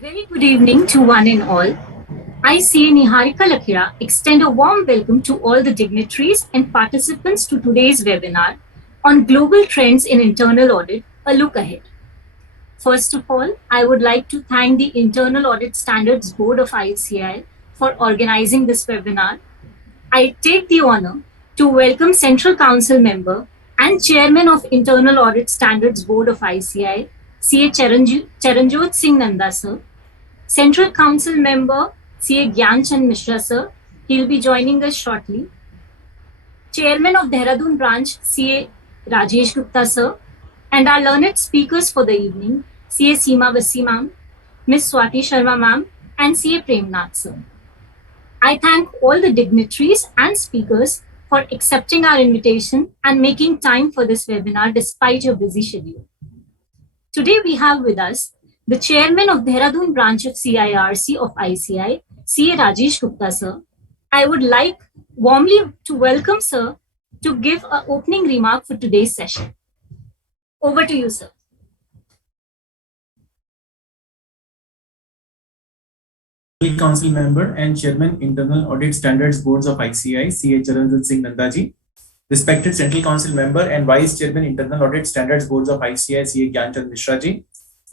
Very good evening to one and all. I, CA Niharika Lakira, extend a warm welcome to all the dignitaries and participants to today's webinar on Global Trends in Internal Audit, a look ahead. First of all, I would like to thank the Internal Audit Standards Board of ICI for organizing this webinar. I take the honor to welcome Central Council member and Chairman of Internal Audit Standards Board of ICI, CA Charanjot Singh Nanda sir, Central Council member CA Gyanchand Mishra sir. He'll be joining us shortly. Chairman of Dehradun branch CA Rajesh Gupta sir, and our learned speakers for the evening CA Seema Basi ma'am, Miss Swati Sharma ma'am, and CA Premnath sir. I thank all the dignitaries and speakers for accepting our invitation and making time for this webinar despite your busy schedule. Today we have with us the chairman of Dehradun branch of CIRC of ICI, CA Rajesh Gupta sir. I would like warmly to welcome sir to give an opening remark for today's session. Over to you, sir. Council member and Chairman Internal Audit Standards Boards of ICI, CA Charanjit Singh Nandaji, respected Central Council member and Vice Chairman Internal Audit Standards Boards of ICI, CA Gyanchand Mishra ji,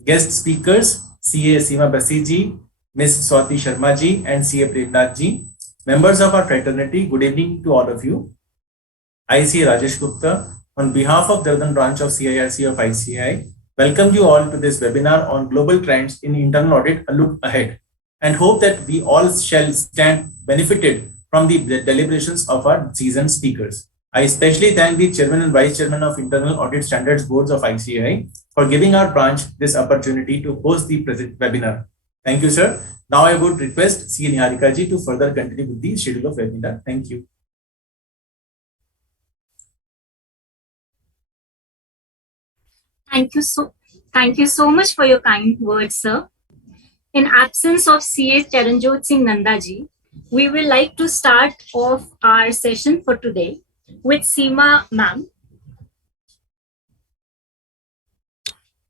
guest speakers CA Seema Basi ji, Ms. Swati Sharma ji, and CA Premnath ji, members of our fraternity, good evening to all of you. I, CA Rajesh Gupta, on behalf of Dehradun branch of CIRC of ICI, welcome you all to this webinar on global trends in internal audit, a look ahead, and hope that we all shall stand benefited from the deliberations of our seasoned speakers. I especially thank the Chairman and Vice Chairman of Internal Audit Standards Boards of ICI for giving our branch this opportunity to host the present webinar. Thank you, sir. Now I would request CA Niharika ji to further continue with the schedule of webinar. Thank you. Thank you so much for your kind words, sir. In absence of CA Charanjot Singh Nandaji, we will like to start off our session for today with Seema ma'am.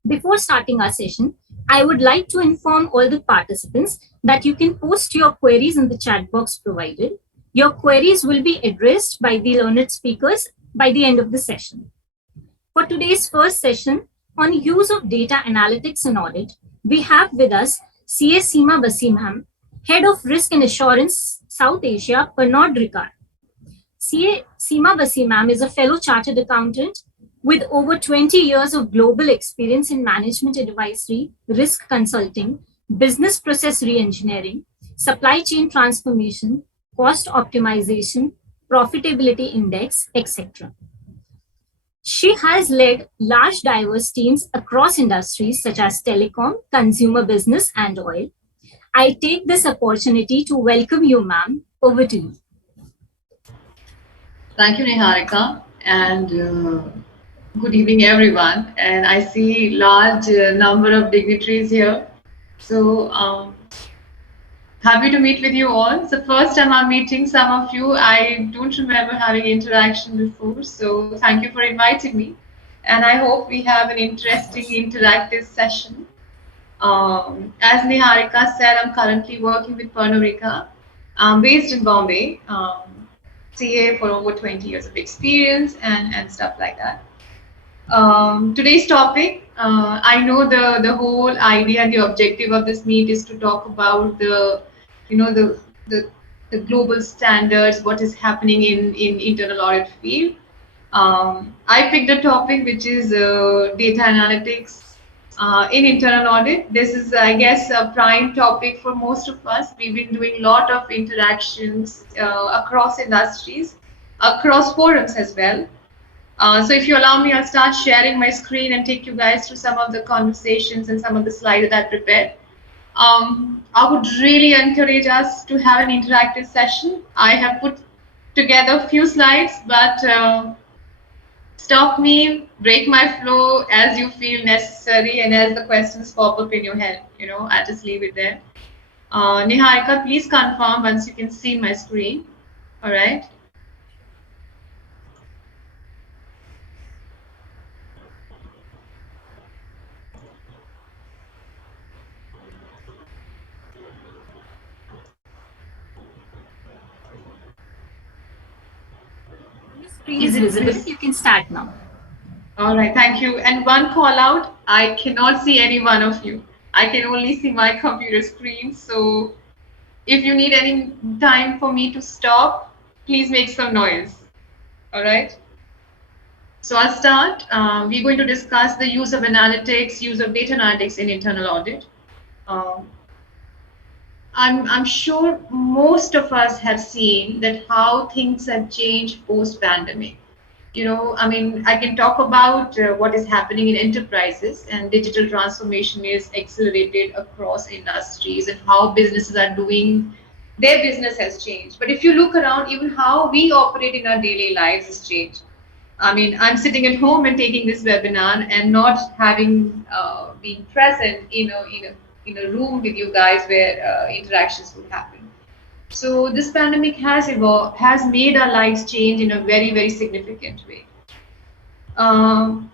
Before starting our session, I would like to inform all the participants that you can post your queries in the chat box provided. Your queries will be addressed by the learned speakers by the end of the session. For today's first session on use of data analytics and audit, we have with us CA Seema Basi ma'am, Head of Risk and Assurance South Asia, Pernod Ricard. CA Seema Basi ma'am is a fellow chartered accountant with over 20 years of global experience in management advisory, risk consulting, business process reengineering, supply chain transformation, cost optimization, profitability index, etc. She has led large diverse teams across industries such as telecom, consumer business, and oil. I take this opportunity to welcome you, ma'am. Over to you. Thank you, Niharika, and good evening, everyone. And I see large number of dignitaries here. So happy to meet with you all. It's the first time I'm meeting some of you. I don't remember having interaction before, so thank you for inviting me. And I hope we have an interesting interactive session. As Niharika said, I'm currently working with Pernod Ricard. I'm based in Bombay. CA for over 20 years of experience and stuff like that. Today's topic, I know the whole idea and the objective of this meet is to talk about the global standards, what is happening in internal audit field. I picked a topic which is data analytics in internal audit. This is, I guess, a prime topic for most of us. We've been doing a lot of interactions across industries, across forums as well. So if you allow me, I'll start sharing my screen and take you guys through some of the conversations and some of the slides that I prepared. I would really encourage us to have an interactive session. I have put together a few slides, but stop me, break my flow as you feel necessary, and as the questions pop up in your head, I just leave it there. Niharika, please confirm once you can see my screen. All right. Screen Is is it visible. vis- You can start now. All right, thank you. And one call out, I cannot see any one of you. I can only see my computer screen. So if you need any time for me to stop, please make some noise. All right. So I'll start. We're going to discuss the use of analytics, use of data analytics in internal audit. Um, I'm sure most of us have seen that how things have changed post pandemic. I mean, I can talk about what is happening in enterprises, and digital transformation is accelerated across industries, and how businesses are doing their business has changed. But if you look around, even how we operate in our daily lives has changed. I mean, I'm sitting at home and taking this webinar and not having been present in a room with you guys where interactions would happen. So this pandemic has made our lives change in a very, very significant way. Um,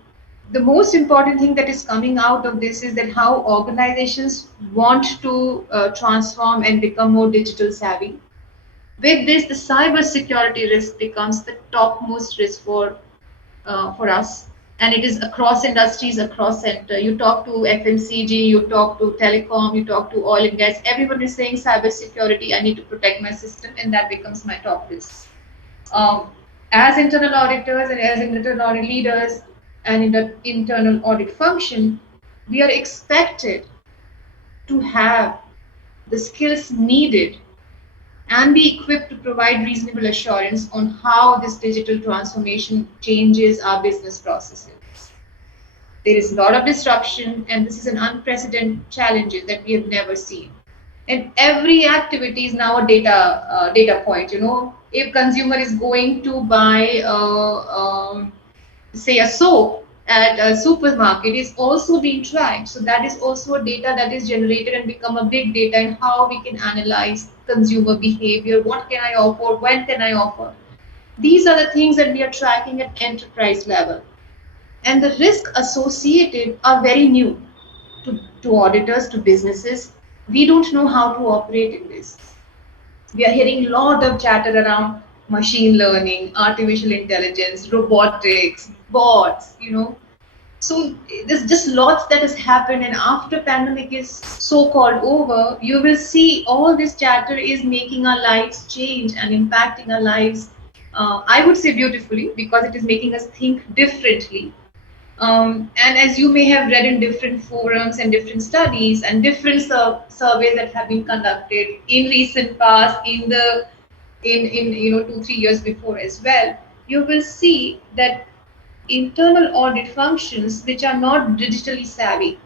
the most important thing that is coming out of this is that how organizations want to transform and become more digital savvy. With this, the cyber security risk becomes the topmost risk for us, and it is across industries, across sector. You talk to FMCG, you talk to telecom, you talk to oil and gas. Everyone is saying cyber security. I need to protect my system, and that becomes my top risk. Um, as internal auditors and as internal audit leaders and in the internal audit function, we are expected to have the skills needed and be equipped to provide reasonable assurance on how this digital transformation changes our business processes. There is a lot of disruption, and this is an unprecedented challenge that we have never seen. And every activity is now a data point. If consumer is going to buy, say, a soap at a supermarket, is also being tracked. So that is also a data that is generated and become a big data, and how we can analyze consumer behavior. What can I offer? When can I offer? These are the things that we are tracking at enterprise level, and the risks associated are very new to auditors, to businesses. We don't know how to operate in this. We are hearing a lot of chatter around machine learning, artificial intelligence, robotics, bots, So there's just lots that has happened, and after pandemic is so-called over, you will see all this chatter is making our lives change and impacting our lives. I would say beautifully, because it is making us think differently. And as you may have read in different forums and different studies and different surveys that have been conducted in recent past, in 2-3 years before as well, you will see that internal audit functions which are not digitally savvy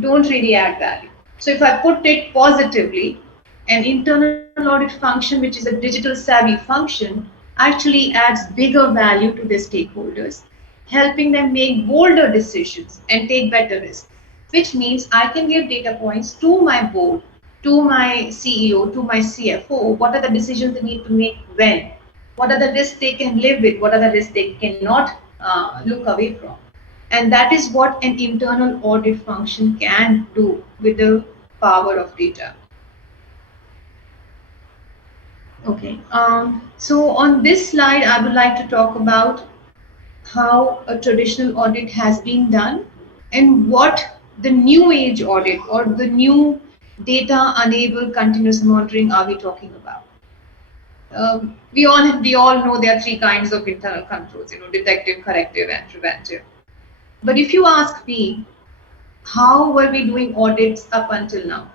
don't really add value. So if I put it positively, an internal audit function which is a digital savvy function actually adds bigger value to their stakeholders, helping them make bolder decisions and take better risks, which means I can give data points to my board, to my CEO, to my CFO. What are the decisions they need to make when? What are the risks they can live with? What are the risks they cannot look away from? And that is what an internal audit function can do with the power of data. Okay, so on this slide, I would like to talk about how a traditional audit has been done and what the new age audit or the new data enabled continuous monitoring are we talking about. We all know there are three kinds of internal controls, detective, corrective, and preventive. But if you ask me, how were we doing audits up until now?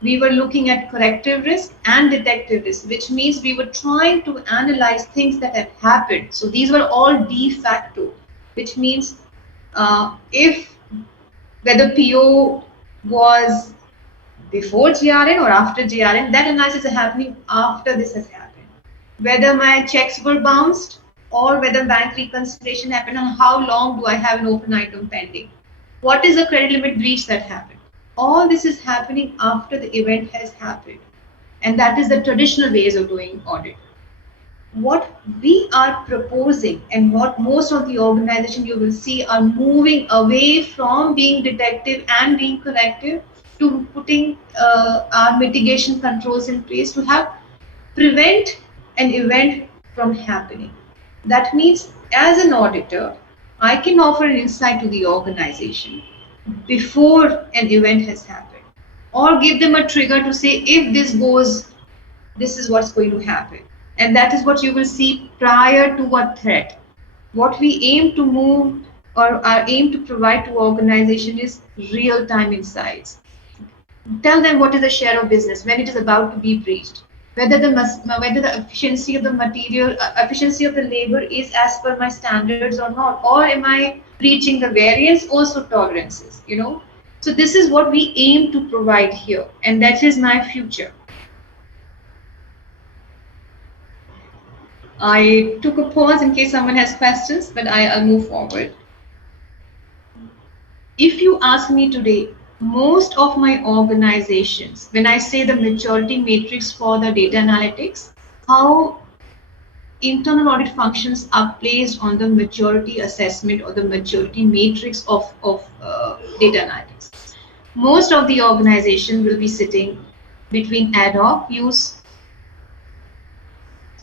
We were looking at corrective risk and detective risk, which means we were trying to analyze things that had happened. So these were all de facto, which means if whether PO was before GRN or after GRN, that analysis is happening after this has happened. Whether my checks were bounced or whether bank reconciliation happened, and how long do I have an open item pending? What is the credit limit breach that happened? All this is happening after the event has happened. And that is the traditional ways of doing audit. What we are proposing and what most of the organization you will see are moving away from being detective and being corrective to putting our mitigation controls in place to have prevent an event from happening. That means, as an auditor, I can offer an insight to the organization before an event has happened, or give them a trigger to say, if this goes, this is what's going to happen. And that is what you will see prior to a threat. What we aim to move or our aim to provide to organization is real time insights. Tell them what is the share of business when it is about to be breached, whether the efficiency of the material, efficiency of the labor is as per my standards or not, or am I breaching the variance, also tolerances, you know. So this is what we aim to provide here, and that is my future. I took a pause in case someone has questions, but I'll move forward. If you ask me today, most of my organizations, when I say the maturity matrix for the data analytics, how internal audit functions are placed on the maturity assessment or the maturity matrix of data analytics. Most of the organization will be sitting between ad hoc use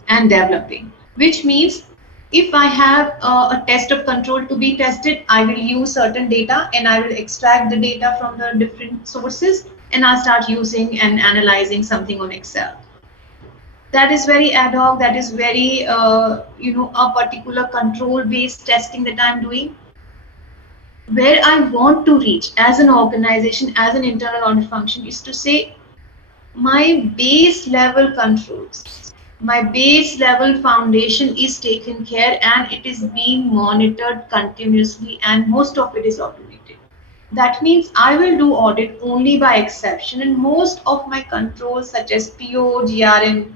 and developing, which means if I have a test of control to be tested, I will use certain data and I will extract the data from the different sources, and I'll start using and analyzing something on Excel. That is very ad hoc, that is very, a particular control based testing that I'm doing. Where I want to reach as an organization, as an internal audit function, is to say my base level controls, my base level foundation is taken care and it is being monitored continuously, and most of it is automated. That means I will do audit only by exception, and most of my controls such as PO, GRM,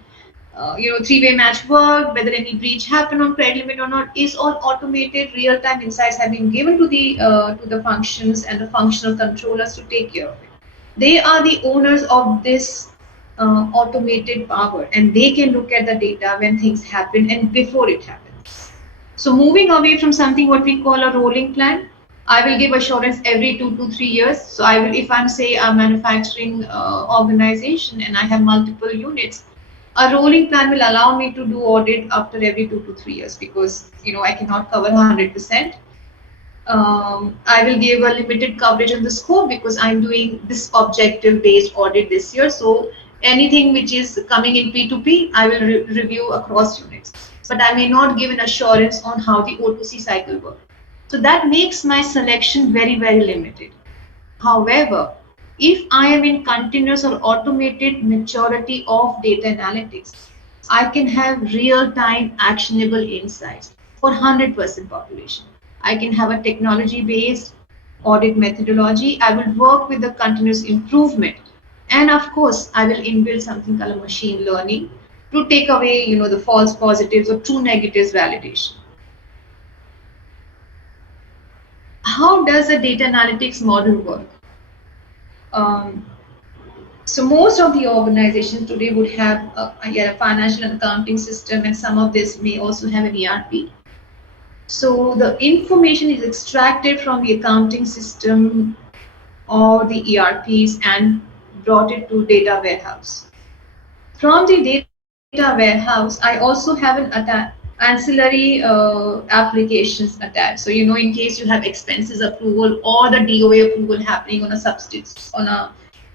three-way match work, whether any breach happened on credit limit or not, is all automated. Real-time insights have been given to the functions and the functional controllers to take care of it. They are the owners of this automated power, and they can look at the data when things happen and before it happens. So moving away from something what we call a rolling plan, I will give assurance every 2 to 3 years. So I will, if I'm say a manufacturing organization and I have multiple units, a rolling plan will allow me to do audit after every 2 to 3 years, because I cannot cover 100%. I will give a limited coverage on the scope because I'm doing this objective based audit this year. So anything which is coming in P2P, I will review across units. But I may not give an assurance on how the O2C cycle works. So that makes my selection very, very limited. However, if I am in continuous or automated maturity of data analytics, I can have real-time actionable insights for 100% population. I can have a technology-based audit methodology. I will work with the continuous improvement. And of course, I will inbuild something called machine learning to take away, the false positives or true negatives validation. How does a data analytics model work? Um, So most of the organizations today would have a financial and accounting system, and some of this may also have an ERP. So the information is extracted from the accounting system or the ERPs and brought it to data warehouse. From the data warehouse, I also have an ancillary applications attached. So in case you have expenses approval or the DOA approval happening on a substance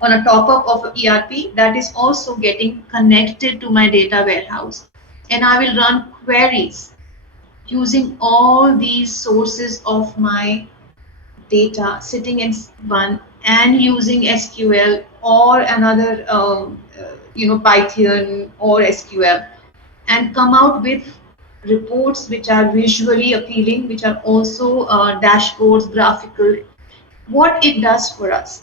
on a top up of ERP, that is also getting connected to my data warehouse, and I will run queries using all these sources of my data sitting in one, and using SQL or another Python or SQL, and come out with reports which are visually appealing, which are also dashboards, graphical. What it does for us,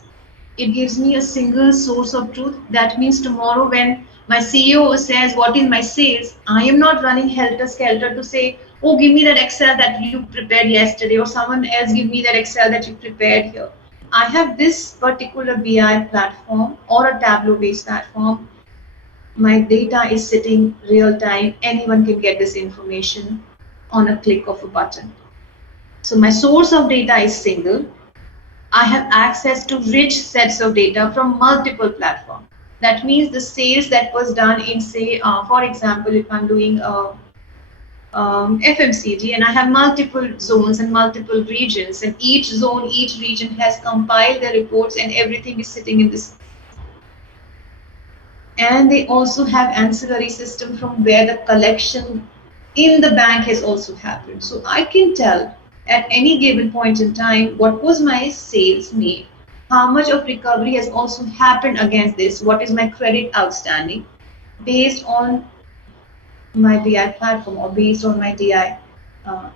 it gives me a single source of truth. That means tomorrow when my CEO says what is my sales, I am not running helter skelter to say, oh, give me that Excel that you prepared yesterday, or someone else give me that Excel that you prepared here. I have this particular BI platform or a Tableau based platform. My data is sitting real time. Anyone can get this information on a click of a button. So my source of data is single. I have access to rich sets of data from multiple platforms. That means the sales that was done in, say, for example, if I'm doing FMCG, and I have multiple zones and multiple regions, and each zone, each region has compiled their reports, and everything is sitting in this. And they also have ancillary system from where the collection in the bank has also happened. So I can tell at any given point in time what was my sales made, how much of recovery has also happened against this, what is my credit outstanding based on my DI platform or based on my DI. Uh,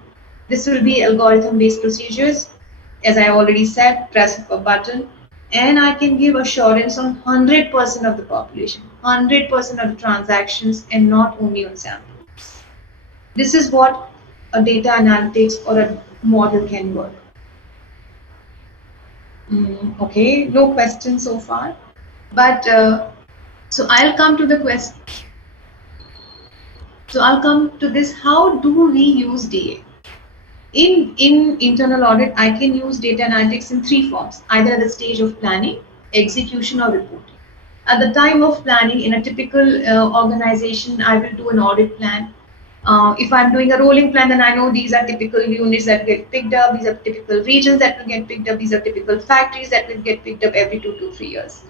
this will be algorithm-based procedures. As I already said, press a button, and I can give assurance on 100% of the population, 100% of the transactions, and not only on samples. This is what a data analytics or a model can work. Okay, no questions so far, but so I'll come to the question. So I'll come to this. How do we use DA? In internal audit, I can use data analytics in three forms, either at the stage of planning, execution, or reporting. At the time of planning, in a typical organization, I will do an audit plan. If I'm doing a rolling plan, then I know these are typical units that get picked up, these are typical regions that will get picked up, these are typical factories that will get picked up every 2 to 3 years.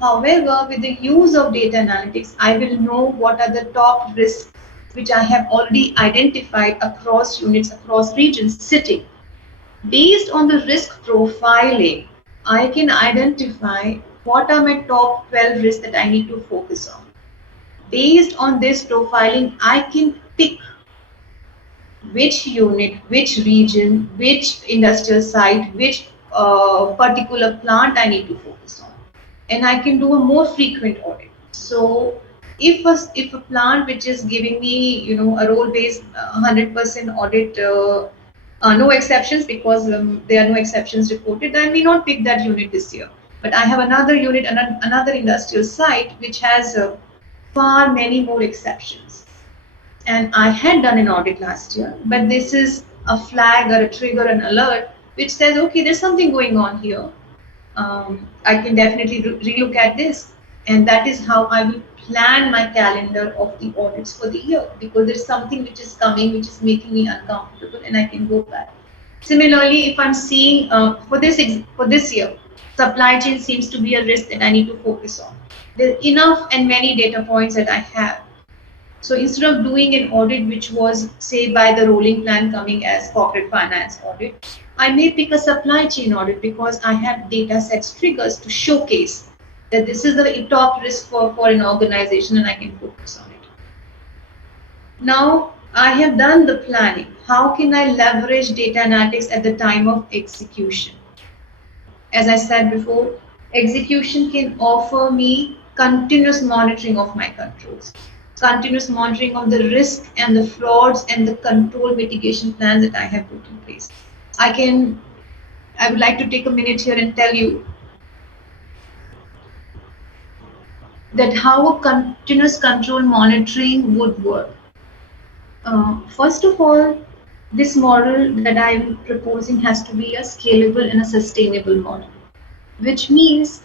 However, with the use of data analytics, I will know what are the top risks which I have already identified across units, across regions sitting. Based on the risk profiling, I can identify what are my top 12 risks that I need to focus on. Based on this profiling, I can pick which unit, which region, which industrial site, which particular plant I need to focus on, and I can do a more frequent audit. So if a plant which is giving me a role based 100% audit, no exceptions, because there are no exceptions reported, I may not pick that unit this year. But I have another unit, another industrial site which has far many more exceptions, and I had done an audit last year, but this is a flag or a trigger, an alert, which says, okay, there's something going on here. I can definitely relook at this. And that is how I will plan my calendar of the audits for the year, because there's something which is coming, which is making me uncomfortable, and I can go back. Similarly, if I'm seeing for this year, supply chain seems to be a risk that I need to focus on. There's enough and many data points that I have. So instead of doing an audit which was, say, by the rolling plan coming as corporate finance audit, I may pick a supply chain audit because I have data sets triggers to showcase that this is the top risk for an organization, and I can focus on it. Now I have done the planning. How can I leverage data analytics at the time of execution? As I said before, execution can offer me continuous monitoring of my controls, continuous monitoring of the risk and the frauds and the control mitigation plans that I have put in place. I would like to take a minute here and tell you that how a continuous control monitoring would work. First of all, this model that I'm proposing has to be a scalable and a sustainable model, which means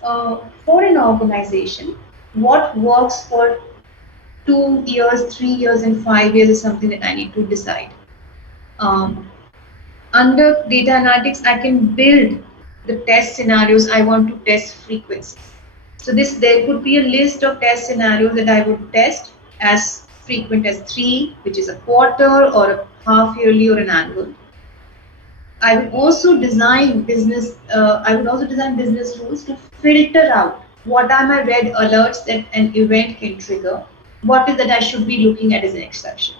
for an organization, what works for 2 years, 3 years, and 5 years is something that I need to decide. Under data analytics, I can build the test scenarios I want to test frequency. So there could be a list of test scenarios that I would test as frequent as 3, which is a quarter or a half yearly or an annual. I would also design business. I would also design business rules to filter out what are my red alerts that an event can trigger. What is that I should be looking at as an exception.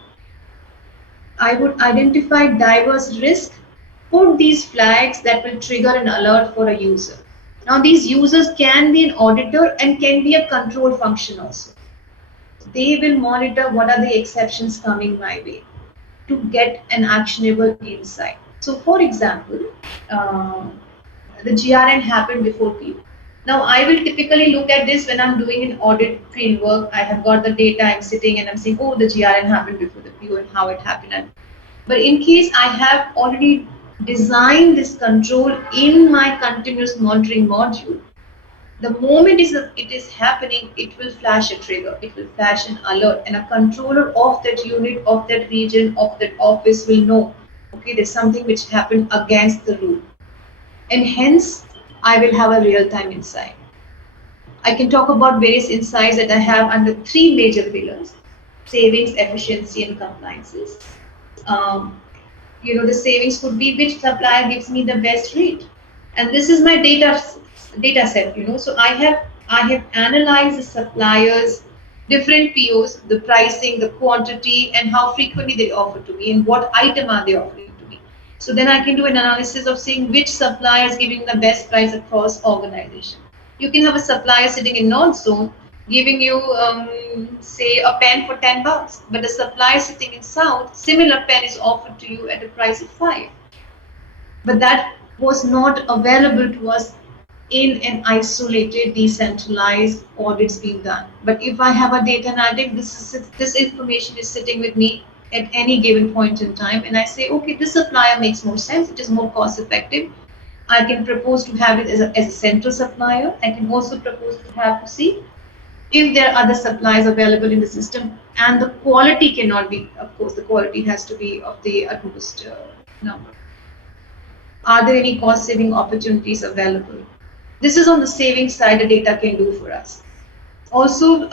I would identify diverse risk, put these flags that will trigger an alert for a user. Now these users can be an auditor and can be a control function also. They will monitor what are the exceptions coming my way to get an actionable insight. So for example, the GRN happened before PO. Now I will typically look at this when I'm doing an audit field work. I have got the data, I'm sitting and I'm saying, oh, the GRN happened before the PO and how it happened. But in case I have already designed this control in my continuous monitoring module, The moment it is happening, it will flash a trigger, it will flash an alert, and a controller of that unit, of that region, of that office will know, okay, there's something which happened against the rule, and hence I will have a real-time insight. I can talk about various insights that I have under three major pillars: savings, efficiency, and compliances. Um, the savings could be which supplier gives me the best rate, and this is my data set. So I have analyzed the suppliers, different POs, the pricing, the quantity, and how frequently they offer to me, and what item are they offering to me. So then I can do an analysis of seeing which supplier is giving the best price across organization. You can have a supplier sitting in north zone giving you say a pen for $10, but the supplier sitting in south, similar pen is offered to you at a price of 5, but that was not available to us in an isolated, decentralized audits being done. But if I have a data analytic, this information is sitting with me at any given point in time, and I say, okay, this supplier makes more sense, it is more cost effective. I can propose to have it as a central supplier. I can also propose to have to see if there are other supplies available in the system, and the quality cannot be, of course, the quality has to be of the utmost number. Are there any cost saving opportunities available? This is on the saving side, the data can do for us. Also,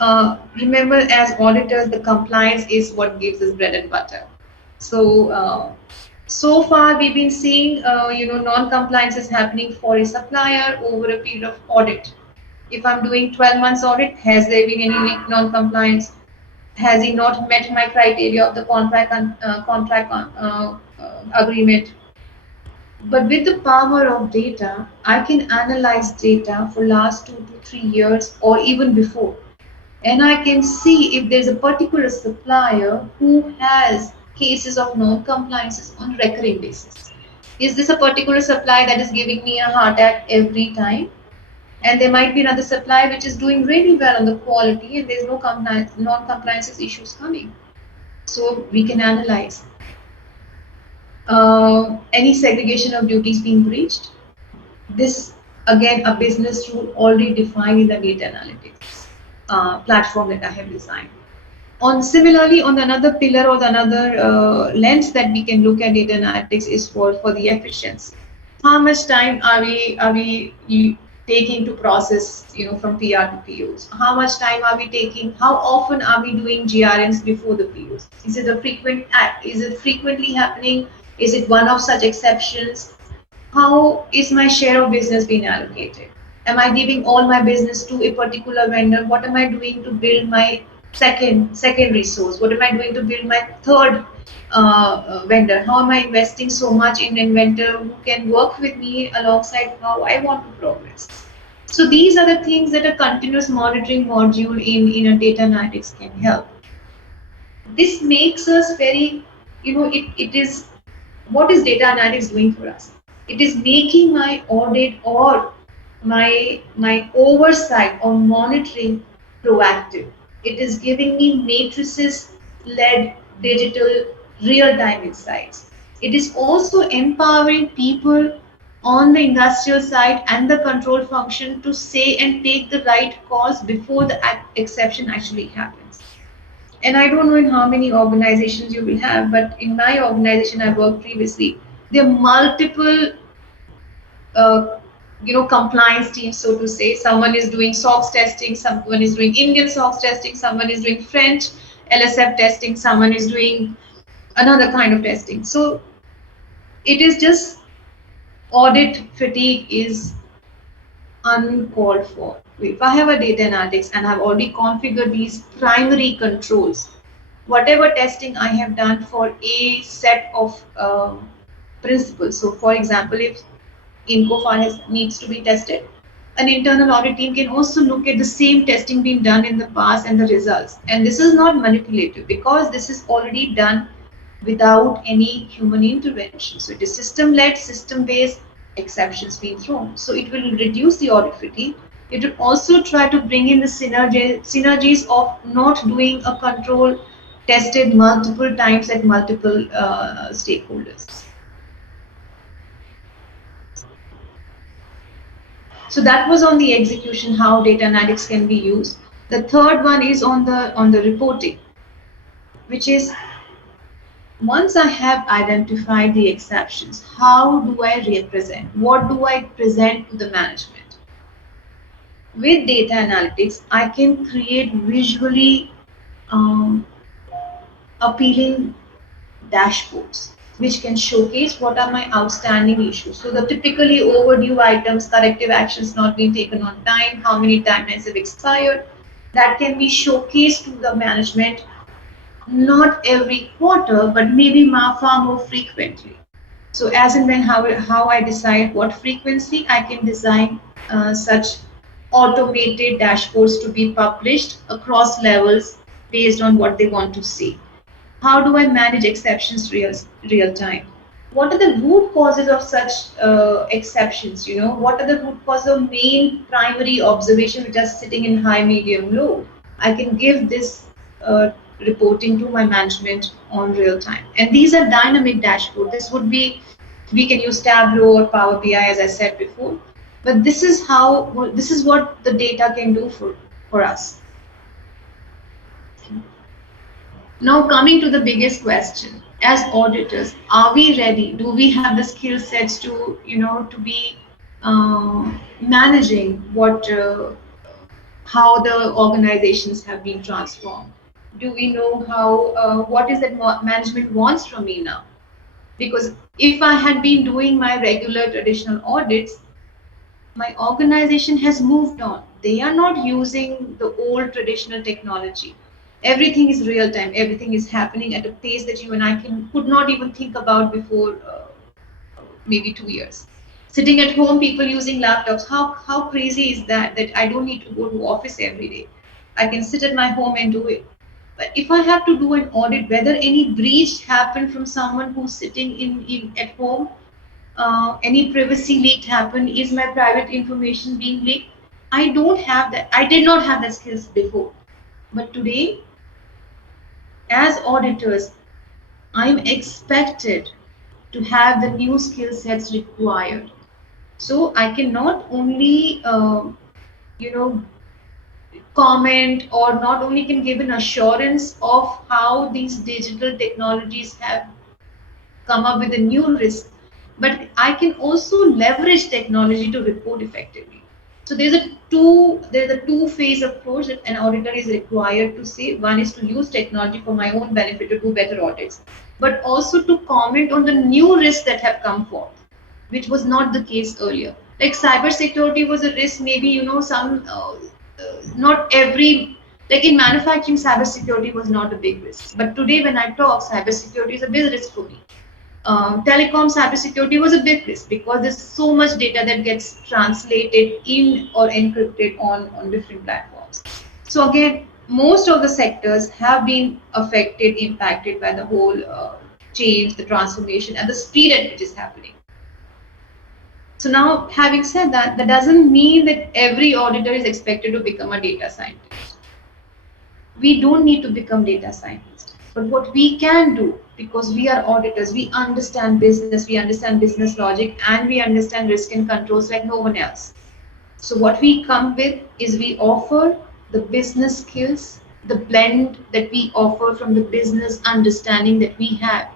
remember, as auditors, the compliance is what gives us bread and butter. So far we've been seeing non-compliance is happening for a supplier over a period of audit. If I'm doing 12 months audit, has there been any non-compliance? Has he not met my criteria of the contract agreement? But with the power of data, I can analyze data for last 2 to 3 years or even before, and I can see if there's a particular supplier who has cases of non-compliances on recurring basis. Is this a particular supplier that is giving me a heart attack every time? And there might be another supplier which is doing really well on the quality, and there's no non-compliances issues coming. So we can analyze any segregation of duties being breached. This again a business rule already defined in the data analytics platform that I have designed. Similarly, on another pillar or the another lens that we can look at data analytics is for the efficiency. How much time are we taking to process, from PR to POs? How much time are we taking? How often are we doing GRNs before the POs? Is it a frequent act? Is it frequently happening? Is it one of such exceptions? How is my share of business being allocated? Am I giving all my business to a particular vendor? What am I doing to build my second resource? What am I doing to build my third vendor? How am I investing so much in an vendor who can work with me alongside how I want to progress? So these are the things that a continuous monitoring module in a data analytics can help. This makes us very, it is, what is data analytics doing for us? It is making my audit or my oversight or monitoring proactive. It is giving me matrices led digital real time insights. It is also empowering people on the industrial side and the control function to say and take the right calls before the exception actually happens. And I don't know in how many organizations you will have, but in my organization I worked previously, there are multiple compliance teams, so to say. Someone is doing SOX testing, someone is doing Indian SOX testing, someone is doing French LSF testing, someone is doing another kind of testing. So it is just, audit fatigue is uncalled for. If I have a data analytics and I've already configured these primary controls, whatever testing I have done for a set of principles. So, for example, if INCOFAR needs to be tested, an internal audit team can also look at the same testing being done in the past and the results. And this is not manipulative because this is already done without any human intervention. So it is system-led, system-based, exceptions being thrown. So it will reduce the audit fatigue. It will also try to bring in the synergies of not doing a control tested multiple times at multiple stakeholders. So that was on the execution, how data analytics can be used. The third one is on the reporting, which is once I have identified the exceptions, how do I represent? What do I present to the management? With data analytics, I can create visually um, appealing dashboards which can showcase what are my outstanding issues. So the typically overdue items, corrective actions not being taken on time, how many timelines have expired, that can be showcased to the management, not every quarter, but maybe far more frequently. So as and when how I decide what frequency, I can design such automated dashboards to be published across levels based on what they want to see. How do I manage exceptions real time? What are the root causes of such exceptions? You know, what are the root causes of main primary observation which are sitting in high, medium, low? I can give this reporting to my management on real time. And these are dynamic dashboard. This would be, we can use Tableau or Power BI as I said before. But this is how, this is what the data can do for us. Now coming to the biggest question, as auditors, are we ready? Do we have the skill sets to, to be managing how the organizations have been transformed? Do we know how, what is that management wants from me now? Because if I had been doing my regular traditional audits, my organization has moved on. They are not using the old traditional technology. Everything is real time. Everything is happening at a pace that you and I could not even think about before maybe 2 years. Sitting at home, people using laptops. How crazy is that? That I don't need to go to office every day. I can sit at my home and do it. But if I have to do an audit, whether any breach happened from someone who's sitting in at home, any privacy leak happen, is my private information being leaked? I don't have that. I did not have that skills before. But today, as auditors, I'm expected to have the new skill sets required. So I can not only, you know, comment, or not only can give an assurance of how these digital technologies have come up with a new risk, but I can also leverage technology to report effectively. So there's a two-phase approach that an auditor is required to say. One is to use technology for my own benefit to do better audits, but also to comment on the new risks that have come forth, which was not the case earlier. Like cybersecurity was a risk, maybe not every, like in manufacturing, cybersecurity was not a big risk. But today, when I talk, cybersecurity is a big risk for me. Telecom cybersecurity was a big risk because there's so much data that gets translated in or encrypted on different platforms. So again, most of the sectors have been affected, impacted by the whole change, the transformation, and the speed at which is happening. So now, having said that, that doesn't mean that every auditor is expected to become a data scientist. We don't need to become data scientists. But what we can do, because we are auditors, we understand business logic, and we understand risk and controls like no one else. So what we come with is we offer the business skills, the blend that we offer from the business understanding that we have,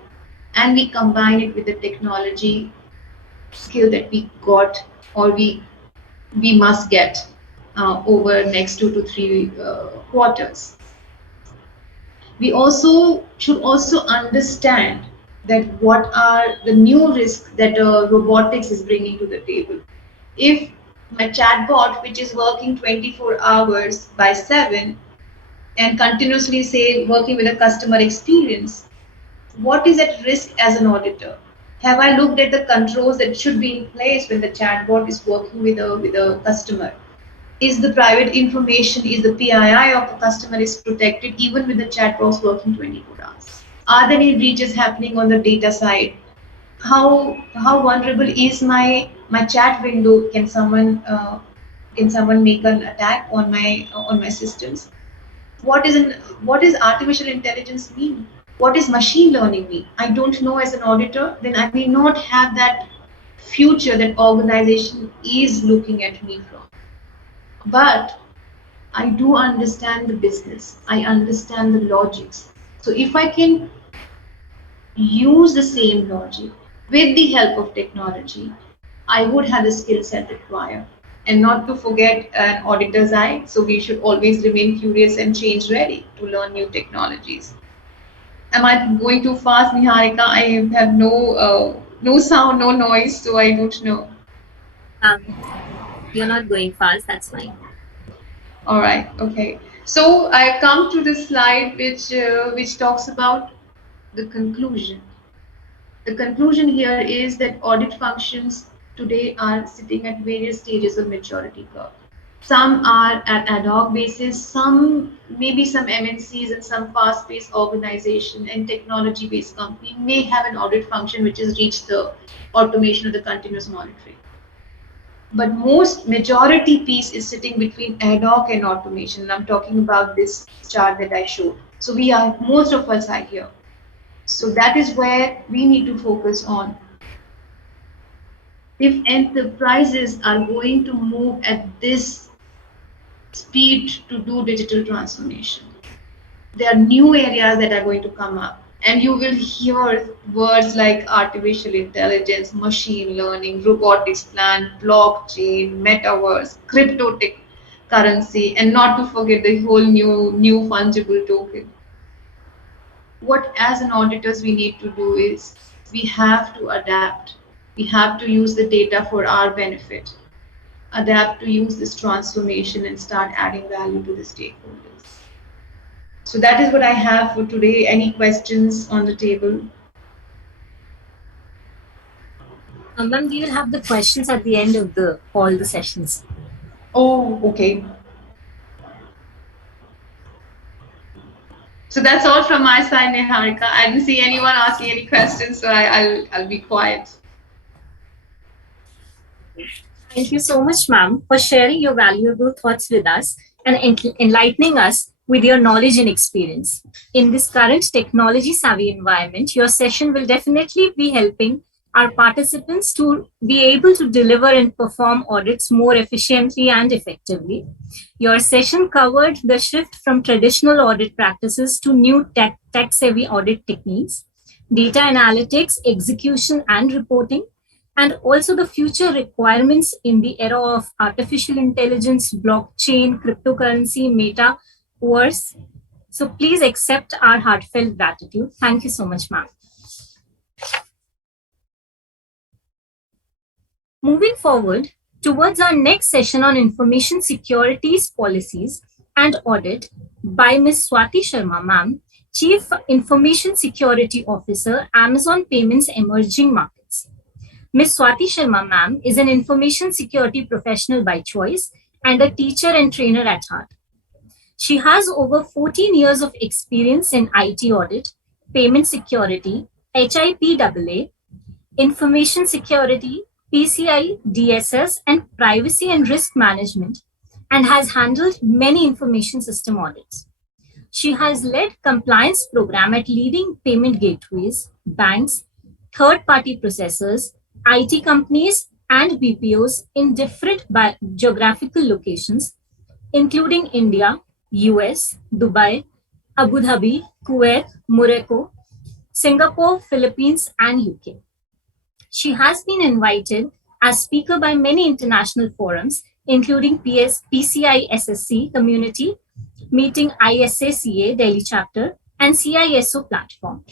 and we combine it with the technology skill that we got, or we must get over next 2 to 3 quarters. We also should also understand that what are the new risks that robotics is bringing to the table. If my chatbot, which is working 24 hours by 7 and continuously say working with a customer experience, what is at risk as an auditor? Have I looked at the controls that should be in place when the chatbot is working with a customer? Is the private information, is the PII of the customer is protected even with the chatbots working 24 hours? Are there any breaches happening on the data side? How vulnerable is my chat window? Can someone make an attack on my systems? What is artificial intelligence mean? What is machine learning mean? I don't know as an auditor. Then I may not have that future that organization is looking at me from. But I do understand the business. I understand the logics. So if I can use the same logic with the help of technology, I would have the skill set required. And not to forget an auditor's eye, so we should always remain curious and change ready to learn new technologies. Am I going too fast, Niharika? I have no sound, no noise, so I don't know. Um, you're not going fast, that's fine. All right, okay. So I come to the slide which talks about the conclusion. The conclusion here is that audit functions today are sitting at various stages of maturity curve. Some are at ad hoc basis, some maybe some MNCs and some fast-paced organization and technology-based company may have an audit function which has reached the automation of the continuous monitoring. But most majority piece is sitting between ad hoc and automation. And I'm talking about this chart that I showed. So most of us are here. So that is where we need to focus on. If enterprises are going to move at this speed to do digital transformation, there are new areas that are going to come up. And you will hear words like artificial intelligence, machine learning, robotics plan, blockchain, metaverse, crypto currency, and not to forget the whole new fungible token. What as an auditors we need to do is we have to adapt. We have to use the data for our benefit, adapt to use this transformation and start adding value to the stakeholders. So that is what I have for today. Any questions on the table? Ma'am, we will have the questions at the end of the all the sessions. Oh, okay. So that's all from my side, Niharika. I didn't see anyone asking any questions, so I'll be quiet. Thank you so much, ma'am, for sharing your valuable thoughts with us and enlightening us with your knowledge and experience. In this current technology savvy environment, your session will definitely be helping our participants to be able to deliver and perform audits more efficiently and effectively. Your session covered the shift from traditional audit practices to new tech savvy audit techniques, data analytics, execution, and reporting, and also the future requirements in the era of artificial intelligence, blockchain, cryptocurrency, metaverse. So please accept our heartfelt gratitude. Thank you so much, ma'am. Moving forward towards our next session on information securities policies and audit by Ms. Swati Sharma, ma'am, Chief Information Security Officer, Amazon Payments Emerging Markets. Ms. Swati Sharma, ma'am, is an information security professional by choice and a teacher and trainer at heart. She has over 14 years of experience in IT audit, payment security, HIPAA, information security, PCI DSS, and privacy and risk management, and has handled many information system audits. She has led compliance program at leading payment gateways, banks, third-party processors, IT companies, and BPOs in different geographical locations, including India, US, Dubai, Abu Dhabi, Kuwait, Morocco, Singapore, Philippines, and UK. She has been invited as speaker by many international forums, including PCI SSC Community, Meeting ISACA Delhi Chapter, and CISO Platform.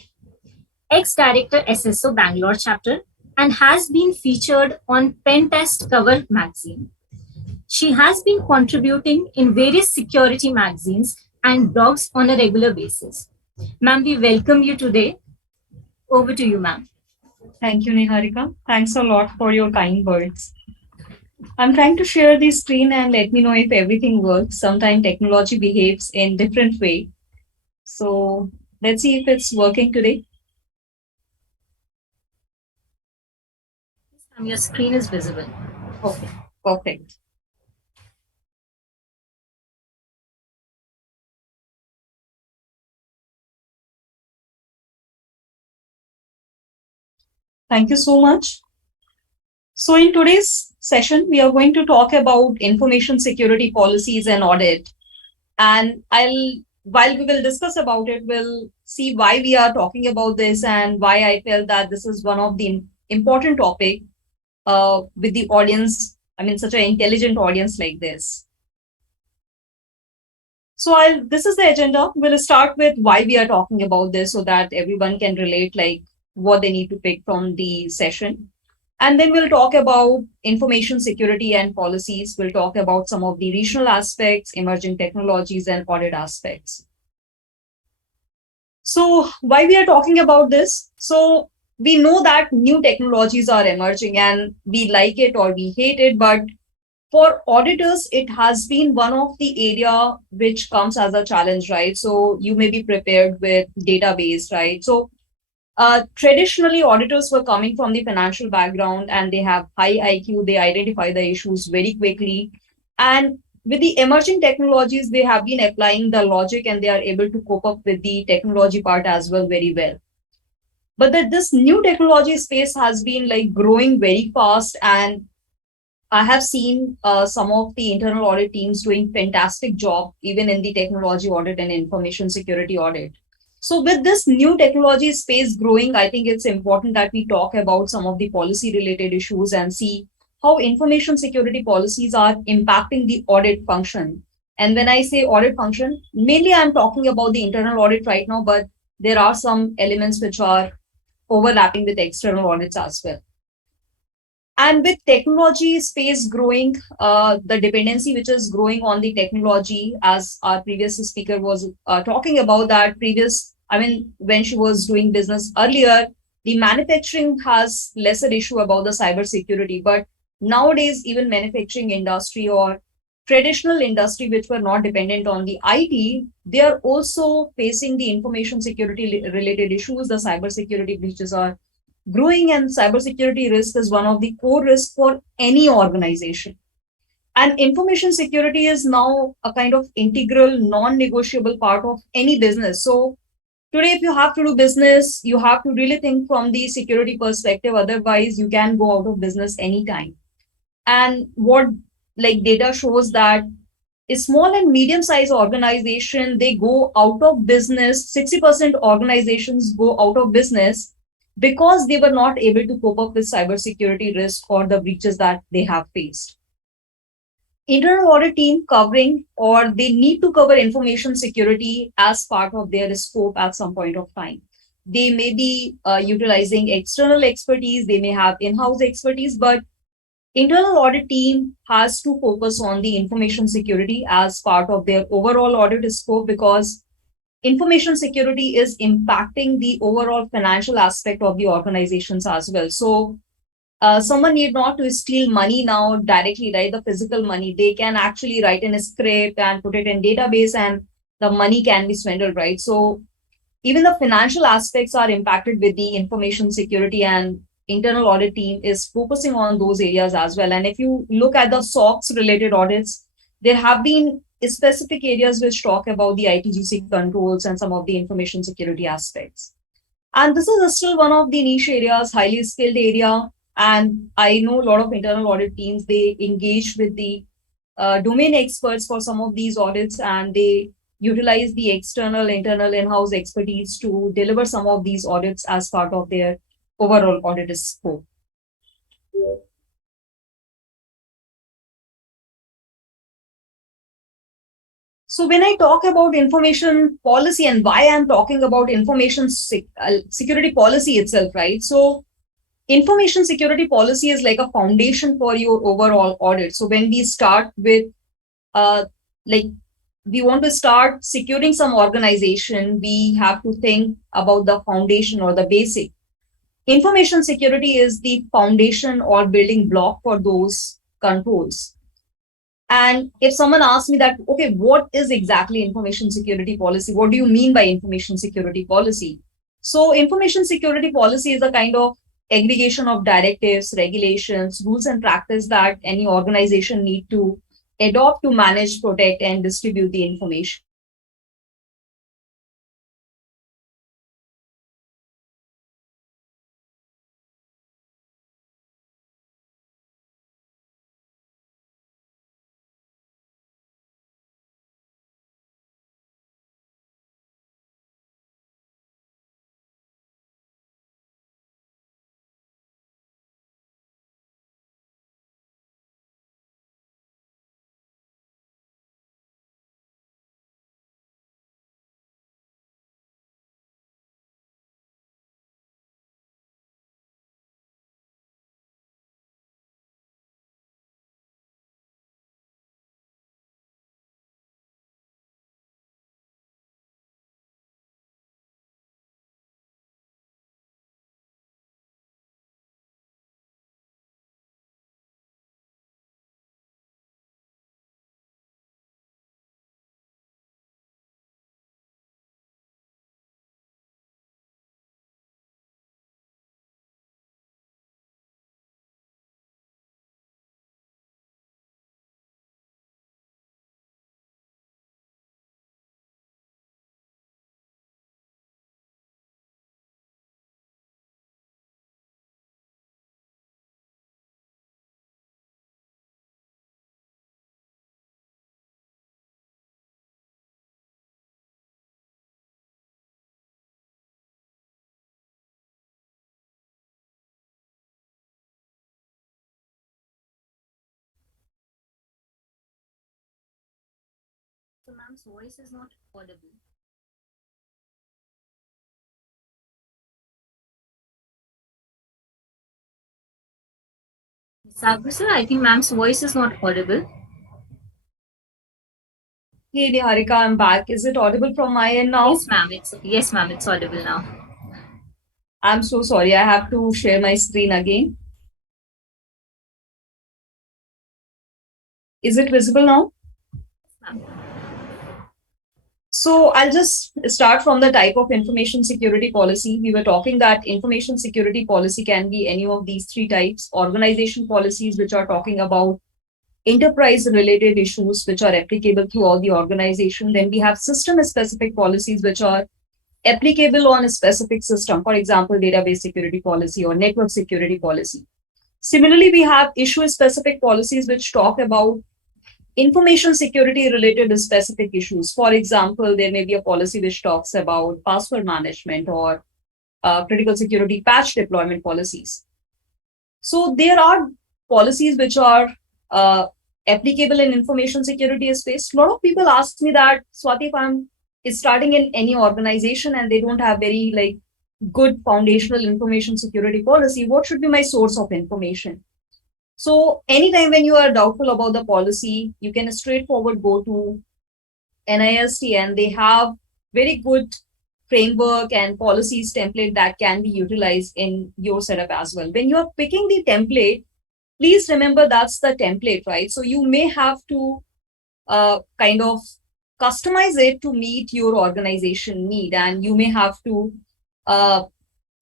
Ex-Director SSO Bangalore Chapter, and has been featured on Pentest Cover magazine. She has been contributing in various security magazines and blogs on a regular basis. Ma'am, we welcome you today. Over to you, ma'am. Thank you, Niharika. Thanks a lot for your kind words. I'm trying to share the screen and let me know if everything works. Sometimes technology behaves in different way. So let's see if it's working today. Your screen is visible. Okay, perfect. Thank you so much. So in today's session, we are going to talk about information security policies and audit. And while we will discuss about it, we'll see why we are talking about this and why I felt that this is one of the important topic with the audience. I mean, such an intelligent audience like this. So this is the agenda. We'll start with why we are talking about this so that everyone can relate like what they need to pick from the session. And then we'll talk about information security and policies. We'll talk about some of the regional aspects, emerging technologies, and audit aspects. So why we are talking about this? So we know that new technologies are emerging and we like it or we hate it, but for auditors, it has been one of the area which comes as a challenge, right? So you may be prepared with database, right? So traditionally, auditors were coming from the financial background and they have high IQ. They identify the issues very quickly. And with the emerging technologies, they have been applying the logic and they are able to cope up with the technology part as well very well. But this new technology space has been like growing very fast, and I have seen some of the internal audit teams doing fantastic job even in the technology audit and information security audit. So with this new technology space growing, I think it's important that we talk about some of the policy related issues and see how information security policies are impacting the audit function. And when I say audit function, mainly I'm talking about the internal audit right now, but there are some elements which are overlapping with external audits as well. And with technology space growing, the dependency which is growing on the technology, as our previous speaker was talking about that when she was doing business earlier, the manufacturing has lesser issue about the cyber security. But nowadays, even manufacturing industry or traditional industry, which were not dependent on the IT, they are also facing the information security related issues. The cyber security breaches are growing, and cybersecurity risk is one of the core risks for any organization. And information security is now a kind of integral, non-negotiable part of any business. So today, if you have to do business, you have to really think from the security perspective. Otherwise, you can go out of business anytime. And what like data shows that a small and medium sized organization, they go out of business. 60% organizations go out of business because they were not able to cope up with cybersecurity risk or the breaches that they have faced. Internal audit team covering or they need to cover information security as part of their scope at some point of time. They may be utilizing external expertise, they may have in-house expertise, but internal audit team has to focus on the information security as part of their overall audit scope, because information security is impacting the overall financial aspect of the organizations as well. So someone need not to steal money now directly, right? The physical money, they can actually write in a script and put it in database and the money can be swindled, right? So even the financial aspects are impacted with the information security, and internal audit team is focusing on those areas as well. And if you look at the SOX related audits, there have been specific areas which talk about the ITGC controls and some of the information security aspects. And this is still one of the niche areas, highly skilled area. And I know a lot of internal audit teams, they engage with the domain experts for some of these audits, and they utilize the external, internal, in-house expertise to deliver some of these audits as part of their overall audit scope. So when I talk about information policy and why I'm talking about information security policy itself, right? So information security policy is like a foundation for your overall audit. So when we start with uh, like we want to start securing some organization, we have to think about the foundation or the basic. Information security is the foundation or building block for those controls. And if someone asks me that, okay, what is exactly information security policy? What do you mean by information security policy? So information security policy is a kind of aggregation of directives, regulations, rules and practice that any organization need to adopt to manage, protect, and distribute the information. So ma'am's voice is not audible. Sabri sir, I think ma'am's voice is not audible. Hey Niharika, I'm back. Is it audible from my end now? Yes, ma'am, it's audible now. I'm so sorry. I have to share my screen again. Is it visible now? Ma'am. So I'll just start from the type of information security policy. We were talking that information security policy can be any of these three types. Organization policies, which are talking about enterprise related issues which are applicable throughout the organization. Then we have system specific policies which are applicable on a specific system, for example, database security policy or network security policy. Similarly, we have issue specific policies which talk about information security related to specific issues. For example, there may be a policy which talks about password management or critical security patch deployment policies. So there are policies which are applicable in information security space. A lot of people ask me that, Swati, if I'm starting in any organization and they don't have very good foundational information security policy, what should be my source of information? So anytime when you are doubtful about the policy, you can straightforward go to NIST and they have very good framework and policies template that can be utilized in your setup as well. When you are picking the template, please remember that's the template, right? So you may have to kind of customize it to meet your organization need, and you may have to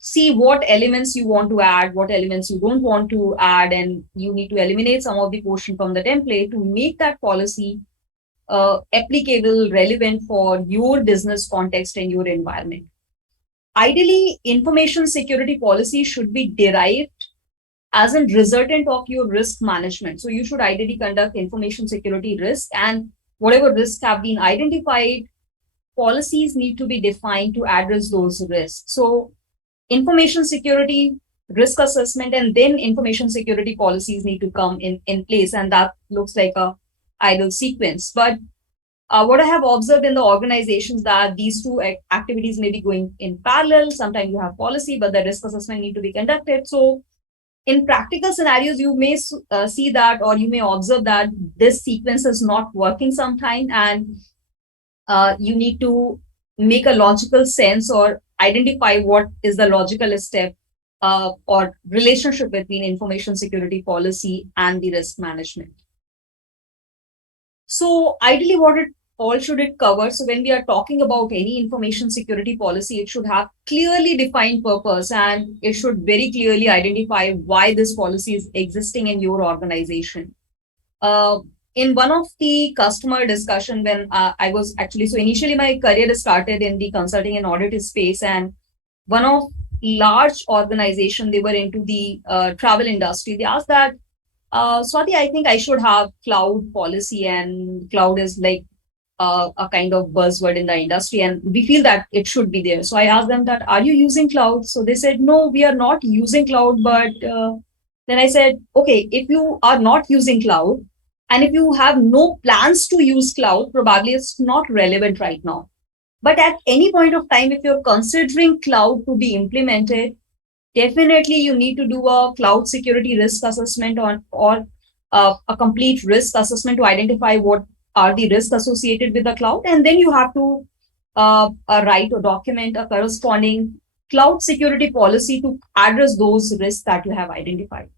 see what elements you want to add, what elements you don't want to add, and you need to eliminate some of the portion from the template to make that policy applicable, relevant for your business context and your environment. Ideally, information security policy should be derived as a resultant of your risk management. So you should ideally conduct information security risk, and whatever risks have been identified, policies need to be defined to address those risks. So information security risk assessment and then information security policies need to come in place, and that looks like a ideal sequence. But what I have observed in the organizations that these two activities may be going in parallel. Sometimes you have policy, but the risk assessment need to be conducted. So in practical scenarios, you may see that, or you may observe that this sequence is not working sometime, and you need to make a logical sense or identify what is the logical step or relationship between information security policy and the risk management. So ideally, what it all should it cover? So when we are talking about any information security policy, it should have clearly defined purpose, and it should very clearly identify why this policy is existing in your organization. In one of the customer discussion when I was actually, so initially my career started in the consulting and audit space, and one of large organization, they were into the travel industry. They asked that, Swati, I think I should have cloud policy, and cloud is like a kind of buzzword in the industry, and we feel that it should be there. So I asked them that, are you using cloud? So they said, no, we are not using cloud. But then I said, okay, if you are not using cloud, and if you have no plans to use cloud, probably it's not relevant right now. But at any point of time, if you're considering cloud to be implemented, definitely you need to do a cloud security risk assessment or a complete risk assessment to identify what are the risks associated with the cloud. And then you have to write or document a corresponding cloud security policy to address those risks that you have identified.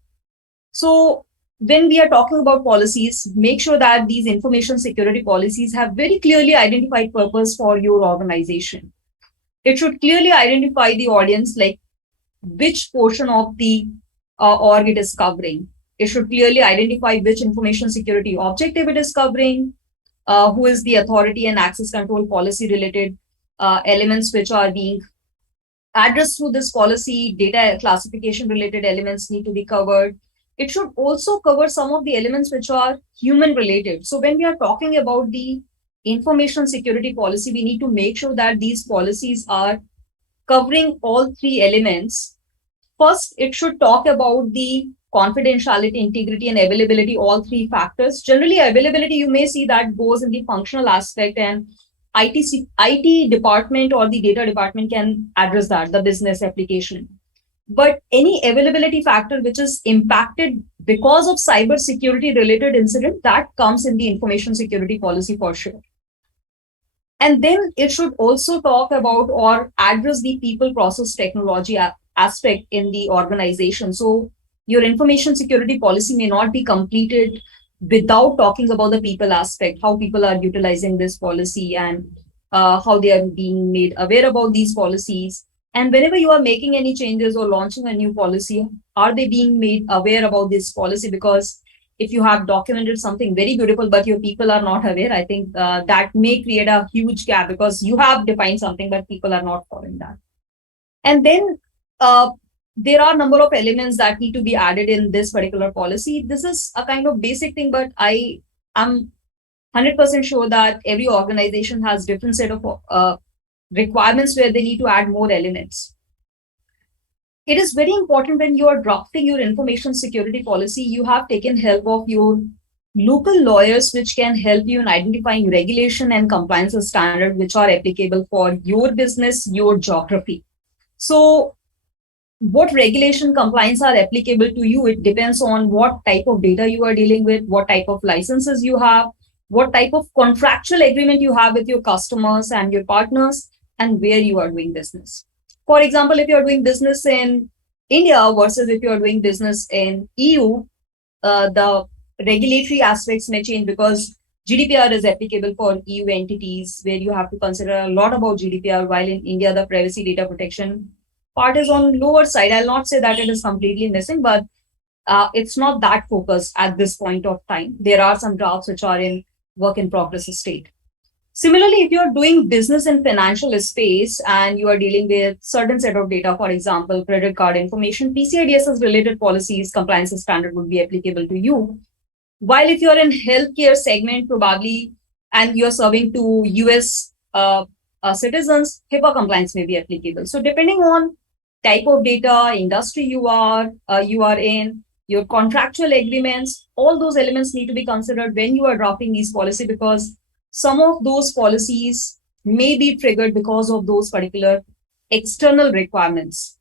So when we are talking about policies, make sure that these information security policies have very clearly identified purpose for your organization. It should clearly identify the audience, like which portion of the org it is covering. It should clearly identify which information security objective it is covering, who is the authority and access control policy related elements which are being addressed through this policy, data classification related elements need to be covered. It should also cover some of the elements which are human related. So when we are talking about the information security policy, we need to make sure that these policies are covering all three elements. First, it should talk about the confidentiality, integrity, and availability, all three factors. Generally, availability, you may see that goes in the functional aspect, and IT department or the data department can address that, the business application. But any availability factor which is impacted because of cyber security related incident, that comes in the information security policy for sure. And then it should also talk about or address the people process technology aspect in the organization. So your information security policy may not be completed without talking about the people aspect, how people are utilizing this policy, and how they are being made aware about these policies. And whenever you are making any changes or launching a new policy, are they being made aware about this policy? Because if you have documented something very beautiful, but your people are not aware, I think that may create a huge gap, because you have defined something, but people are not following that. And then there are a number of elements that need to be added in this particular policy. This is a kind of basic thing, but I am 100% sure that every organization has different set of requirements where they need to add more elements. It is very important when you are drafting your information security policy, you have taken help of your local lawyers, which can help you in identifying regulation and compliance standards which are applicable for your business, your geography. So what regulation compliance are applicable to you, it depends on what type of data you are dealing with, what type of licenses you have, what type of contractual agreement you have with your customers and your partners, and where you are doing business. For example, if you are doing business in India versus if you are doing business in EU, the regulatory aspects may change, because GDPR is applicable for EU entities where you have to consider a lot about GDPR, while in India, the privacy data protection part is on lower side. I'll not say that it is completely missing, but it's not that focused at this point of time. There are some drafts which are in work in progress state. Similarly, if you're doing business in financial space and you are dealing with certain set of data, for example, credit card information, PCI DSS related policies, compliance standard would be applicable to you. While if you're in healthcare segment, probably, and you're serving to US citizens, HIPAA compliance may be applicable. So depending on type of data, industry you are in, your contractual agreements, all those elements need to be considered when you are drafting these policy, because some of those policies may be triggered because of those particular external requirements.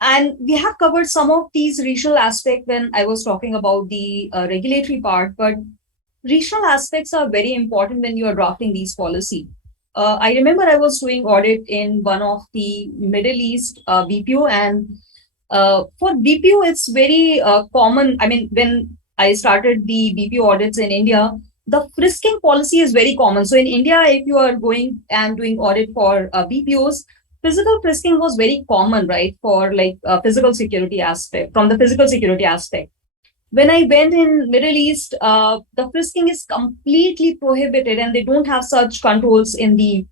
And we have covered some of these regional aspects when I was talking about the regulatory part, but regional aspects are very important when you are drafting these policy. I remember I was doing audit in one of the Middle East BPO, and for BPO, it's very common. I mean, when I started the BPO audits in India, the frisking policy is very common. So in India, if you are going and doing audit for BPOs, physical frisking was very common, right? For like physical security aspect, from the physical security aspect. When I went in Middle East, the frisking is completely prohibited, and they don't have such controls in the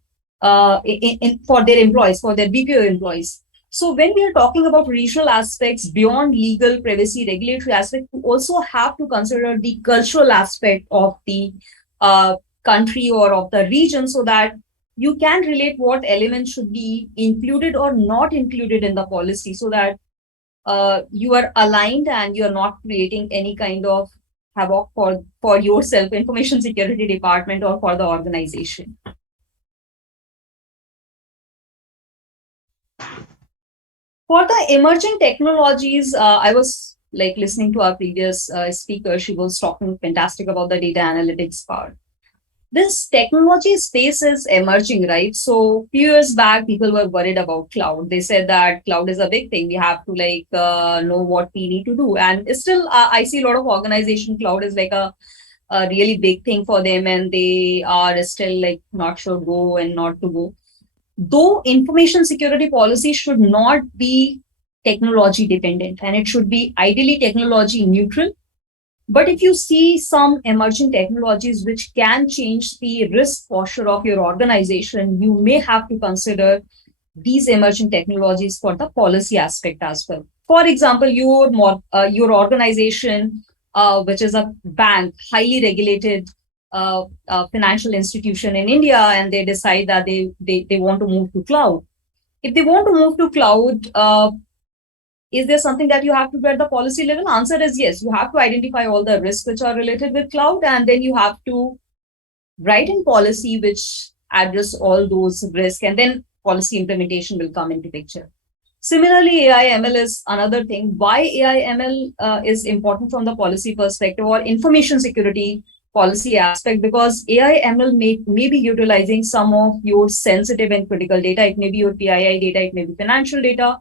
for their employees, for their BPO employees. So when we are talking about regional aspects beyond legal, privacy, regulatory aspect, we also have to consider the cultural aspect of the country or of the region, so that you can relate what elements should be included or not included in the policy, so that you are aligned and you are not creating any kind of havoc for yourself, information security department, or for the organization. For the emerging technologies, I was like listening to our previous speaker. She was talking fantastic about the data analytics part. This technology space is emerging, right? So few years back, people were worried about cloud. They said that cloud is a big thing. We have to know what we need to do. And still, I see a lot of organization, cloud is like a really big thing for them, and they are still like not sure go and not to go. Though information security policy should not be technology dependent, and it should be ideally technology neutral. But if you see some emerging technologies which can change the risk posture of your organization, you may have to consider these emerging technologies for the policy aspect as well. For example, your organization, which is a bank, highly regulated financial institution in India, and they decide that they want to move to cloud. If they want to move to cloud, Is there something that you have to do at the policy level? Answer is yes. You have to identify all the risks which are related with cloud, and then you have to write in policy which address all those risks, and then policy implementation will come into picture. Similarly, AI ML is another thing. Why AI ML is important from the policy perspective or information security policy aspect? Because AI ML may be utilizing some of your sensitive and critical data. It may be your PII data, it may be financial data,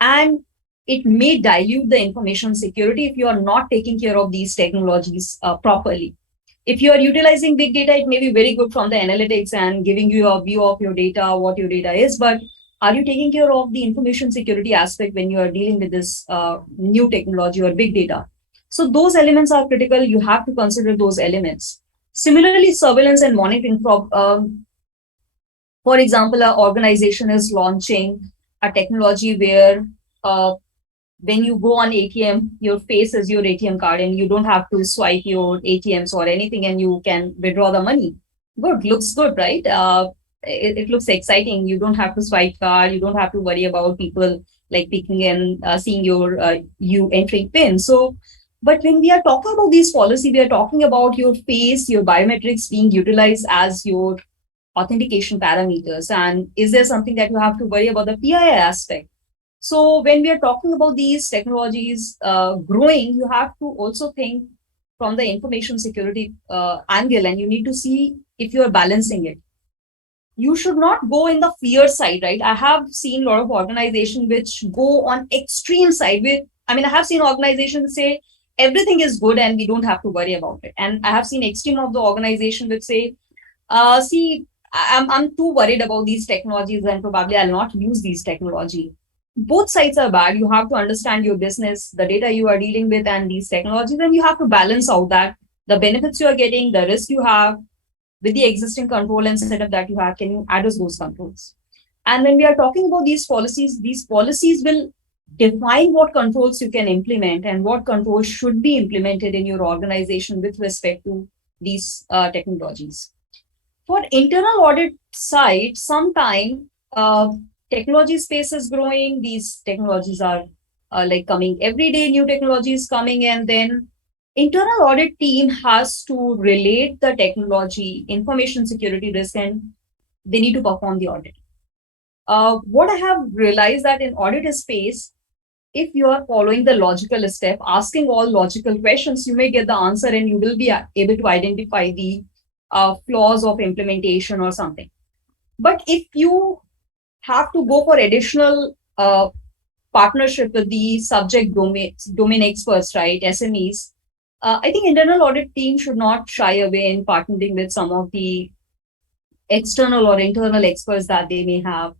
and it may dilute the information security if you are not taking care of these technologies properly. If you are utilizing big data, it may be very good from the analytics and giving you a view of your data, what your data is, but are you taking care of the information security aspect when you are dealing with this new technology or big data? So those elements are critical. You have to consider those elements. Similarly, surveillance and monitoring. For example, an organization is launching a technology where when you go on ATM, your face is your ATM card and you don't have to swipe your ATMs or anything and you can withdraw the money. Good, looks good, right? It looks exciting. You don't have to swipe card. You don't have to worry about people like picking and seeing your you entering PIN. So, but when we are talking about these policy, we are talking about your face, your biometrics being utilized as your authentication parameters. And is there something that you have to worry about the PII aspect? So when we are talking about these technologies growing, you have to also think from the information security angle, and you need to see if you are balancing it. You should not go in the fear side, right? I have seen a lot of organizations which go on extreme side with, I mean, I have seen organizations say everything is good and we don't have to worry about it. And I have seen extreme of the organization which say, see, I'm too worried about these technologies and probably I'll not use these technology. Both sides are bad. You have to understand your business, the data you are dealing with, and these technologies, and you have to balance out that the benefits you are getting, the risk you have with the existing control and setup that you have. Can you address those controls? And when we are talking about these policies will define what controls you can implement and what controls should be implemented in your organization with respect to these technologies. For internal audit side, sometime technology space is growing. These technologies are like coming every day, new technologies coming, and then internal audit team has to relate the technology, information security risk, and they need to perform the audit. What I have realized that in audit space, if you are following the logical step, asking all logical questions, you may get the answer and you will be able to identify the flaws of implementation or something. But if you have to go for additional partnership with the subject domain experts, right, SMEs, I think internal audit team should not shy away in partnering with some of the external or internal experts that they may have.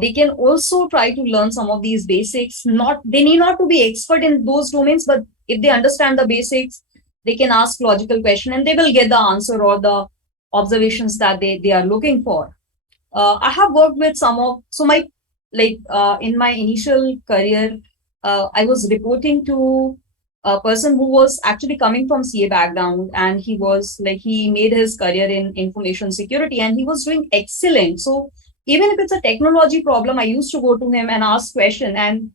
They can also try to learn some of these basics. They need not to be expert in those domains, but if they understand the basics, they can ask logical question and they will get the answer or the observations that they are looking for. I have worked with in my initial career, I was reporting to a person who was actually coming from CA background, and he made his career in information security and he was doing excellent. So even if it's a technology problem, I used to go to him and ask question, and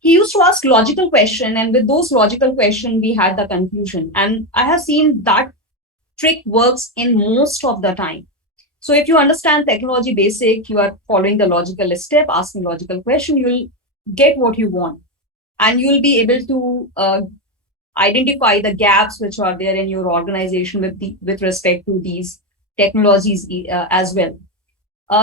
he used to ask logical question, and with those logical question, we had the conclusion. And I have seen that trick works in most of the time. So if you understand technology basic, you are following the logical step, asking logical question, you will get what you want. And you will be able to identify the gaps which are there in your organization with respect to these technologies as well.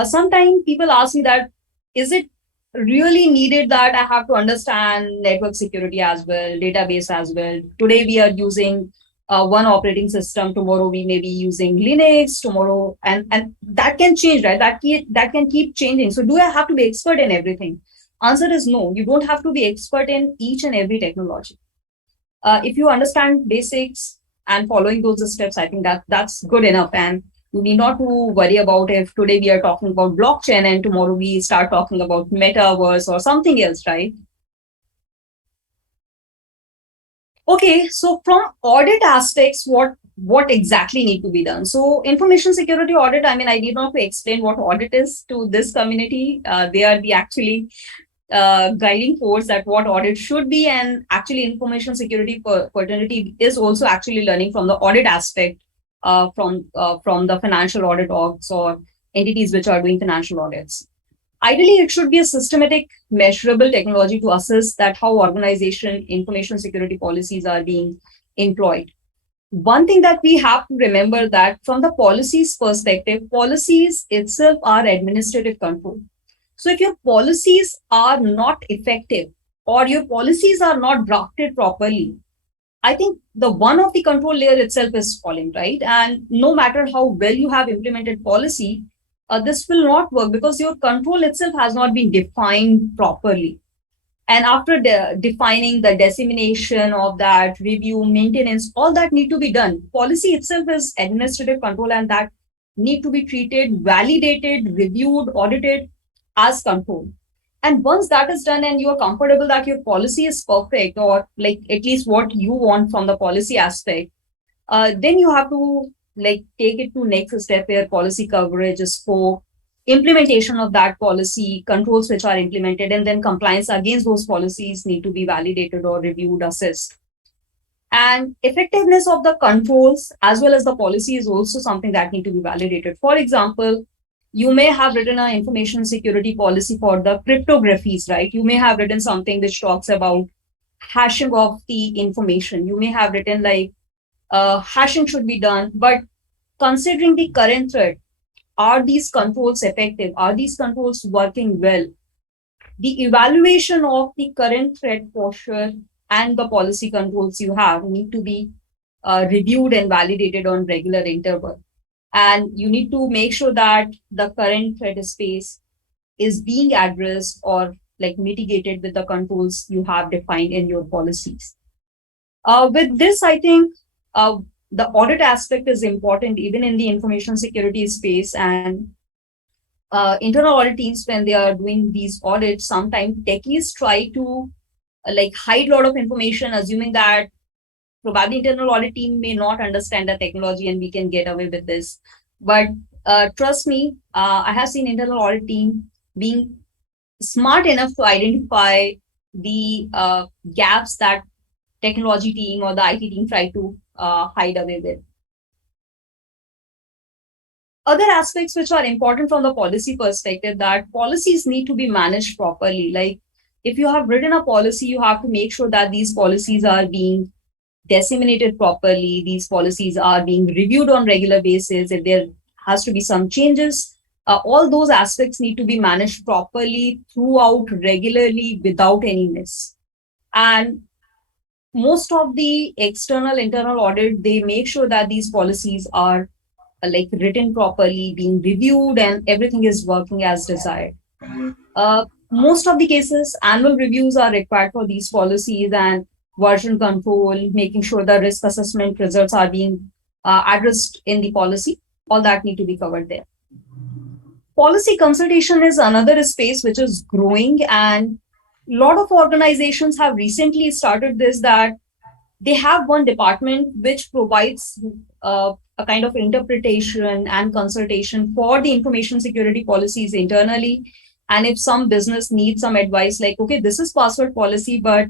Sometimes people ask me that, is it really needed that I have to understand network security as well, database as well? Today we are using one operating system. Tomorrow we may be using Linux. Tomorrow, and that can change, right? That can keep changing. So do I have to be expert in everything? Answer is no. You don't have to be expert in each and every technology. If you understand basics and following those steps, I think that's good enough. And you need not to worry about if today we are talking about blockchain and tomorrow we start talking about metaverse or something else, right? Okay, so from audit aspects, what exactly need to be done? So information security audit, I mean, I need not to explain what audit is to this community. They are the actually guiding force that what audit should be, and actually information security fraternity is also actually learning from the audit aspect from the financial audit orgs or entities which are doing financial audits. Ideally, it should be a systematic, measurable technology to assess that how organization information security policies are being employed. One thing that we have to remember that from the policies perspective, policies itself are administrative control. So if your policies are not effective or your policies are not drafted properly, I think the one of the control layer itself is falling, right? And no matter how well you have implemented policy, this will not work because your control itself has not been defined properly. And after defining the dissemination of that, review, maintenance, all that need to be done. Policy itself is administrative control, and that need to be treated, validated, reviewed, audited as control. And once that is done and you're comfortable that your policy is perfect, or like at least what you want from the policy aspect, then you have to like take it to next step where policy coverage is for implementation of that policy, controls which are implemented, and then compliance against those policies need to be validated or reviewed, assessed. And effectiveness of the controls as well as the policy is also something that need to be validated. For example, you may have written an information security policy for the cryptographies, right? You may have written something which talks about hashing of the information. You may have written like hashing should be done, but considering the current threat, are these controls effective? Are these controls working well? The evaluation of the current threat posture and the policy controls you have need to be reviewed and validated on regular interval. And you need to make sure that the current threat space is being addressed or like mitigated with the controls you have defined in your policies. With this, I think the audit aspect is important even in the information security space. And internal audit teams, when they are doing these audits, sometimes techies try to like hide a lot of information, assuming that probably internal audit team may not understand the technology and we can get away with this. But trust me, I have seen internal audit team being smart enough to identify the gaps that technology team or the IT team try to hide away with. Other aspects which are important from the policy perspective, that policies need to be managed properly. Like if you have written a policy, you have to make sure that these policies are being disseminated properly. These policies are being reviewed on regular basis. If there has to be some changes, all those aspects need to be managed properly throughout regularly without any miss. And most of the external internal audit, they make sure that these policies are like written properly, being reviewed, and everything is working as desired. Most of the cases, annual reviews are required for these policies, and version control, making sure the risk assessment results are being addressed in the policy. All that need to be covered there. Policy consultation is another space which is growing, and a lot of organizations have recently started this, that they have one department which provides a kind of interpretation and consultation for the information security policies internally. And if some business needs some advice, like, okay, this is password policy, but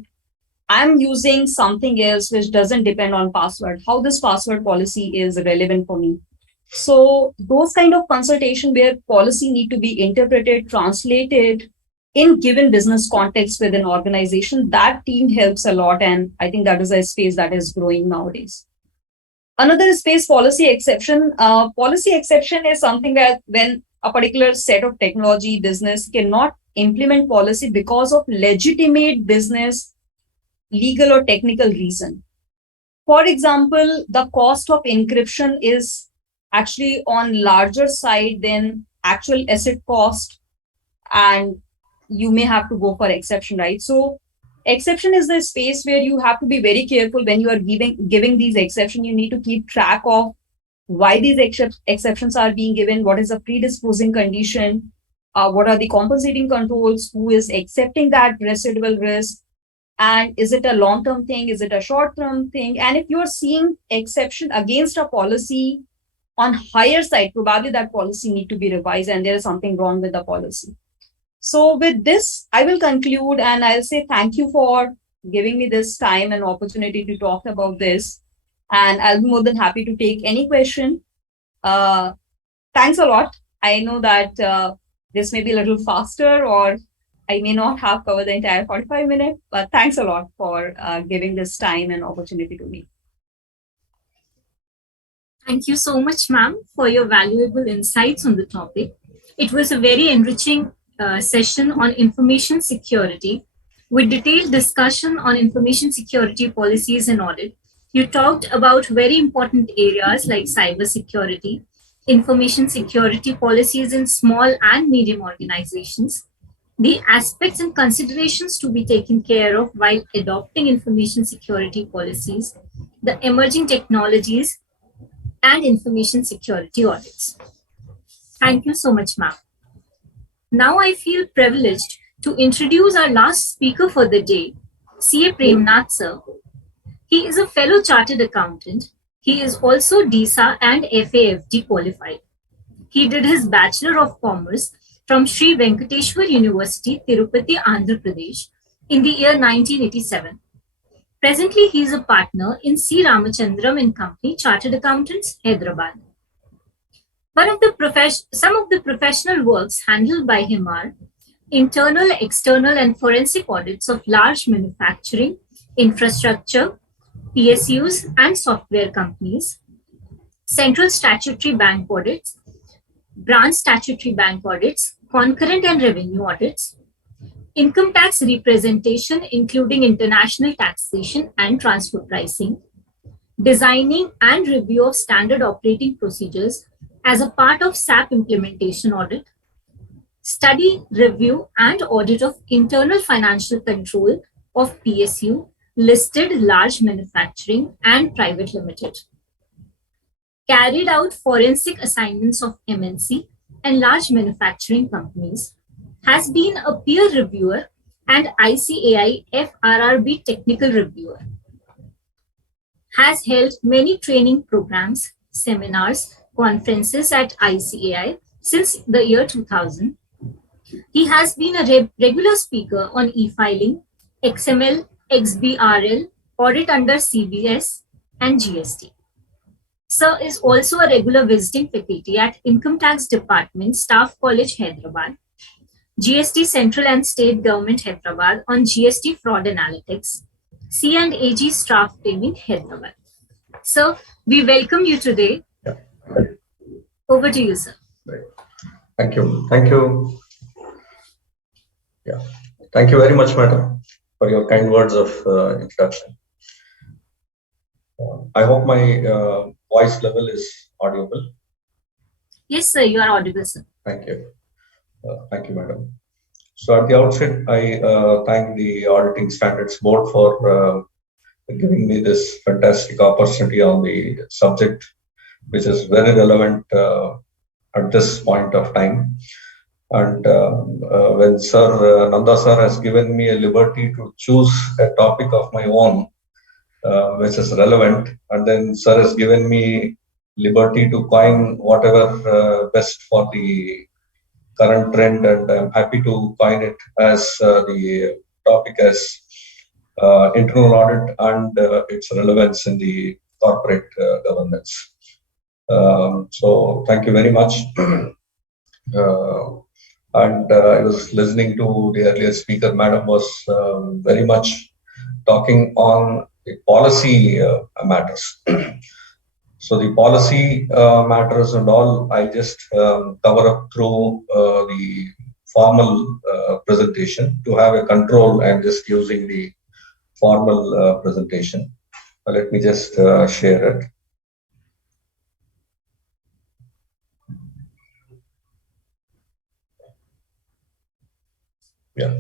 I'm using something else which doesn't depend on password, how this password policy is relevant for me. So those kind of consultation where policy need to be interpreted, translated in given business context with an organization, that team helps a lot. And I think that is a space that is growing nowadays. Another space, policy exception. Policy exception is something that when a particular set of technology business cannot implement policy because of legitimate business, legal or technical reason. For example, the cost of encryption is actually on larger side than actual asset cost, and you may have to go for exception, right? So exception is the space where you have to be very careful when you are giving these exceptions. You need to keep track of why these exceptions are being given, what is the predisposing condition, what are the compensating controls, who is accepting that residual risk, and is it a long-term thing, is it a short-term thing? And if you're seeing exception against a policy on higher side, probably that policy need to be revised and there is something wrong with the policy. So with this, I will conclude and I'll say thank you for giving me this time and opportunity to talk about this. And I'll be more than happy to take any question. Uh, Thanks a lot. I know that this may be a little faster or I may not have covered the entire 45 minutes, but thanks a lot for giving this time and opportunity to me. Thank you so much, ma'am, for your valuable insights on the topic. It was a very enriching session on information security with detailed discussion on information security policies and audit. You talked about very important areas like cyber security, information security policies in small and medium organizations, the aspects and considerations to be taken care of while adopting information security policies, the emerging technologies, and information security audits. Thank you so much, ma'am. Now I feel privileged to introduce our last speaker for the day, CA Premnath sir. He is a fellow chartered accountant. He is also DISA and FAFD qualified. He did his Bachelor of Commerce from Sri Venkateshwar University, Tirupati, Andhra Pradesh in the year 1987. Presently, he is a partner in C. Ramachandram and Company, Chartered Accountants, Hyderabad. Some of the professional works handled by him are internal, external, and forensic audits of large manufacturing, infrastructure, PSUs, and software companies, central statutory bank audits, branch statutory bank audits, concurrent and revenue audits, income tax representation, including international taxation and transfer pricing, designing and review of standard operating procedures as a part of SAP implementation audit, study, review, and audit of internal financial control of PSU, listed large manufacturing and private limited. Carried out forensic assignments of MNC and large manufacturing companies, has been a peer reviewer and ICAI FRRB technical reviewer, has held many training programs, seminars, conferences at ICAI since the year 2000. He has been a regular speaker on e-filing, XML, XBRL, audit under CBS, and GST. Sir is also a regular visiting faculty at Income Tax Department, Staff College, Hyderabad, GST Central and State Government, Hyderabad on GST Fraud Analytics, C&AG Staff Training, Hyderabad. Sir, we welcome you today. Yeah. Over to you, sir. Right. Thank you. Thank you. Yeah. Thank you very much, madam, for your kind words of introduction. I hope my voice level is audible. Yes, sir, you are audible, sir. Thank you. Thank you, madam. So at the outset, I thank the Auditing Standards Board for giving me this fantastic opportunity on the subject, which is very relevant at this point of time. And when Sir Nanda sir has given me a liberty to choose a topic of my own, which is relevant, and then Sir has given me liberty to coin whatever best for the current trend, and I'm happy to coin it as the topic as internal audit and its relevance in the corporate governance. So thank you very much. And I was listening to the earlier speaker, madam was very much talking on the policy matters. So the policy matters and all, I just cover up through the formal presentation to have a control and just using the formal presentation. Let me just share it. Yeah.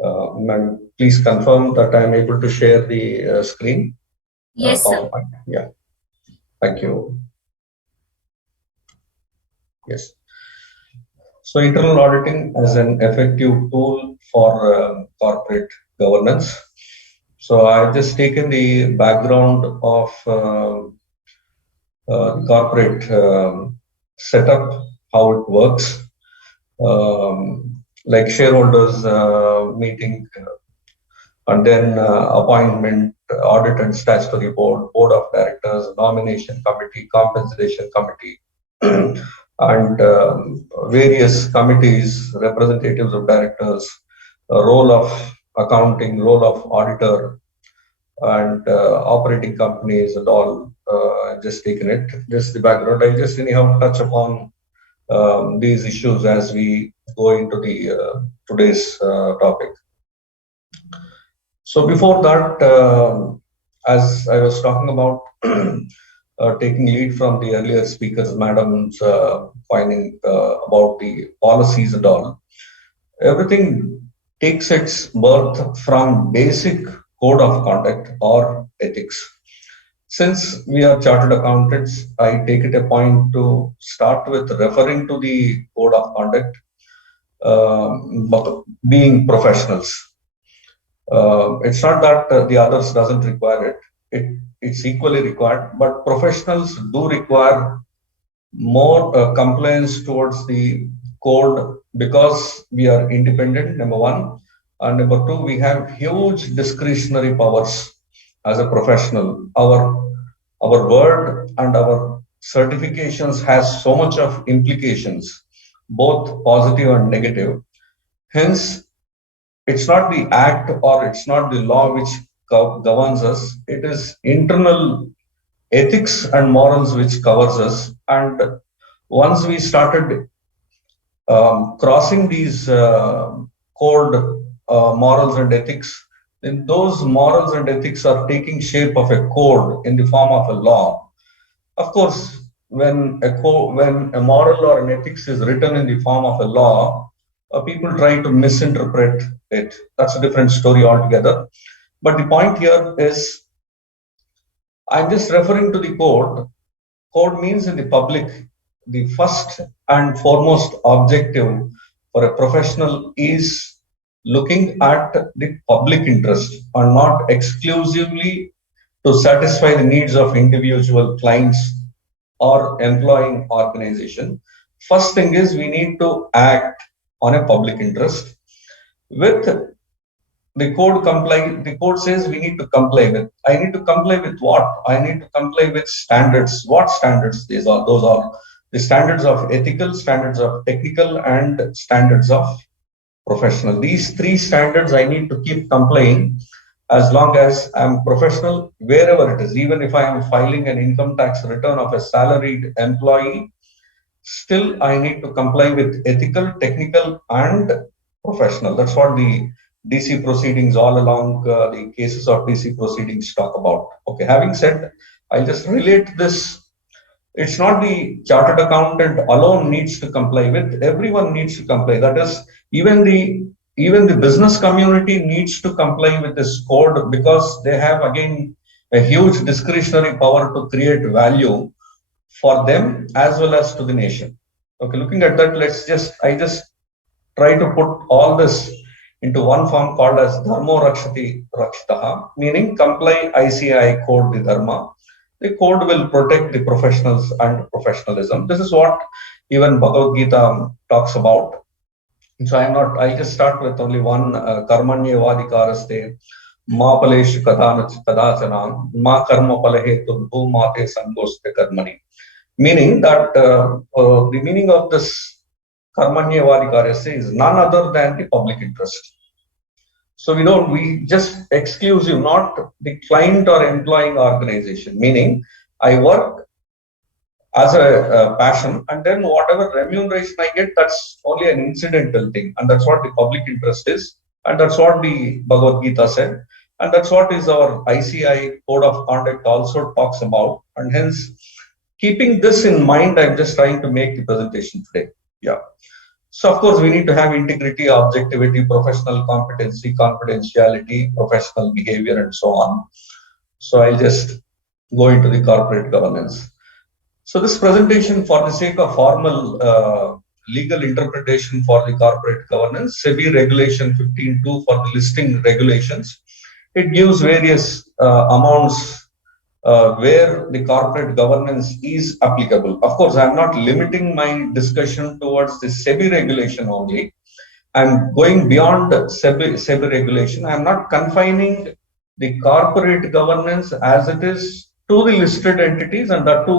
Ma'am, please confirm that I am able to share the screen. Yes, sir. Yeah. Thank you. Yes. So internal auditing as an effective tool for corporate governance. So I've just taken the background of corporate setup, how it works. like shareholders meeting, and then appointment, audit and statutory board, board of directors, nomination committee, compensation committee, and various committees, representatives of directors, role of accounting, role of auditor, and operating companies and all. Just taken it, just the background. I just anyhow touch upon these issues as we go into the today's topic. So before that, as I was talking about, taking lead from the earlier speakers, madam's finding about the policies and all, everything takes its birth from basic code of conduct or ethics. Since we are chartered accountants, I take it a point to start with referring to the code of conduct, being professionals. It's not that the others doesn't require it. It's equally required, but professionals do require more compliance towards the code because we are independent, number one. And number two, we have huge discretionary powers as a professional. Our word and our certifications has so much of implications, both positive and negative. Hence, it's not the act or it's not the law which governs us. It is internal ethics and morals which covers us. And once we started crossing these code morals and ethics, then those morals and ethics are taking shape of a code in the form of a law. Of course, when a moral or an ethics is written in the form of a law, people try to misinterpret it. That's a different story altogether. But the point here is, I'm just referring to the code. Code means in the public, the first and foremost objective for a professional is looking at the public interest and not exclusively to satisfy the needs of individual clients or employing organization. First thing is we need to act on a public interest with the code says we need to comply with. I need to comply with what? I need to comply with standards. What standards? Those are the standards of ethical, standards of technical, and standards of professional. These three standards I need to keep complying as long as I'm professional wherever it is. Even if I am filing an income tax return of a salaried employee, still I need to comply with ethical, technical, and professional. That's what the DC proceedings all along, the cases of DC proceedings talk about. Okay, having said, I'll just relate this. It's not the chartered accountant alone needs to comply with, everyone needs to comply. That is, even the business community needs to comply with this code because they have again a huge discretionary power to create value for them as well as to the nation. Okay, looking at that, I just try to put all this into one form called as Dharmo Rakshati Rakshitaha, meaning comply ICI code the Dharma. The code will protect the professionals and professionalism. This is what even Bhagavad Gita talks about. So I'll just start with only one Karmanye Vadikaraste Ma Paleshu Kadachanam Ma Karma Palahetu Bhumate Sangoste Karmani. Meaning that the meaning of this Karmanye Vadikaraste is none other than the public interest. So we just exclusive, not the client or employing organization, meaning I work as a passion and then whatever remuneration I get, that's only an incidental thing. And that's what the public interest is. And that's what the Bhagavad Gita said. And that's what is our ICI code of conduct also talks about. And hence, keeping this in mind, I'm just trying to make the presentation today. Yeah. So of course, we need to have integrity, objectivity, professional competency, confidentiality, professional behavior, and so on. So I'll just go into the corporate governance. So this presentation, for the sake of formal legal interpretation for the corporate governance, SEBI Regulation 15.2 for the listing regulations, it gives various amounts where the corporate governance is applicable. Of course, I'm not limiting my discussion towards the SEBI regulation only. I'm going beyond SEBI regulation. I'm not confining the corporate governance as it is to the listed entities and that to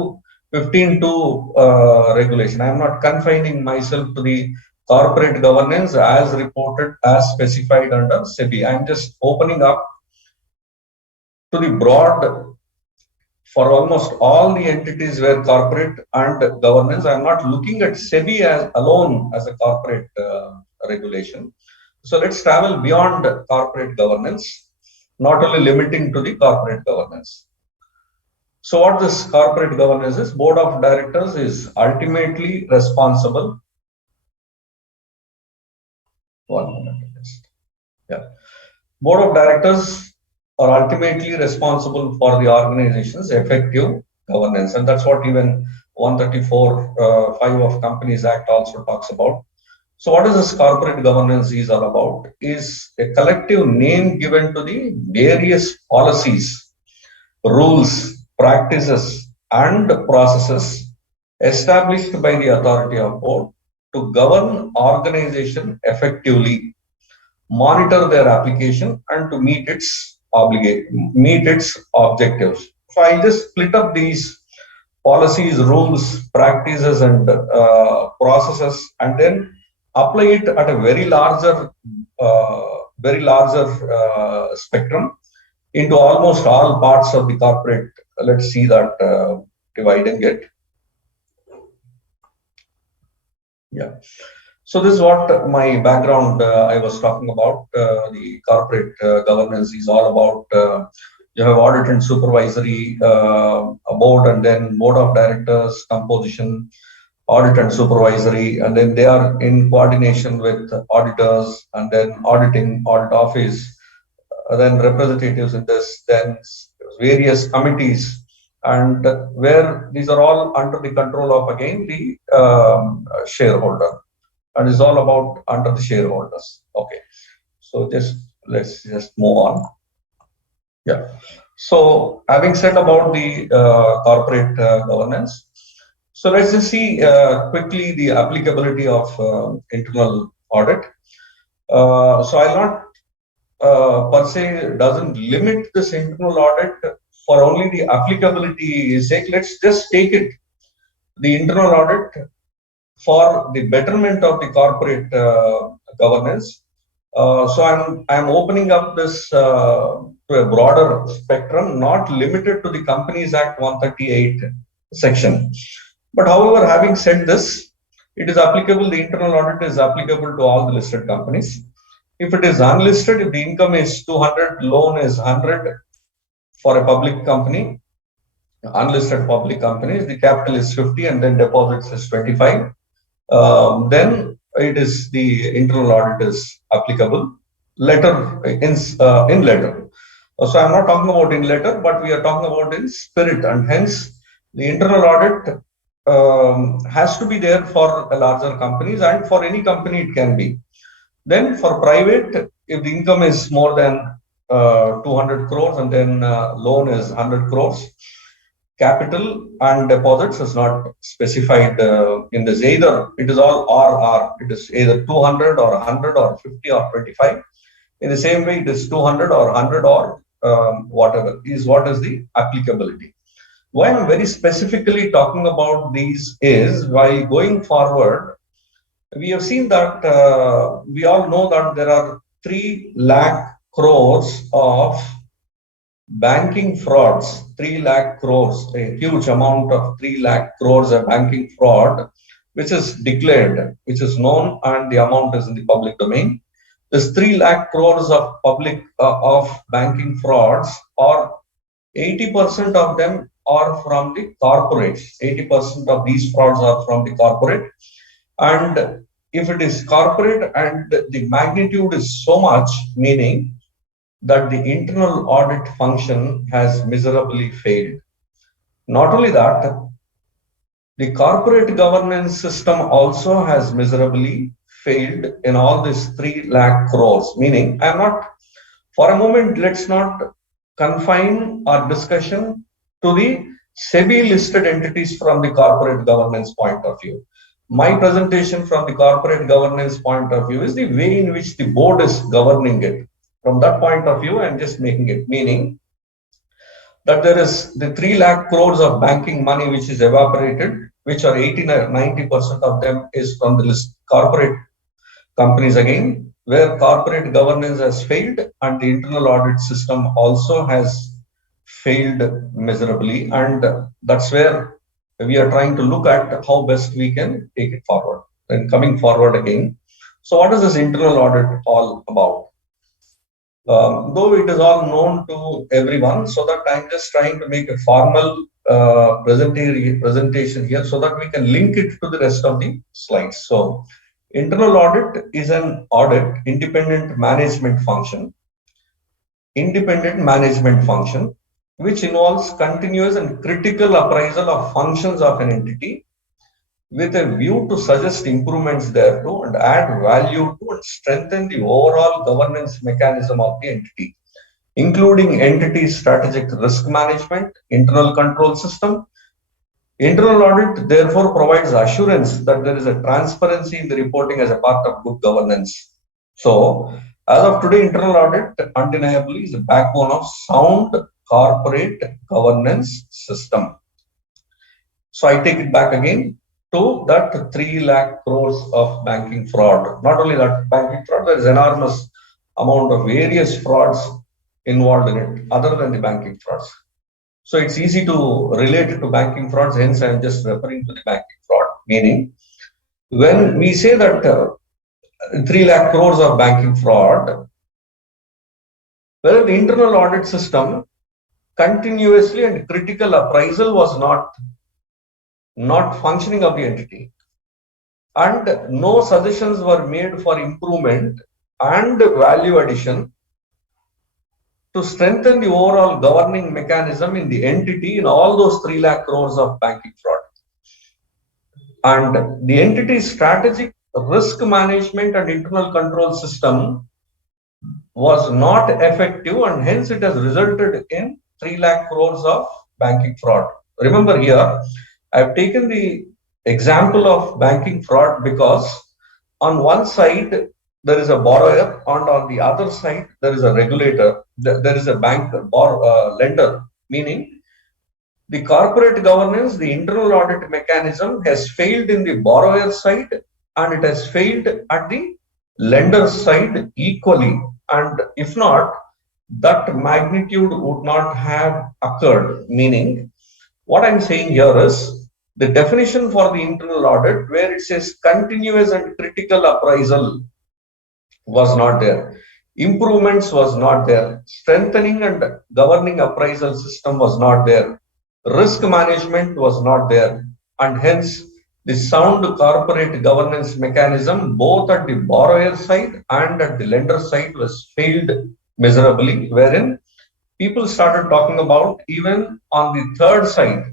15(2) regulation. I'm not confining myself to the corporate governance as reported, as specified under SEBI. I'm just opening up to the broad for almost all the entities where corporate and governance. I'm not looking at SEBI as alone as a corporate regulation. So let's travel beyond corporate governance, not only limiting to the corporate governance. So what this corporate governance is, board of directors is ultimately responsible. One minute, yeah. Board of directors are ultimately responsible for the organization's effective governance, and that's what even 134(5) of Companies Act also talks about. So what is this corporate governance is all about? Is a collective name given to the various policies, rules, practices, and processes established by the authority of board to govern organization effectively, monitor their application, and to meet its objectives. So I just split up these policies, rules, practices, and processes, and then apply it at a very larger spectrum into almost all parts of the corporate. Let's see that divide and get. Yeah. So this is what my background I was talking about. The corporate governance is all about you have audit and supervisory board, and then board of directors composition, audit and supervisory, and then they are in coordination with auditors, and then auditing, audit office, then representatives in this, then various committees, and where these are all under the control of again the shareholder, and it's all about under the shareholders. Okay, so let's just move on. Yeah. So having said about the corporate governance, so let's just see quickly the applicability of internal audit. So I'll not per se doesn't limit this internal audit for only the applicability sake. Let's just take it the internal audit for the betterment of the corporate governance. So I'm opening up this to a broader spectrum, not limited to the Companies Act 138 section. But however, having said this, it is applicable. The internal audit is applicable to all the listed companies. If it is unlisted, if the income is 200, loan is 100 for a public company, unlisted public companies, the capital is 50 and then deposits is 25. Then it is the internal audit is applicable. Letter in letter. So I'm not talking about in letter, but we are talking about in spirit, and hence the internal audit has to be there for larger companies, and for any company it can be. Then for private, if the income is more than 200 crores and then loan is 100 crores, capital and deposits is not specified in this. Either it is all or it is either 200 or 100 or 50 or 25. In the same way, it is 200 or 100 or whatever is what is the applicability. Why I'm very specifically talking about these is while going forward, we have seen that we all know that there are 3 lakh crores of banking frauds, 3 lakh crores, a huge amount of 3 lakh crores of banking fraud, which is declared, which is known, and the amount is in the public domain. This 3 lakh crores of public of banking frauds, or 80% of them are from the corporates. 80% of these frauds are from the corporate. And if it is corporate and the magnitude is so much, meaning that the internal audit function has miserably failed. Not only that, the corporate governance system also has miserably failed in all these 3 lakh crores, meaning I'm not, for a moment, let's not confine our discussion to the SEBI listed entities from the corporate governance point of view. my presentation from the corporate governance point of view is the way in which the board is governing it. From that point of view, I'm just making it, meaning that there is the 3 lakh crores of banking money which is evaporated, which are 80 or 90% of them is from the list corporate companies again, where corporate governance has failed and the internal audit system also has failed miserably. And that's where we are trying to look at how best we can take it forward. Then coming forward again. So what is this internal audit all about? Though it is all known to everyone, so that I'm just trying to make a formal presentation here so that we can link it to the rest of the slides. So internal audit is an audit independent management function which involves continuous and critical appraisal of functions of an entity with a view to suggest improvements thereto and add value to and strengthen the overall governance mechanism of the entity, including entity strategic risk management, internal control system. Internal audit therefore provides assurance that there is a transparency in the reporting as a part of good governance. So, as of today, internal audit undeniably is the backbone of sound corporate governance system. So I take it back again to that 3 lakh crores of banking fraud. Not only that banking fraud, there is enormous amount of various frauds involved in it other than the banking frauds. So it's easy to relate it to banking frauds, hence I'm just referring to the banking fraud. Meaning, when we say that 3 lakh crores of banking fraud, whether the internal audit system continuously and critical appraisal was not functioning of the entity, and no suggestions were made for improvement and value addition to strengthen the overall governing mechanism in the entity in all those 3 lakh crores of banking fraud. And the entity's strategic risk management and internal control system was not effective, and hence it has resulted in 3 lakh crores of banking fraud. Remember here, I've taken the example of banking fraud because on one side there is a borrower and on the other side there is a regulator, there is a bank lender, meaning the corporate governance, the internal audit mechanism has failed in the borrower side and it has failed at the lender side equally. And if not, that magnitude would not have occurred. Meaning, what I'm saying here is the definition for the internal audit, where it says continuous and critical appraisal, was not there. Improvements was not there. Strengthening and governing appraisal system was not there. Risk management was not there. And hence, the sound corporate governance mechanism, both at the borrower side and at the lender side, was failed miserably, wherein people started talking about even on the third side.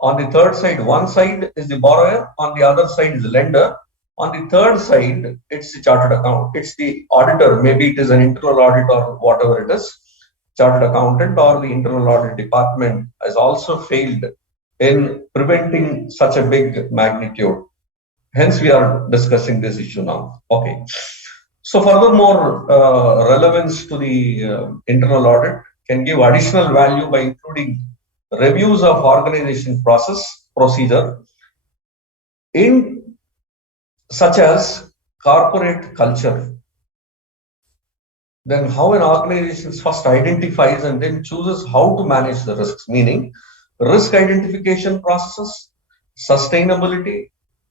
On the third side, one side is the borrower, on the other side is the lender. On the third side, it's the chartered account, it's the auditor, maybe it is an internal audit or whatever it is, chartered accountant or the internal audit department has also failed in preventing such a big magnitude. Hence, we are discussing this issue now. Okay. So furthermore, relevance to the internal audit can give additional value by including reviews of organization procedure in such as corporate culture. Then how an organization first identifies and then chooses how to manage the risks, meaning risk identification processes, sustainability,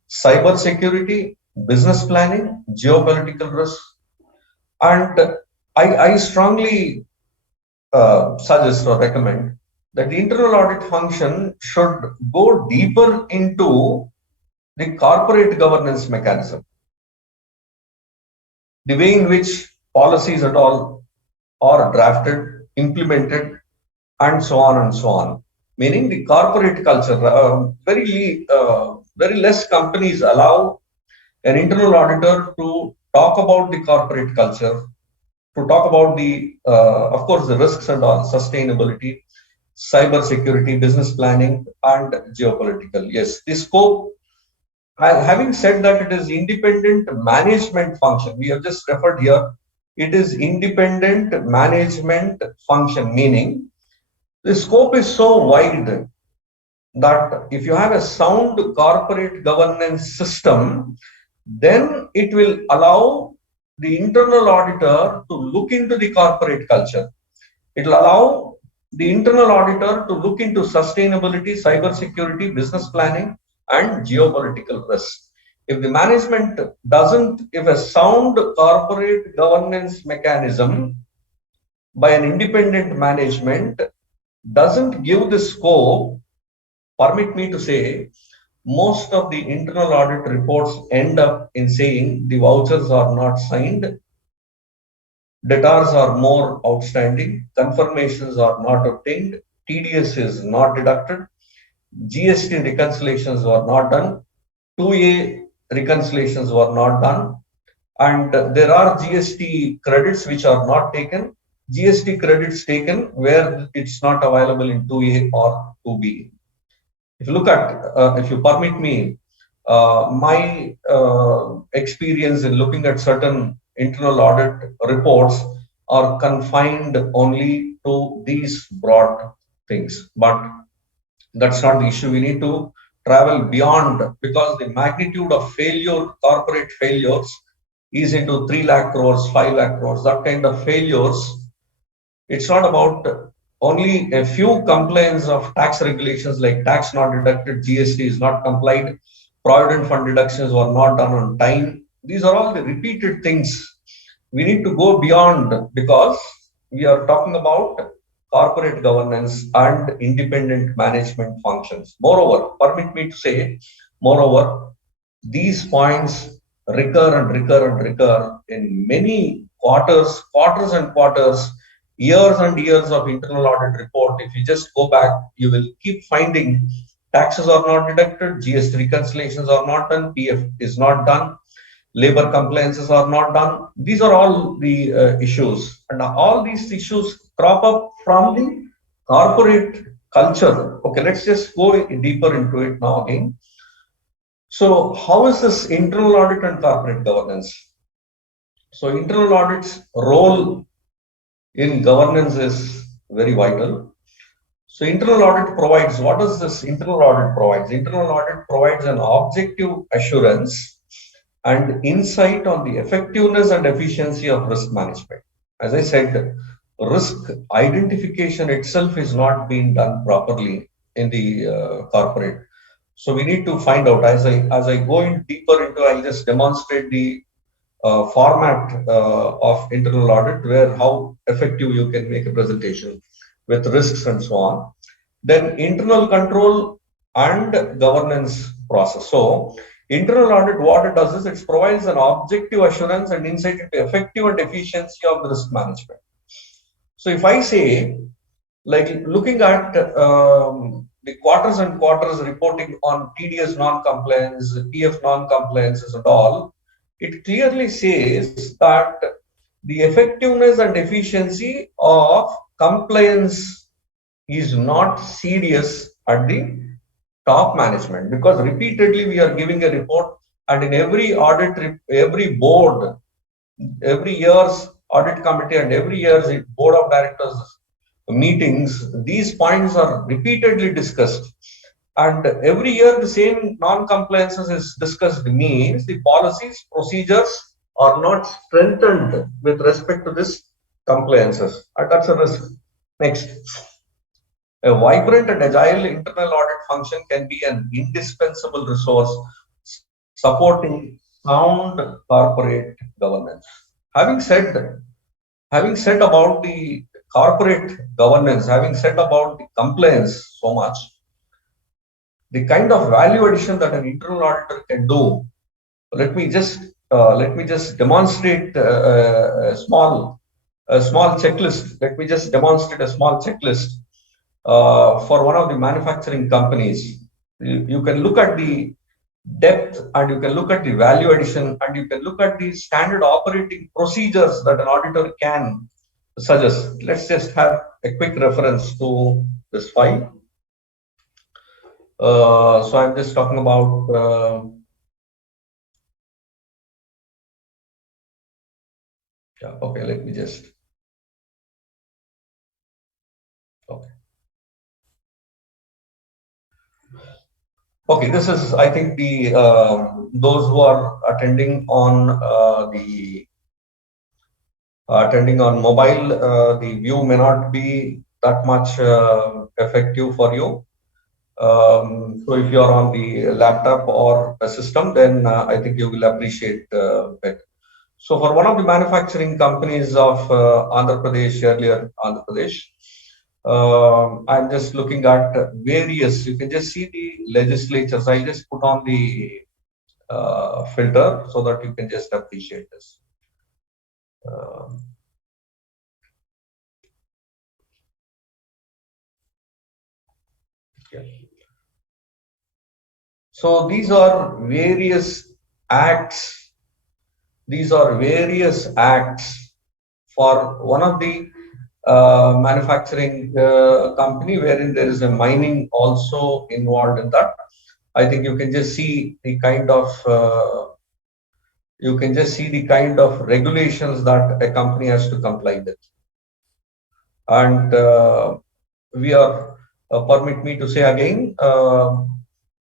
cyber security, business planning, geopolitical risk. And I strongly suggest or recommend that the internal audit function should go deeper into the corporate governance mechanism, the way in which policies at all are drafted, implemented, and so on and so on. Meaning the corporate culture, very less companies allow an internal auditor to talk about the corporate culture, to talk about the, of course, the risks and all, sustainability, cyber security, business planning, and geopolitical. Yes, the scope Having said that, it is independent management function. We have just referred here. It is independent management function, meaning the scope is so wide that if you have a sound corporate governance system, then it will allow the internal auditor to look into the corporate culture. It will allow the internal auditor to look into sustainability, cybersecurity, business planning, and geopolitical risks. If the management doesn't, if a sound corporate governance mechanism by an independent management doesn't give the scope, permit me to say, most of the internal audit reports end up in saying the vouchers are not signed, debtors are more outstanding, confirmations are not obtained, TDS is not deducted, GST reconciliations were not done, 2A reconciliations were not done, and there are GST credits which are not taken, GST credits taken where it's not available in 2A or 2B. If you look at, if you permit me, my experience in looking at certain internal audit reports are confined only to these broad things. But that's not the issue. We need to travel beyond, because the magnitude of failure, corporate failures, is into 3 lakh crores, 5 lakh crores, that kind of failures. It's not about only a few complaints of tax regulations like tax not deducted, GST is not complied, provident fund deductions were not done on time. These are all the repeated things. We need to go beyond, because we are talking about corporate governance and independent management functions. Moreover, permit me to say, moreover, these points recur and recur and recur in many quarters, quarters and quarters, years and years of internal audit report. If you just go back, you will keep finding taxes are not deducted, GST reconciliations are not done, PF is not done, labor compliances are not done. These are all the issues, and all these issues crop up from the corporate culture. Okay, let's just go deeper into it now again. So, how is this internal audit and corporate governance? So, internal audit's role in governance is very vital. So, internal audit provides, what does this internal audit provides? Internal audit provides an objective assurance and insight on the effectiveness and efficiency of risk management. As I said, risk identification itself is not being done properly in the corporate. So we need to find out. As I go in deeper into, I'll just demonstrate the format of internal audit, where how effective you can make a presentation with risks and so on. Then internal control and governance process. So internal audit, what it does is it provides an objective assurance and insight into effective and efficiency of the risk management. So if I say, like looking at the quarters and quarters reporting on TDS non-compliance, PF non-compliances and all, it clearly says that the effectiveness and efficiency of compliance is not serious at the top management, because repeatedly we are giving a report, and in every audit, every board, every year's audit committee and every year's board of directors meetings, these points are repeatedly discussed. And every year the same non-compliances is discussed, means the policies, procedures are not strengthened with respect to this compliances. And that's a risk. Next. A vibrant and agile internal audit function can be an indispensable resource supporting sound corporate governance. Having said, having said about the corporate governance, having said about the compliance so much, the kind of value addition that an internal auditor can do, let me just demonstrate a small checklist. Let me just demonstrate a small checklist for one of the manufacturing companies. You can look at the depth, and you can look at the value addition, and you can look at the standard operating procedures that an auditor can suggest. Let's just have a quick reference to this file. So I'm just talking about Yeah, okay, let me just. Okay. Okay, this is, I think, the those who are attending on attending on mobile, the view may not be that much effective for you. So if you are on the laptop or a system, then I think you will appreciate it. So for one of the manufacturing companies of Andhra Pradesh, earlier Andhra Pradesh, I'm just looking at various, you can just see the legislatures. I just put on the filter so that you can just appreciate this. Yeah. So these are various acts. These are various acts for one of the manufacturing company wherein there is a mining also involved in that. I think you can just see the kind of regulations that a company has to comply with. And we are, permit me to say again,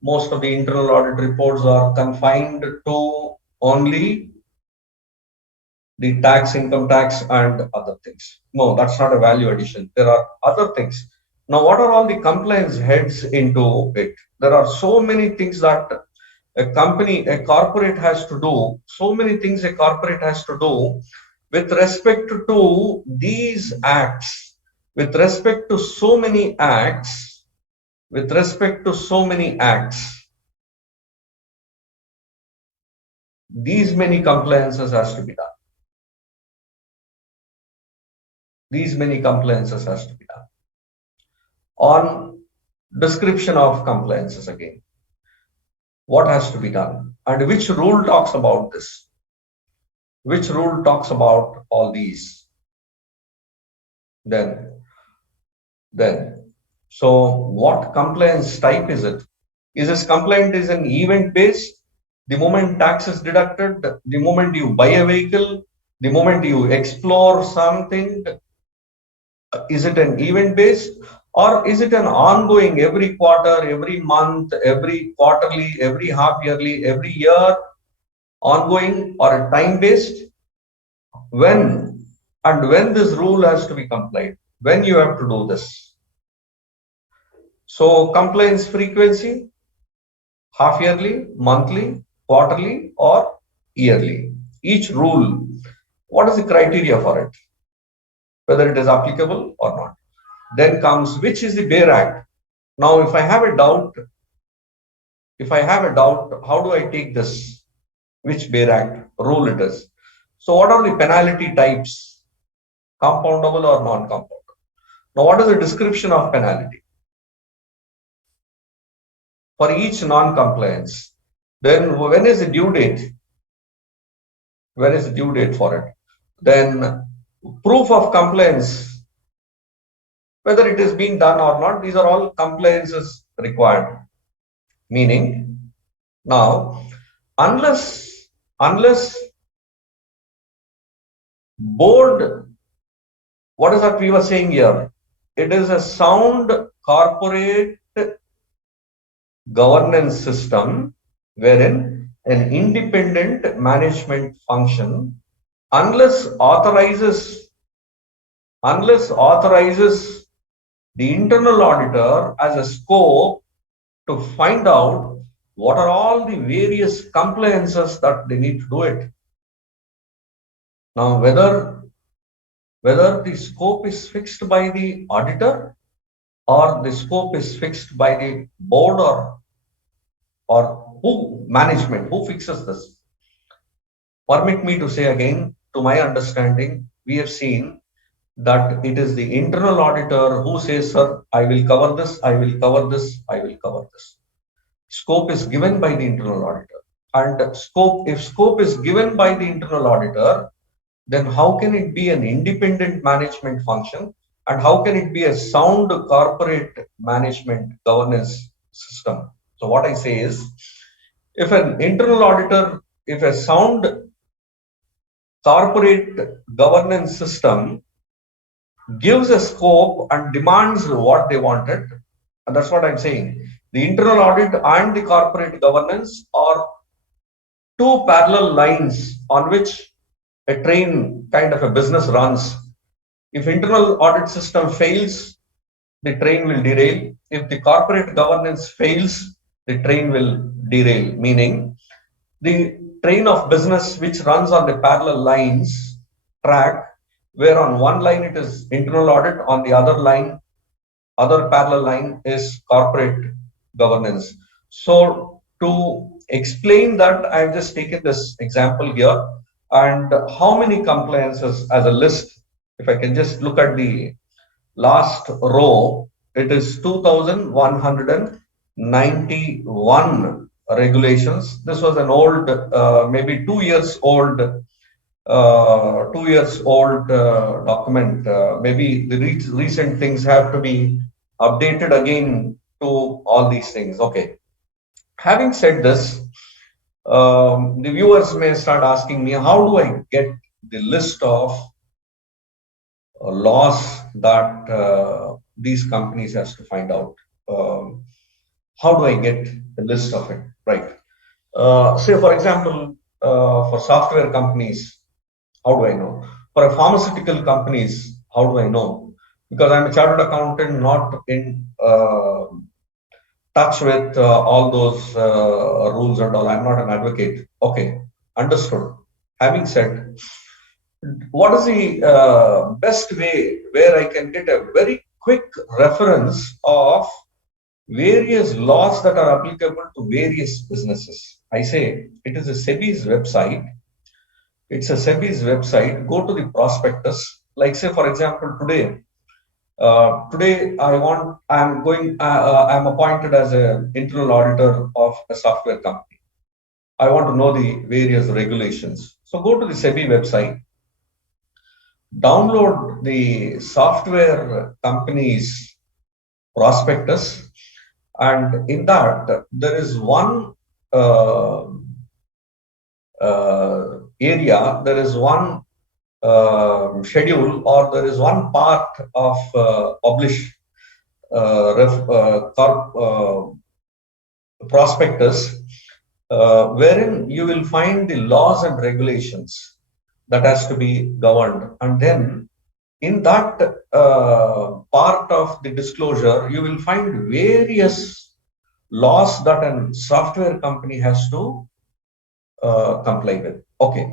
most of the internal audit reports are confined to only the tax, income tax, and other things. No, that's not a value addition. There are other things. Now, what are all the compliance heads into it? There are so many things that a company, a corporate has to do, so many things a corporate has to do with respect to these acts, with respect to so many acts, with respect to so many acts. These many compliances has to be done. These many compliances has to be done. On description of compliances again, what has to be done and which rule talks about this? Which rule talks about all these? Then, so what compliance type is it? Is this compliant is an event based? The moment tax is deducted, the moment you buy a vehicle, the moment you explore something, is it an event based or is it an ongoing every quarter, every month, every quarterly, every half yearly, every year ongoing or a time based? When and when this rule has to be complied, when you have to do this. So compliance frequency, half yearly, monthly, quarterly, or yearly. Each rule, what is the criteria for it? Whether it is applicable or not. Then comes which is the Bear Act. Now, if I have a doubt, how do I take this? Which Bear Act rule it is? So, what are the penalty types? Compoundable or non-compoundable? Now, what is the description of penalty? For each non-compliance, then when is the due date? When is the due date for it? Then proof of compliance, whether it is being done or not, these are all compliances required. Meaning, now, unless board, what is that we were saying here? It is a sound corporate governance system wherein an independent management function, unless authorizes the internal auditor as a scope to find out what are all the various compliances that they need to do it. Now, whether the scope is fixed by the auditor or the scope is fixed by the board or who fixes this? Permit me to say again, to my understanding, we have seen that it is the internal auditor who says, sir, I will cover this, I will cover this, I will cover this. Scope is given by the internal auditor. And if scope is given by the internal auditor, then how can it be an independent management function? And how can it be a sound corporate management governance system? So what I say is, if an internal auditor, if a sound corporate governance system gives a scope and demands what they wanted. And that's what I'm saying. The internal audit and the corporate governance are two parallel lines on which a train kind of a business runs. If internal audit system fails, the train will derail. If the corporate governance fails, the train will derail, meaning the train of business which runs on the parallel lines track, where on one line it is internal audit, on the other parallel line is corporate governance. So to explain that, I've just taken this example here, and how many compliances as a list. If I can just look at the last row, it is 2,191 regulations. This was an old, maybe 2 years old, document. Maybe the recent things have to be updated again to all these things. Okay. Having said this, the viewers may start asking me, how do I get the list of laws that these companies has to find out? How do I get the list of it? Right. Say, for example, for software companies, how do I know? For pharmaceutical companies, how do I know? Because I'm a chartered accountant, not in touch with all those rules and all. I'm not an advocate. Okay, understood. Having said, what is the best way where I can get a very quick reference of various laws that are applicable to various businesses? I say it is a SEBI's website. It's a SEBI's website. Go to the prospectus. Like say, for example, today I'm appointed as an internal auditor of a software company. I want to know the various regulations. So go to the SEBI website, download the software company's prospectus, and in that there is one area, there is one schedule, or there is one part of publish prospectus, wherein you will find the laws and regulations that has to be governed, and then in that part of the disclosure you will find various laws that a software company has to comply with. Okay,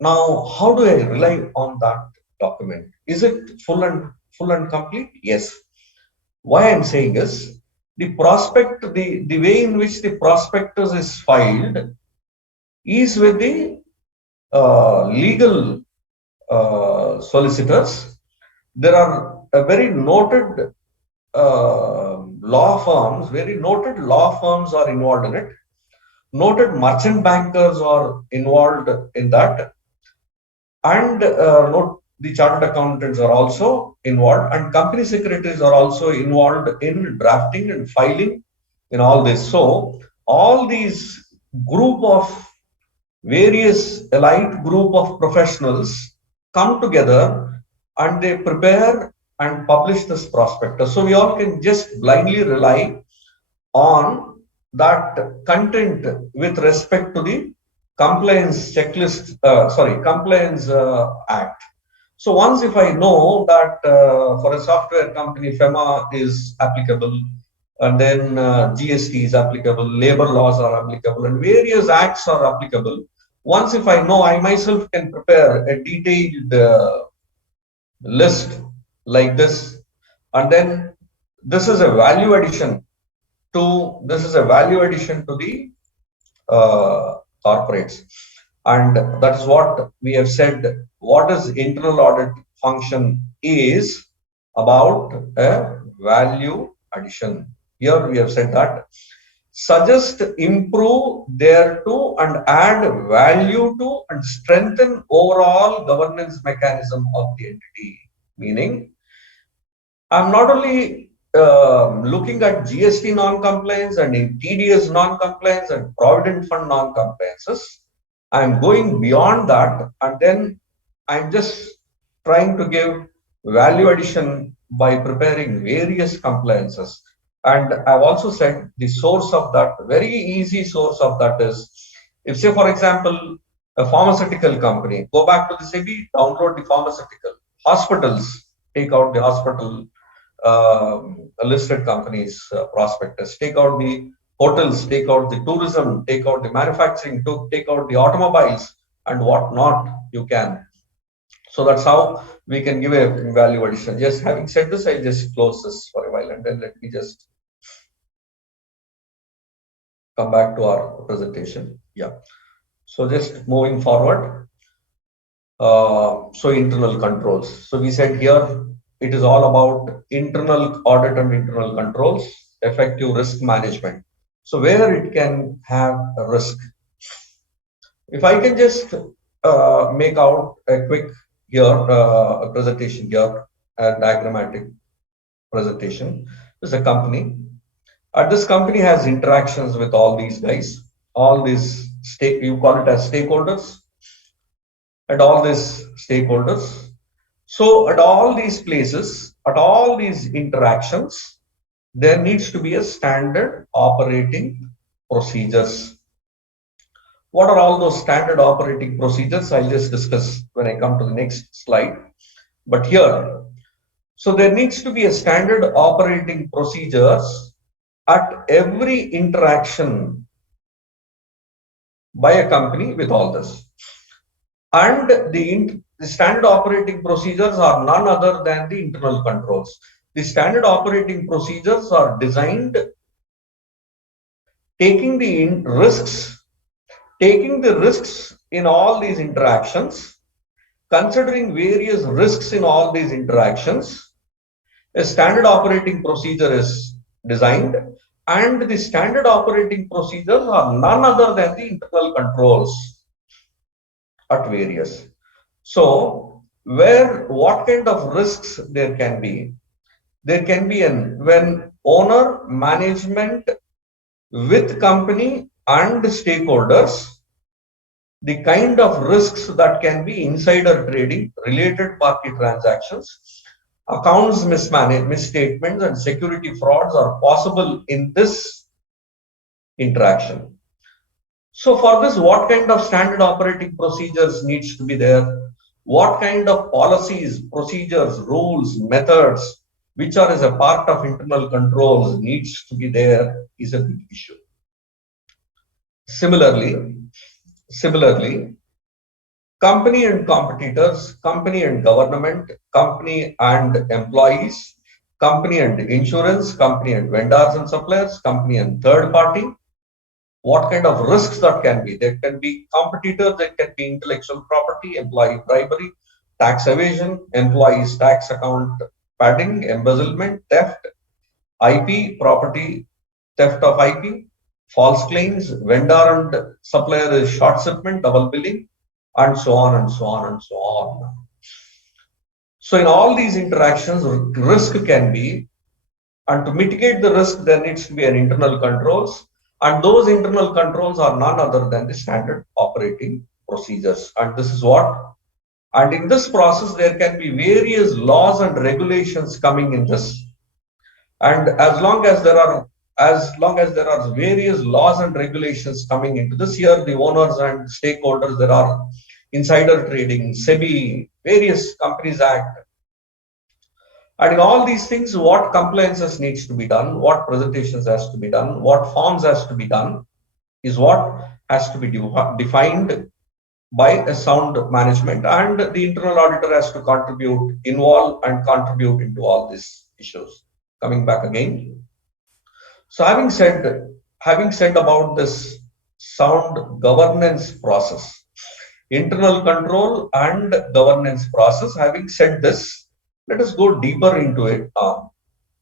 now how do I rely on that document? Is it full and complete? Yes. Why I'm saying is the way in which the prospectus is filed is with the legal solicitors. There are very noted law firms are involved in it. Noted merchant bankers are involved in that, and the chartered accountants are also involved, and company secretaries are also involved in drafting and filing in all this. So all these group of various elite group of professionals come together and they prepare and publish this prospectus. So we all can just blindly rely on that content with respect to the compliance checklist, compliance act. So once if I know that for a software company, FEMA is applicable, and then GST is applicable, labor laws are applicable, and various acts are applicable. Once if I know, I myself can prepare a detailed list like this, and then this is a value addition to the corporates, and that's what we have said. What is internal audit function is about a value addition. Here we have said that suggest, improve thereto, and add value to and strengthen overall governance mechanism of the entity. Meaning, I'm not only looking at GST non-compliance and in TDS non-compliance and provident fund non-compliances. I'm going beyond that, and then I'm just trying to give value addition by preparing various compliances. And I've also said the source of that, very easy source of that is, if say for example, a pharmaceutical company, go back to the SEBI, download the pharmaceutical. Hospitals, take out the hospital listed companies prospectus, take out the hotels, take out the tourism, take out the manufacturing, take out the automobiles and whatnot you can. So that's how we can give a value addition. Just having said this, I'll just close this for a while and then let me just come back to our presentation. Yeah. So just moving forward. So internal controls. So we said here it is all about internal audit and internal controls, effective risk management. So where it can have a risk. If I can just make out a quick here a presentation here, a diagrammatic presentation. This is a company. And this company has interactions with all these guys, all these you call it as stakeholders, and all these stakeholders. So at all these places, at all these interactions, there needs to be a standard operating procedures. What are all those standard operating procedures? I'll just discuss when I come to the next slide. But here, so there needs to be a standard operating procedures at every interaction by a company with all this. And the standard operating procedures are none other than the internal controls. The standard operating procedures are designed taking the risks, in all these interactions, considering various risks in all these interactions. A standard operating procedure is designed, and the standard operating procedures are none other than the internal controls at various. So, what kind of risks there can be? There can be when owner, management with company and stakeholders, the kind of risks that can be insider trading, related party transactions, accounts misstatements and security frauds are possible in this interaction. So for this, what kind of standard operating procedures needs to be there? What kind of policies, procedures, rules, methods, which are as a part of internal controls needs to be there is a big issue. Similarly, company and competitors, company and government, company and employees, company and insurance, company and vendors and suppliers, company and third party. What kind of risks that can be? There can be competitors, there can be intellectual property, employee bribery, tax evasion, employees tax account padding, embezzlement, theft, IP, property, theft of IP, false claims, vendor and supplier is short shipment, double billing, and so on and so on and so on. So in all these interactions, risk can be, and to mitigate the risk, there needs to be an internal controls, and those internal controls are none other than the standard operating procedures. And this is what, and in this process, there can be various laws and regulations coming in this. And as long as there are various laws and regulations coming into this, here the owners and stakeholders, there are insider trading, SEBI, various companies act, and in all these things, what compliances needs to be done, what presentations has to be done, what forms has to be done, is what has to be defined by a sound management, and the internal auditor has to involve and contribute into all these issues. Coming back again. So having said about this sound governance process, internal control and governance process, having said this, let us go deeper into it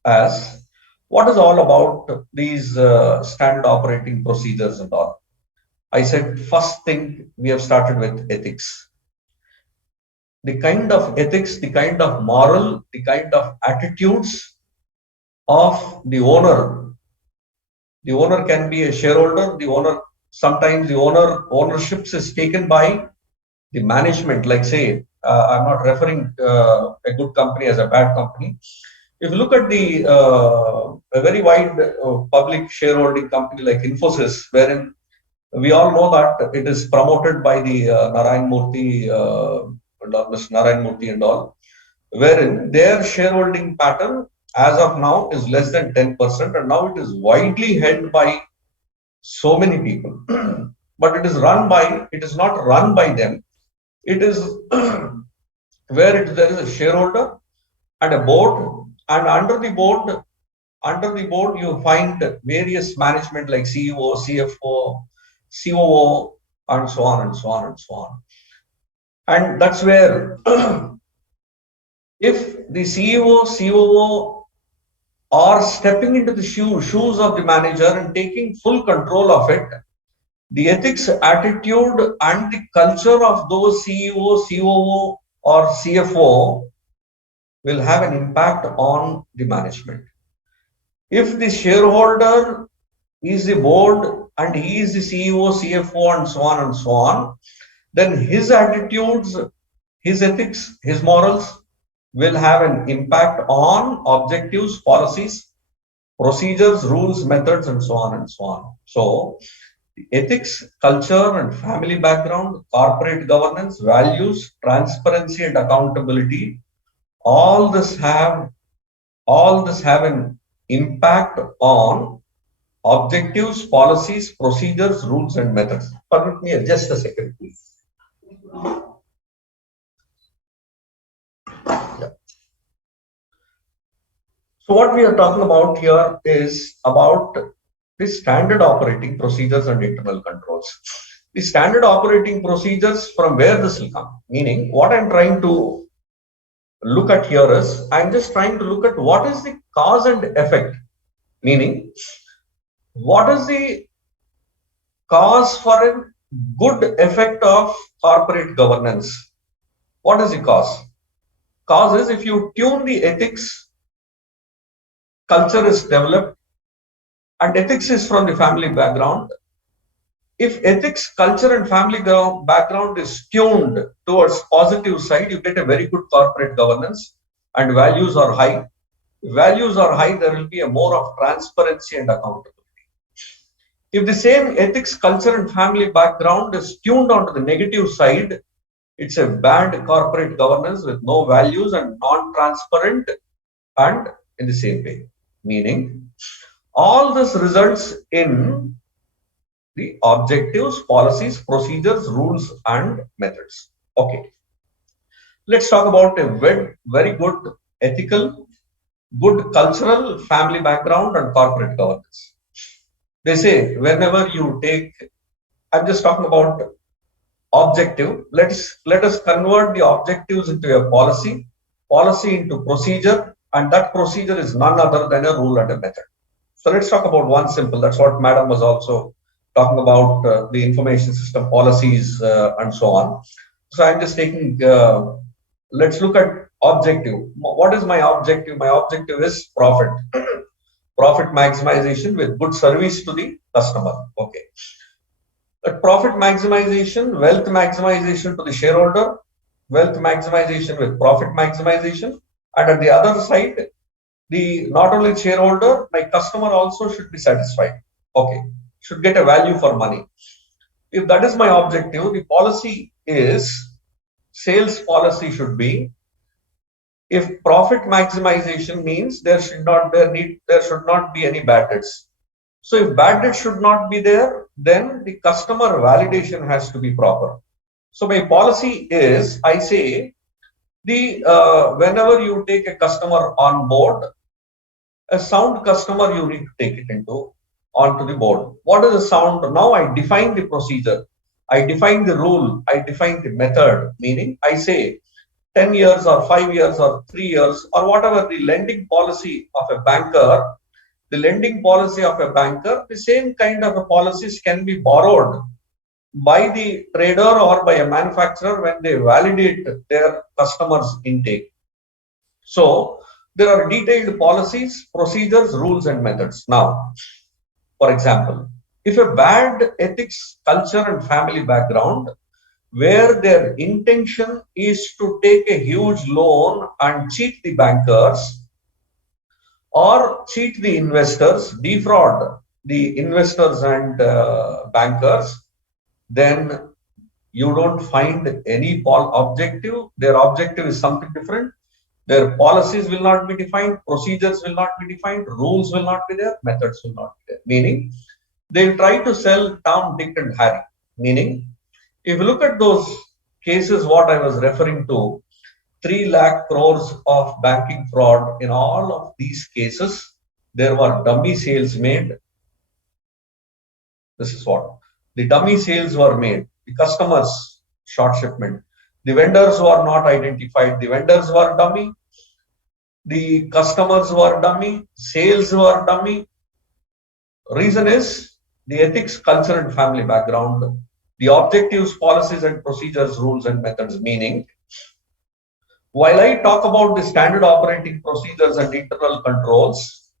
as what is all about these standard operating procedures and all. I said first thing we have started with ethics. The kind of ethics, the kind of moral, the kind of attitudes of the owner. The owner can be a shareholder, the owner sometimes the ownerships is taken by the management. Like say, I'm not referring a good company as a bad company. If you look at the a very wide public shareholding company like Infosys, wherein we all know that it is promoted by the Narayan Murthy, Mr. Narayan Murthy and all, wherein their shareholding pattern as of now is less than 10%, and now it is widely held by so many people. But it is not run by them. It is there is a shareholder and a board, and under the board you find various management like CEO, CFO, COO, and so on and so on and so on. And that's where if the CEO, COO are stepping into the shoes of the manager and taking full control of it, the ethics, attitude, and the culture of those CEO, COO, or CFO will have an impact on the management. If the shareholder is the board and he is the CEO, CFO, and so on and so on, then his attitudes, his ethics, his morals will have an impact on objectives, policies, procedures, rules, methods, and so on and so on. So, ethics, culture, and family background, corporate governance, values, transparency, and accountability, all this have an impact on objectives, policies, procedures, rules, and methods. Permit me just a second, please. Yeah. So what we are talking about here is about the standard operating procedures and internal controls. The standard operating procedures, from where this will come, meaning what I'm trying to look at here is, I'm just trying to look at what is the cause and effect, meaning what is the cause for a good effect of corporate governance. What is the cause? Cause is if you tune the ethics, culture is developed, and ethics is from the family background. If ethics, culture, and family background is tuned towards positive side, you get a very good corporate governance, and values are high. Values are high, there will be a more of transparency and accountability. If the same ethics, culture, and family background is tuned onto the negative side, it's a bad corporate governance with no values and non-transparent and in the same way. Meaning, all this results in the objectives, policies, procedures, rules, and methods. Okay. Let's talk about a very good ethical, good cultural, family background, and corporate governance. They say whenever you take, I'm just talking about objective. Let us convert the objectives into a policy, policy into procedure, and that procedure is none other than a rule and a method. So let's talk about one simple. That's what Madam was also talking about, the information system policies and so on. So I'm just taking. Let's look at objective. What is my objective? My objective is profit. Profit maximization with good service to the customer. Okay. Profit maximization, wealth maximization to the shareholder, wealth maximization with profit maximization, and at the other side, the not only shareholder, my customer also should be satisfied. Okay, should get a value for money. If that is my objective, the policy is, sales policy should be, if profit maximization means there should not be any bad debts. So if bad debt should not be there, then the customer validation has to be proper. So my policy is, I say, whenever you take a customer on board, a sound customer you need to take it onto the board. What is a sound? Now I define the procedure, I define the rule, I define the method. Meaning I say 10 years or 5 years or 3 years or whatever the lending policy of a banker. The lending policy of a banker, the same kind of a policies can be borrowed by the trader or by a manufacturer when they validate their customers' intake. So there are detailed policies, procedures, rules, and methods. Now, for example, if a bad ethics, culture and family background, where their intention is to take a huge loan and cheat the bankers or cheat the investors, defraud the investors and bankers, then you don't find any objective. Their objective is something different. Their policies will not be defined, procedures will not be defined, rules will not be there, methods will not be there. Meaning, they'll try to sell Tom, Dick, and Harry. Meaning, if you look at those cases, what I was referring to, 3 lakh crores of banking fraud, in all of these cases, there were dummy sales made. This is what the dummy sales were made. The customers short shipment. The vendors were not identified. The vendors were dummy. The customers were dummy. Sales were dummy. Reason is the ethics, culture, and family background. The objectives, policies, and procedures, rules, and methods. Meaning, while I talk about the standard operating procedures and internal controls,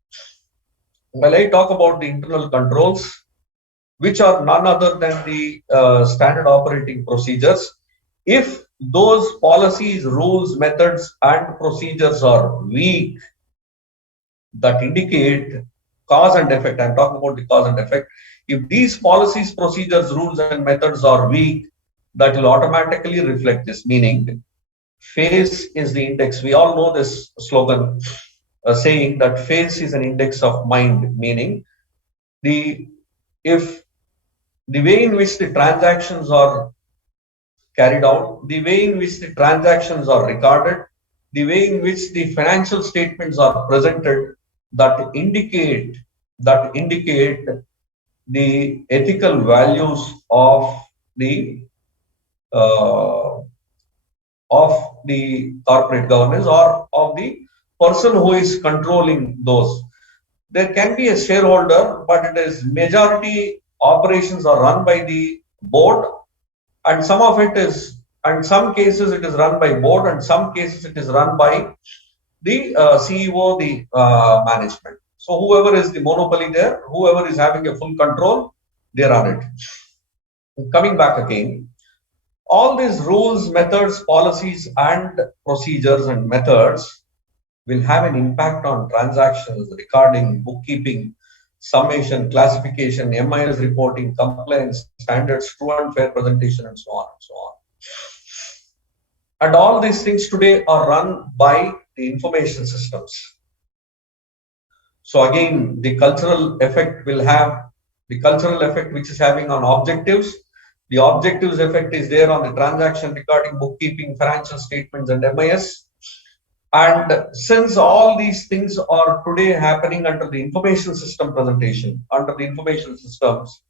which are none other than the standard operating procedures, if those policies, rules, methods, and procedures are weak, that indicate cause and effect. I'm talking about the cause and effect. If these policies, procedures, rules, and methods are weak, that will automatically reflect this. Meaning, face is the index. We all know this slogan saying that face is an index of mind. Meaning, if the way in which the transactions are carried out, the way in which the transactions are recorded, the way in which the financial statements are presented, that indicate the ethical values of the corporate governance or of the person who is controlling those. There can be a shareholder, but it is majority operations are run by the board, and some of it is, and some cases it is run by board, and some cases it is run by the CEO, the management. So whoever is the monopoly there, whoever is having a full control, they run it. Coming back again, all these rules, methods, policies, and procedures and methods will have an impact on transactions, recording, bookkeeping, summation, classification, MIS reporting, compliance, standards, true and fair presentation, and so on and so on. And all these things today are run by the information systems. So again, the cultural effect will have the cultural effect which is having on objectives. The objectives effect is there on the transaction recording, bookkeeping, financial statements, and MIS. And since all these things are today happening under the information system presentation, under the information systems,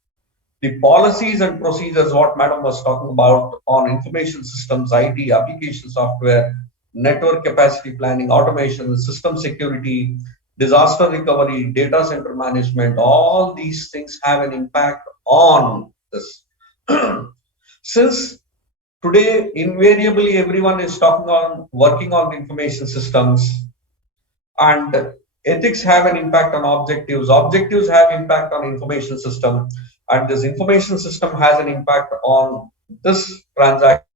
the policies and procedures, what Madam was talking about on information systems, IT, application software, network capacity planning, automation, system security, disaster recovery, data center management, all these things have an impact on this. Since today, invariably, everyone is working on information systems, and ethics have an impact on objectives. Objectives have impact on information system, and this information system has an impact on this transactions.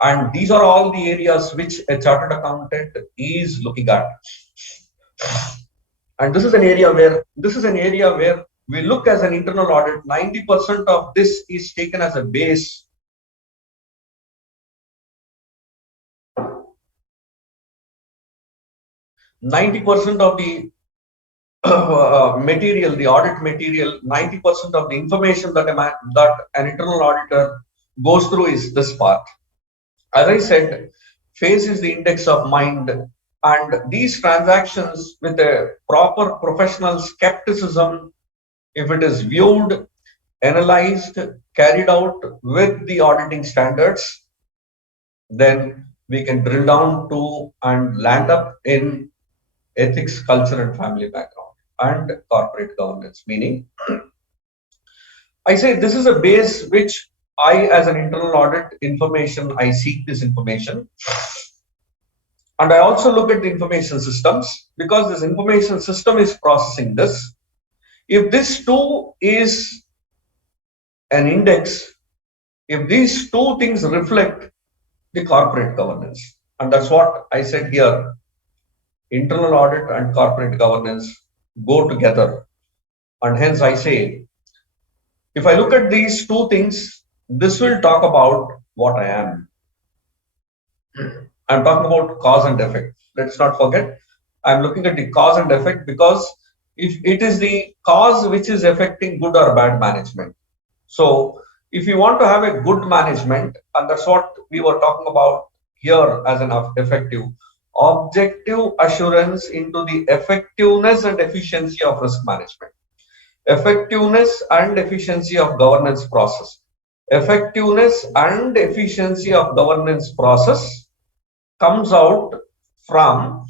And these are all the areas which a chartered accountant is looking at. And this is an area where we look as an internal audit. 90% of this is taken as a base. %90 of the material, the audit material, 90% of the information that an internal auditor goes through is this part. As I said, face is the index of mind, and these transactions with a proper professional skepticism, if it is viewed, analyzed, carried out with the auditing standards, then we can drill down to and land up in ethics, culture, and family background and corporate governance. Meaning, I say this is a base which I, as an internal audit information, I seek this information. And I also look at the information systems, because this information system is processing this. If this two is an index, if these two things reflect the corporate governance, and that's what I said here, internal audit and corporate governance go together. And hence I say, if I look at these two things, this will talk about what I am. I'm talking about cause and effect. Let's not forget, I'm looking at the cause and effect, because if it is the cause which is affecting good or bad management. So if you want to have a good management, and that's what we were talking about here as an effective, objective assurance into the effectiveness and efficiency of risk management, effectiveness and efficiency of governance process, effectiveness and efficiency of governance process comes out from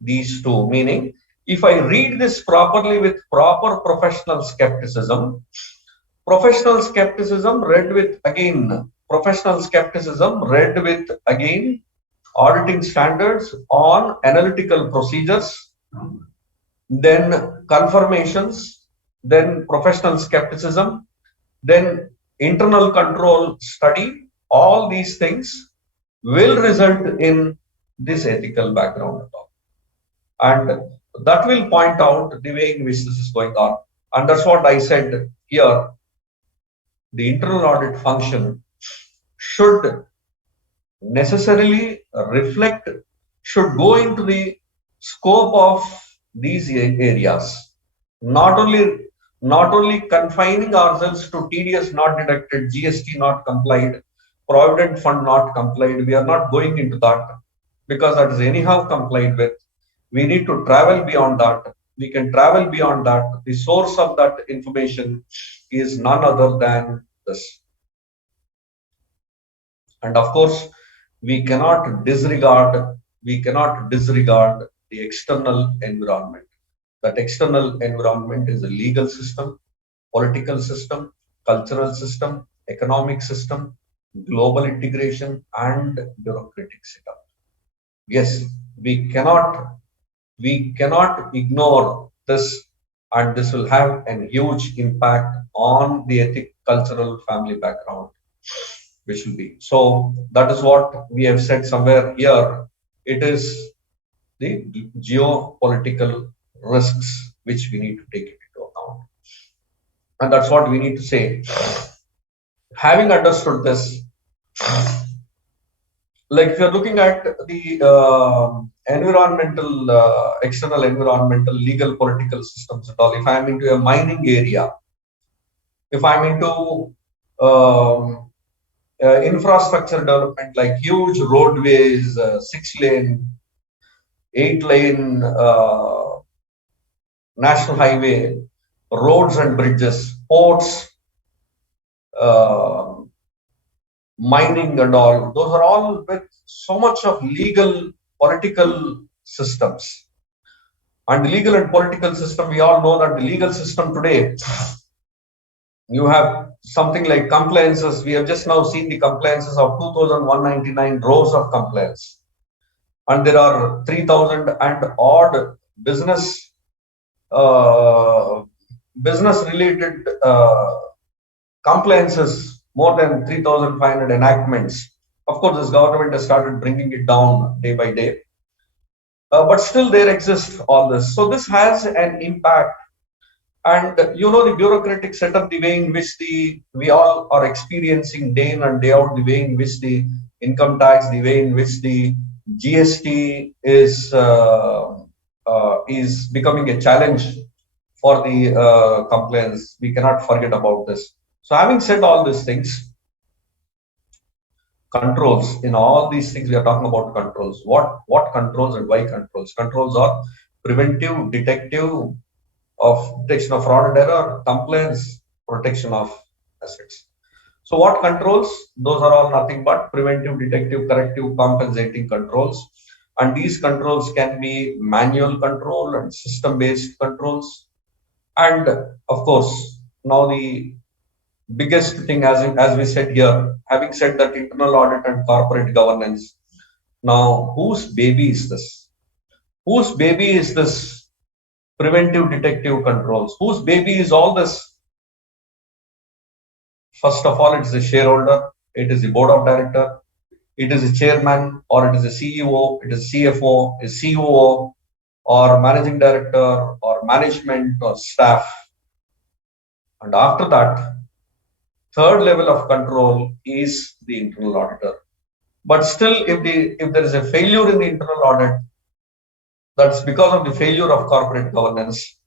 these two. Meaning, if I read this properly with proper professional skepticism, read with again auditing standards on analytical procedures, then confirmations, then professional skepticism, then internal control study, all these things will result in this ethical background at all. And that will point out the way in which this is going on. And that's what I said here. The internal audit function should necessarily reflect, should go into the scope of these areas. Not only confining ourselves to TDS not deducted, GST not complied, Provident Fund not complied. We are not going into that, because that is anyhow complied with. We need to travel beyond that. We can travel beyond that. The source of that information is none other than this. And of course, we cannot disregard the external environment. That external environment is a legal system, political system, cultural system, economic system, global integration, and bureaucratic setup. Yes, we cannot ignore this, and this will have a huge impact on the ethic, cultural, family background, which will be. So that is what we have said somewhere here. It is the geopolitical risks which we need to take into account. And that's what we need to say. Having understood this, like if you're looking at the environmental, external environmental, legal, political systems and all, if I'm into a mining area, if I'm into infrastructure development like huge roadways, 6-lane, 8-lane national highway, roads and bridges, ports, mining and all, those are all with so much of legal, political systems. And the legal and political system, we all know that the legal system today, you have something like compliances. We have just now seen the compliances of 2,199 rows of compliance. And there are 3,000 and odd business related compliances, more than 3,500 enactments. Of course, this government has started bringing it down day by day. But still there exists all this. So this has an impact. And you know, the bureaucratic setup, the way in which we all are experiencing day in and day out, the way in which the income tax, the way in which the GST is becoming a challenge for the compliance. We cannot forget about this. So having said all these things, controls, in all these things we are talking about controls. What controls and why controls? Controls are preventive, detective, of detection of fraud and error, compliance, protection of assets. So what controls? Those are all nothing but preventive, detective, corrective, compensating controls. And these controls can be manual control and system-based controls. And of course, now the biggest thing, as we said here, having said that internal audit and corporate governance, now whose baby is this? Whose baby is this preventive detective controls. Whose baby is all this? First of all, it is a shareholder, it is the board of director, it is a chairman, or it is a CEO, it is CFO, a COO, or managing director, or management, or staff. And after that, third level of control is the internal auditor. But still, if there is a failure in the internal audit, that's because of the failure of corporate governance.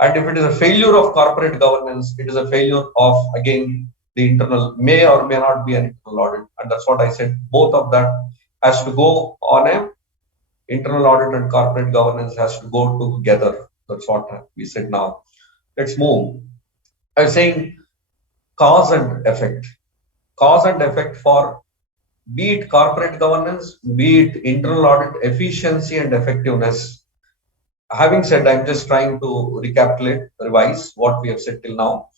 And if it is a failure of corporate governance, it is a failure of, again, the internal, may or may not be an internal audit. And that's what I said. Both of that has to go on a internal audit, and corporate governance has to go together. That's what we said now. Let's move. I was saying cause and effect. Cause and effect for be it corporate governance, be it internal audit, efficiency and effectiveness. Having said, I'm just trying to recapitulate, revise what we have said till now.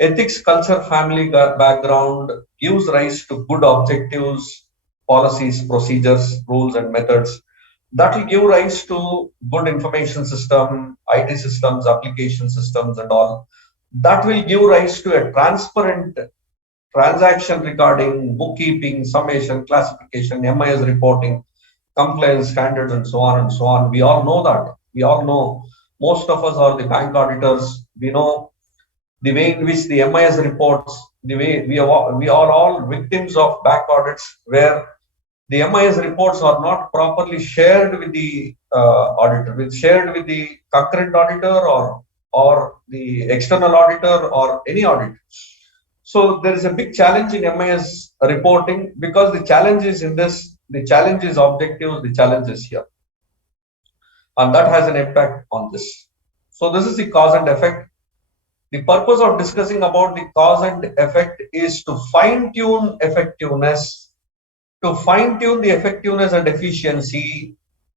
Ethics, culture, family background gives rise to good objectives, policies, procedures, rules, and methods. That will give rise to good information system, IT systems, application systems, and all. That will give rise to a transparent transaction recording, bookkeeping, summation, classification, MIS reporting, compliance standards, and so on and so on. We all know that. We all know. Most of us are the bank auditors. We know the way in which the MIS reports, the way we are all victims of bank audits, where the MIS reports are not properly shared with the auditor, shared with the concurrent auditor or the external auditor or any audit. So there is a big challenge in MIS reporting, because the challenge is in this, the challenge is objectives, the challenge is here. And that has an impact on this. So this is the cause and effect. The purpose of discussing about the cause and effect is to fine-tune effectiveness. To fine-tune the effectiveness and efficiency,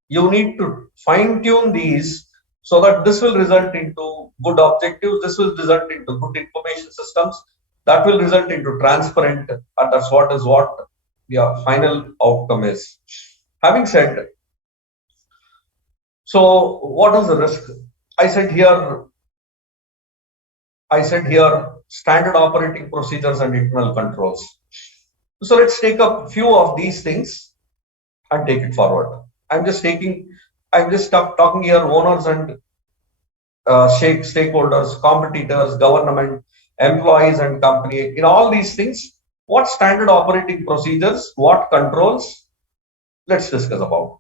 you need to fine-tune these so that this will result into good objectives, this will result into good information systems, that will result into transparent, and that's what the final outcome is. Having said, so what is the risk? I said here standard operating procedures and internal controls. So let's take a few of these things and take it forward. I'm just talking here owners and stakeholders, competitors, government, employees and company. In all these things, what standard operating procedures, what controls, let's discuss about.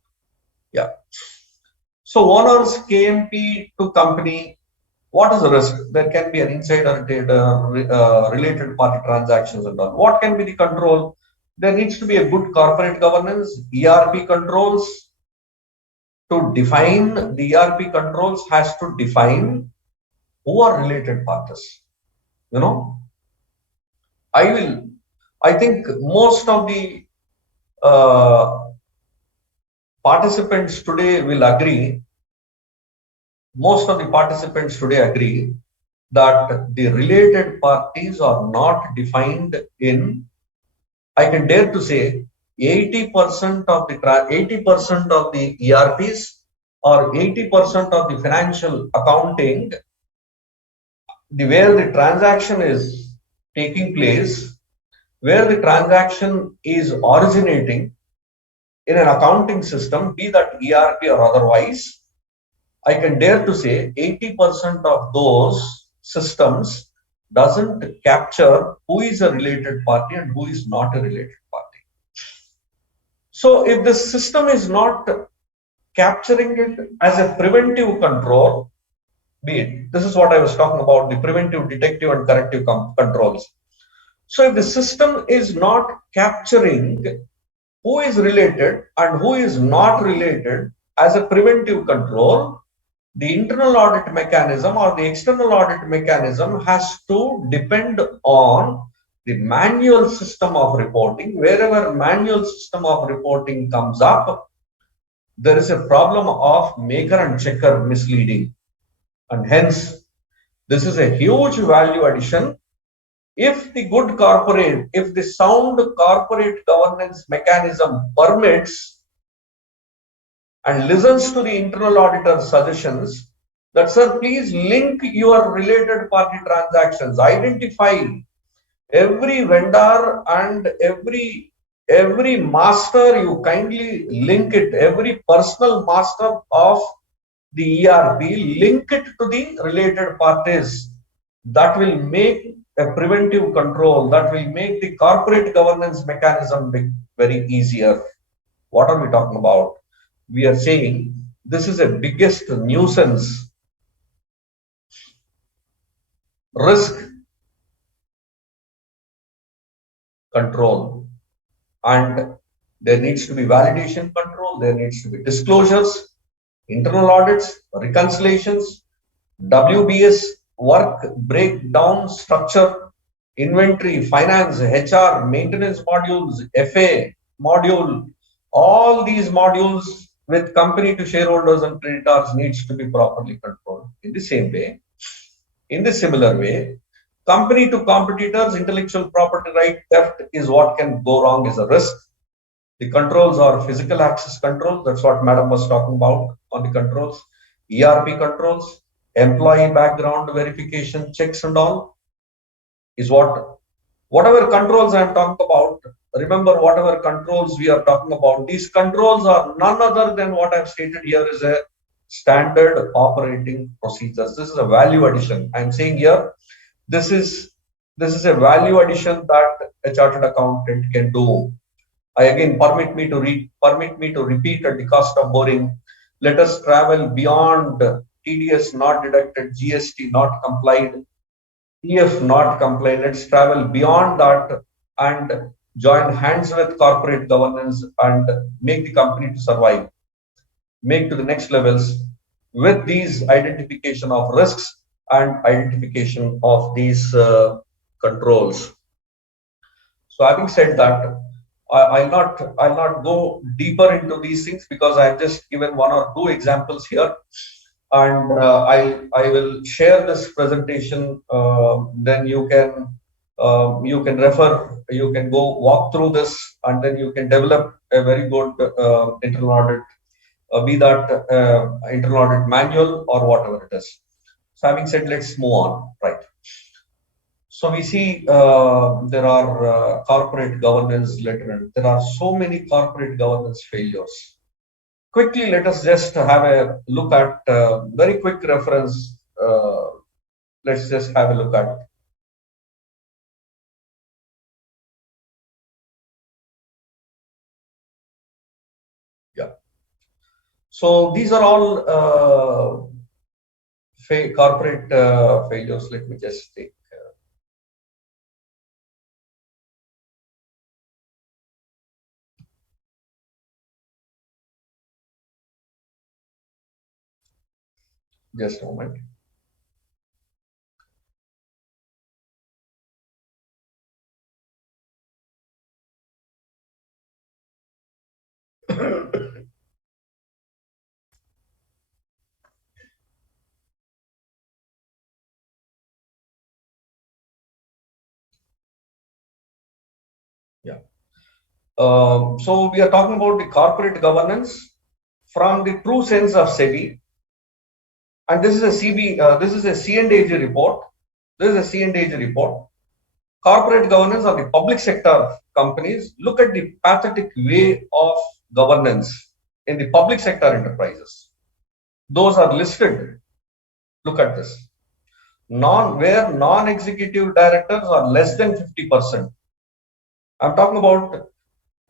Yeah. So owners, KMP to company, what is the risk? There can be an insider data, related party transactions and all. What can be the control? There needs to be a good corporate governance, ERP controls. To define the ERP controls has to define who are related parties. You know, I think most of the participants today will agree. Most of the participants today agree that the related parties are not defined in, I can dare to say, 80% of the ERPs or 80% of the financial accounting, where the transaction is taking place, where the transaction is originating in an accounting system, be that ERP or otherwise, I can dare to say 80% of those systems doesn't capture who is a related party and who is not a related party. So if the system is not capturing it as a preventive control, be it, this is what I was talking about, the preventive, detective and corrective controls. So if the system is not capturing who is related and who is not related as a preventive control, the internal audit mechanism or the external audit mechanism has to depend on the manual system of reporting. Wherever manual system of reporting comes up, there is a problem of maker and checker misleading. And hence, this is a huge value addition. If the sound corporate governance mechanism permits and listens to the internal auditor suggestions, that, sir, please link your related party transactions, identify every vendor and every master, you kindly link it, every personal master of the ERP, link it to the related parties. That will make a preventive control, that will make the corporate governance mechanism very easier. What are we talking about? We are saying this is a biggest nuisance, risk control, and there needs to be validation control, there needs to be disclosures, internal audits, reconciliations, WBS work breakdown structure, inventory, finance, HR, maintenance modules, FA module, all these modules with company to shareholders and creditors needs to be properly controlled. In the same way, in the similar way, company to competitors, intellectual property right theft is what can go wrong, is a risk. The controls are physical access control. That's what Madam was talking about on the controls. ERP controls, employee background verification checks and all is what, whatever controls I'm talking about. Remember, whatever controls we are talking about, these controls are none other than what I've stated here is a standard operating procedures. This is a value addition. I'm saying here, this is a value addition that a chartered accountant can do. I again permit me to repeat at the cost of boring. Let us travel beyond TDS not deducted, GST not complied, PF not complied. Let's travel beyond that and join hands with corporate governance and make the company to survive, make to the next levels with these identification of risks and identification of these controls. So having said that, I'll not go deeper into these things because I've just given one or two examples here, and I will share this presentation. Then you can refer, you can go walk through this, and then you can develop a very good internal audit, be that internal audit manual or whatever it is. So having said, let's move on. Right. So we see there are corporate governance later. There are so many corporate governance failures. Quickly, let us just have a look at very quick reference. Let's just have a look at. Yeah. So these are all corporate failures. Let me just take. Just a moment. Yeah. So we are talking about the corporate governance from the true sense of SEBI, and this is a this is a C&AG report. This is a C&AG report. Corporate governance of the public sector companies. Look at the pathetic way of governance in the public sector enterprises. Those are listed. Look at this. Where non-executive directors are less than 50%. I'm talking about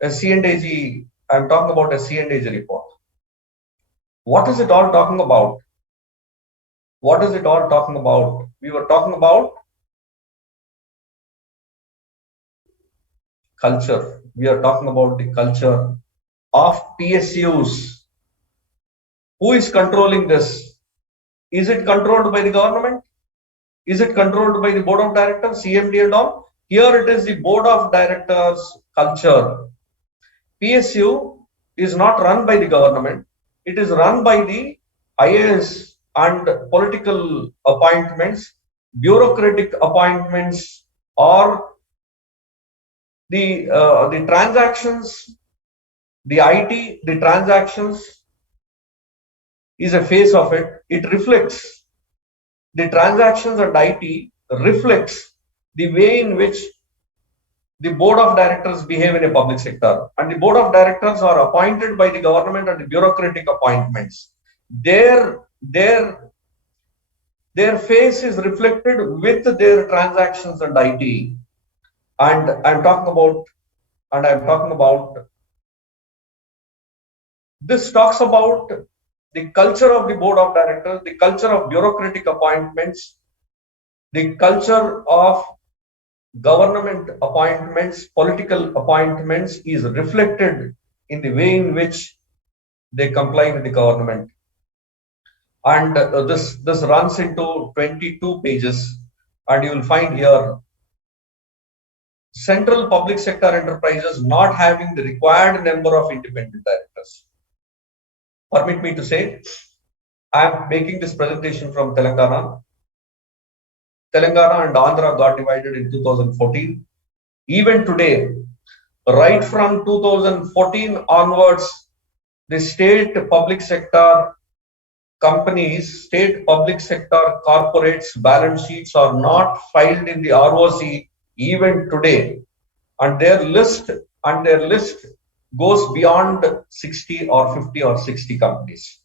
a C&AG. I'm talking about a C&AG report. What is it all talking about? What is it all talking about? We were talking about culture. We are talking about the culture of PSUs. Who is controlling this? Is it controlled by the government? Is it controlled by the board of directors, CMD and all? Here it is the board of directors culture. PSU is not run by the government. It is run by the IAS and political appointments, bureaucratic appointments, or the transactions, the IT, the transactions is a face of it. It reflects the transactions, and IT reflects the way in which the board of directors behave in a public sector. And the board of directors are appointed by the government and the bureaucratic appointments. Their face is reflected with their transactions and IT. And I'm talking about this talks about the culture of the board of directors, the culture of bureaucratic appointments, the culture of government appointments, political appointments is reflected in the way in which they comply with the government. And this runs into 22 pages, and you will find here central public sector enterprises not having the required number of independent directors. Permit me to say, I am making this presentation from Telangana. Telangana and Andhra got divided in 2014. Even today, right from 2014 onwards, the state public sector companies, state public sector corporates balance sheets are not filed in the ROC even today, and their list goes beyond 60 or 50 or 60 companies.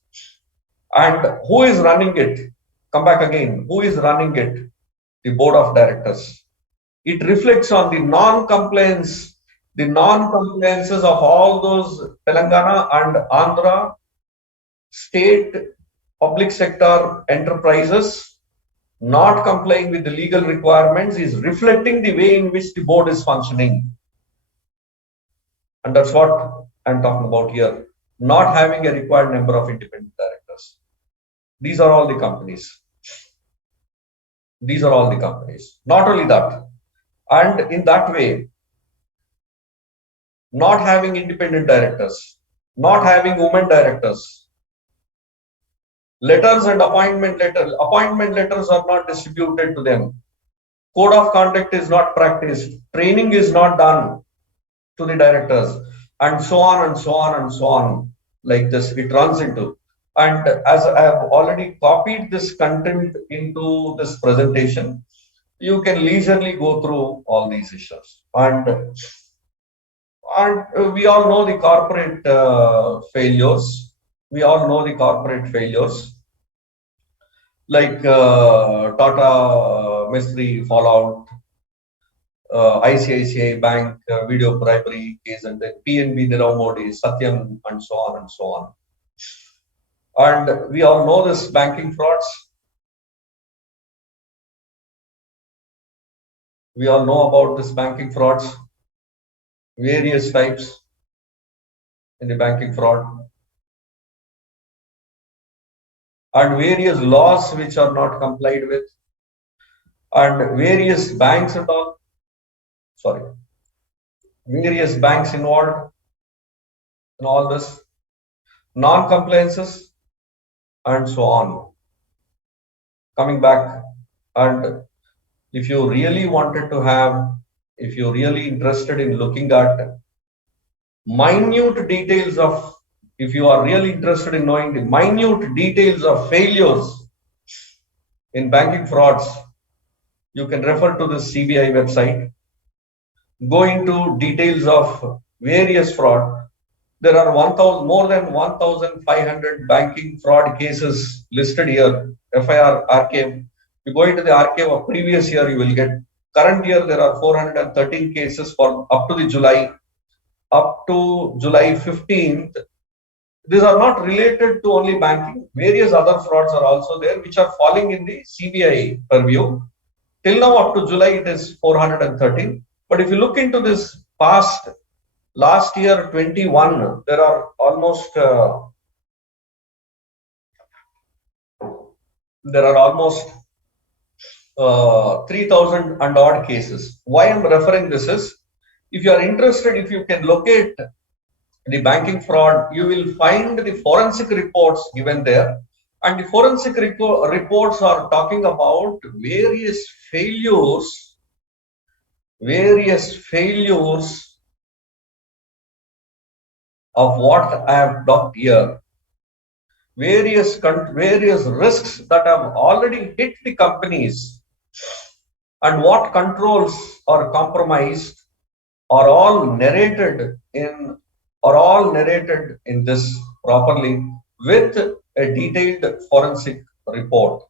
And who is running it? Come back again. Who is running it? The board of directors. It reflects on the non-compliances of all those Telangana and Andhra state public sector enterprises not complying with the legal requirements is reflecting the way in which the board is functioning. And that's what I'm talking about here. Not having a required number of independent directors. These are all the companies. These are all the companies. Not only that, and in that way, not having independent directors, not having women directors, letters and appointment letters are not distributed to them. Code of conduct is not practiced. Training is not done to the directors, and so on and so on and so on. Like this, it runs into. And as I have already copied this content into this presentation, you can leisurely go through all these issues. And we all know the corporate failures. We all know the corporate failures, like Tata Mystery fallout, ICICI Bank video bribery case, and then PNB Nirav Modi, Satyam, and so on and so on. And we all know this banking frauds. We all know about this banking frauds, various types in the banking fraud, and various laws which are not complied with, and various banks and all. Sorry, various banks involved in all this, non-compliances, and so on. Coming back, and if you really wanted to have, if you're really interested in looking at minute details of, if you are really interested in knowing the minute details of failures in banking frauds, you can refer to the CBI website. Go into details of various fraud. There are more than 1,500 banking fraud cases listed here, FIR archive. You go into the archive of previous year, you will get current year. There are 413 cases for up to July 15th. These are not related to only banking. Various other frauds are also there, which are falling in the CBI purview. Till now, up to July, it is 413. But if you look into this past, last year 21, there are almost 3,000 and odd cases. Why I'm referring this is, if you are interested, if you can locate the banking fraud, you will find the forensic reports given there. And the forensic reports are talking about various failures of what I have talked here, various risks that have already hit the companies, and what controls are compromised are all narrated in this properly with a detailed forensic report.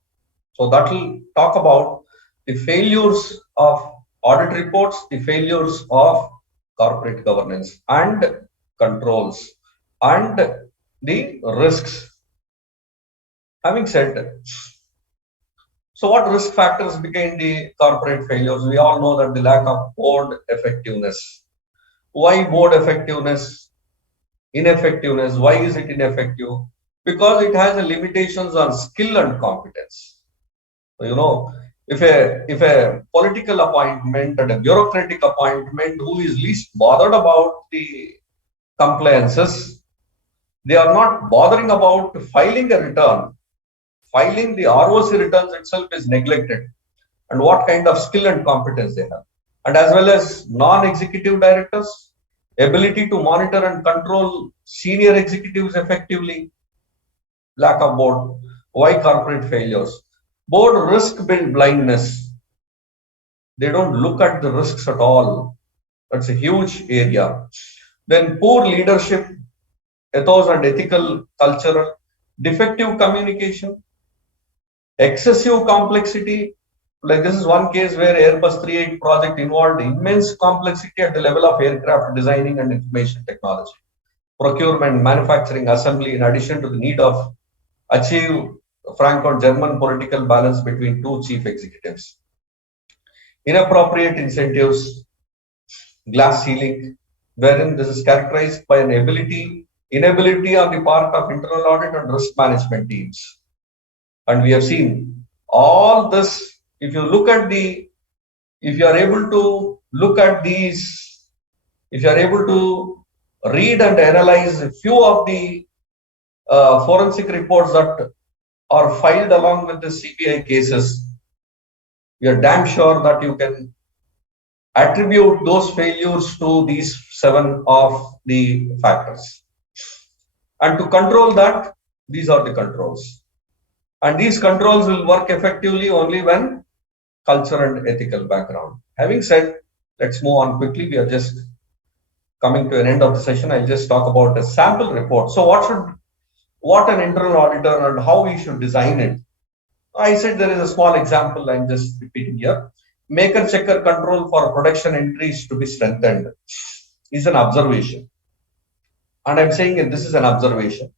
So that will talk about the failures of audit reports, the failures of corporate governance and controls, and the risks. Having said, so what risk factors behind the corporate failures? We all know that the lack of board effectiveness. Why board effectiveness? Ineffectiveness. Why is it ineffective? Because it has a limitations on skill and competence. So, you know, if a political appointment and a bureaucratic appointment who is least bothered about the compliances, they are not bothering about filing a return. Filing the ROC returns itself is neglected, and what kind of skill and competence they have, and as well as non-executive directors, ability to monitor and control senior executives effectively, lack of board. Why corporate failures? Board risk blindness. They don't look at the risks at all. That's a huge area. Then poor leadership, ethos and ethical culture, defective communication, excessive complexity. Like this is one case where Airbus 38 project involved immense complexity at the level of aircraft designing and information technology, procurement, manufacturing, assembly, in addition to the need of achieve Franco-German political balance between two chief executives. Inappropriate incentives, glass ceiling, wherein this is characterized by an inability on the part of internal audit and risk management teams. And we have seen all this. If you look at if you are able to look at these, if you are able to read and analyze a few of the forensic reports that are filed along with the CBI cases, we are damn sure that you can attribute those failures to these 7 of the factors. And to control that, these are the controls. And these controls will work effectively only when culture and ethical background. Having said, let's move on quickly. We are just coming to an end of the session. I'll just talk about a sample report. So what an internal auditor and how we should design it. I said there is a small example I'm just repeating here. Maker checker control for production entries to be strengthened is an observation. And I'm saying this is an observation.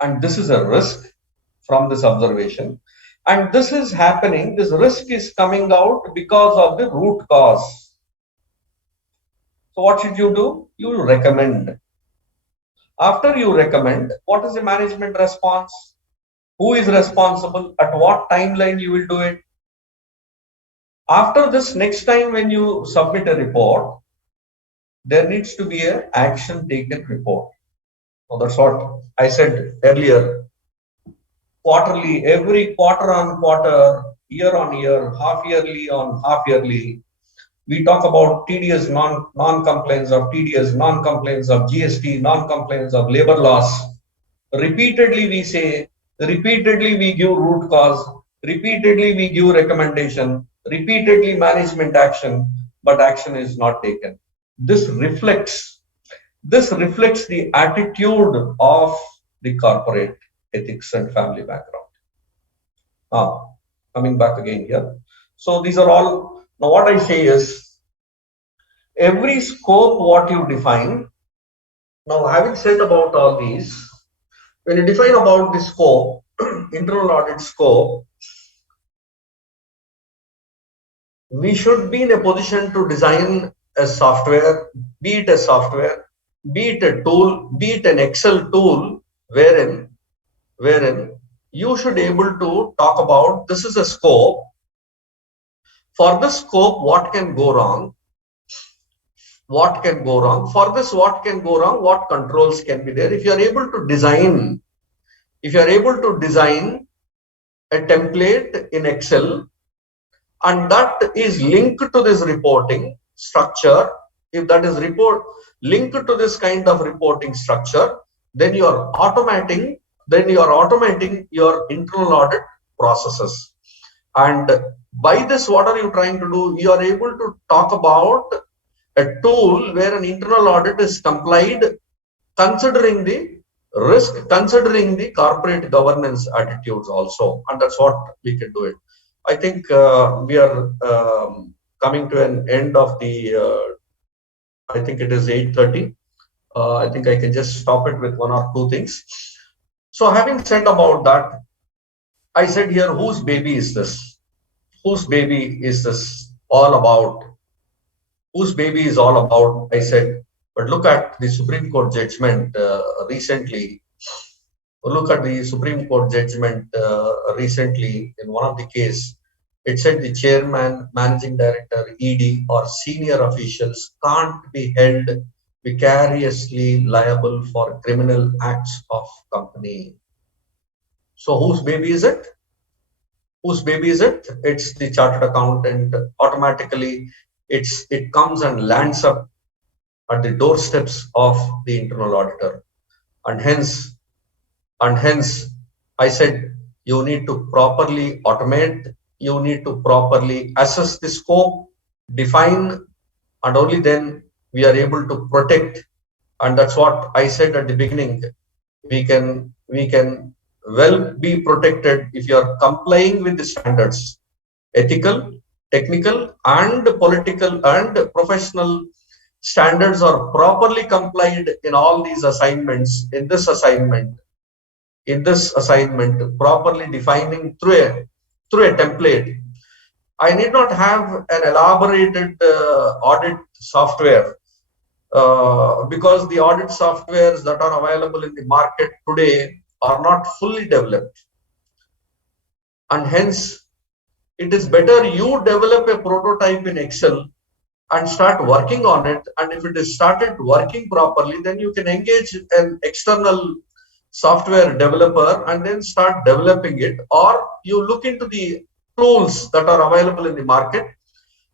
And this is a risk from this observation. And this is happening, this risk is coming out because of the root cause. So what should you do? You recommend. After you recommend, what is the management response? Who is responsible? At what timeline you will do it? After this, next time when you submit a report, there needs to be an action taken report. So that's what I said earlier. Quarterly, every quarter on quarter, year on year, half yearly on half yearly, we talk about TDS non-compliance of TDS, non-compliance of GST, non-compliance of labor laws. Repeatedly we say, repeatedly we give root cause, repeatedly we give recommendation, repeatedly management action, but action is not taken. This reflects the attitude of the corporate ethics and family background. Now, coming back again here. So these are all, now what I say is, every scope what you define, now having said about all these, when you define about the scope, internal audit scope, we should be in a position to design a software, be it a software, be it a tool, be it an Excel tool, wherein you should be able to talk about this is a scope. For the scope, what can go wrong? What can go wrong? For this, what can go wrong? What controls can be there? If you are able to design, a template in Excel, and that is linked to this reporting structure, if that is linked to this kind of reporting structure, then you are automating then you are automating your internal audit processes. And by this, what are you trying to do? You are able to talk about a tool where an internal audit is complied, considering the risk, considering the corporate governance attitudes also, and that's what we can do it. I think we are coming to an end of the, I think it is 8:30. I think I can just stop it with one or two things. So having said about that, I said here, whose baby is this? Whose baby is this all about? Whose baby is all about? I said, but look at the Supreme Court judgment recently. Look at the Supreme Court judgment recently in one of the case. It said the chairman, managing director, ED, or senior officials can't be held vicariously liable for criminal acts of company. So whose baby is it? Whose baby is it? It's the chartered accountant. Automatically, it comes and lands up at the doorsteps of the internal auditor, and hence, I said you need to properly automate. You need to properly assess the scope, define, and only then we are able to protect. And that's what I said at the beginning. We can well be protected if you are complying with the standards, ethical, technical, and political and professional standards are properly complied in all these assignments. In this assignment, properly defining through a template. I need not have an elaborated audit software because the audit softwares that are available in the market today are not fully developed, and hence it is better you develop a prototype in Excel and start working on it. And if it is started working properly, then you can engage an external software developer and then start developing it, or you look into the tools that are available in the market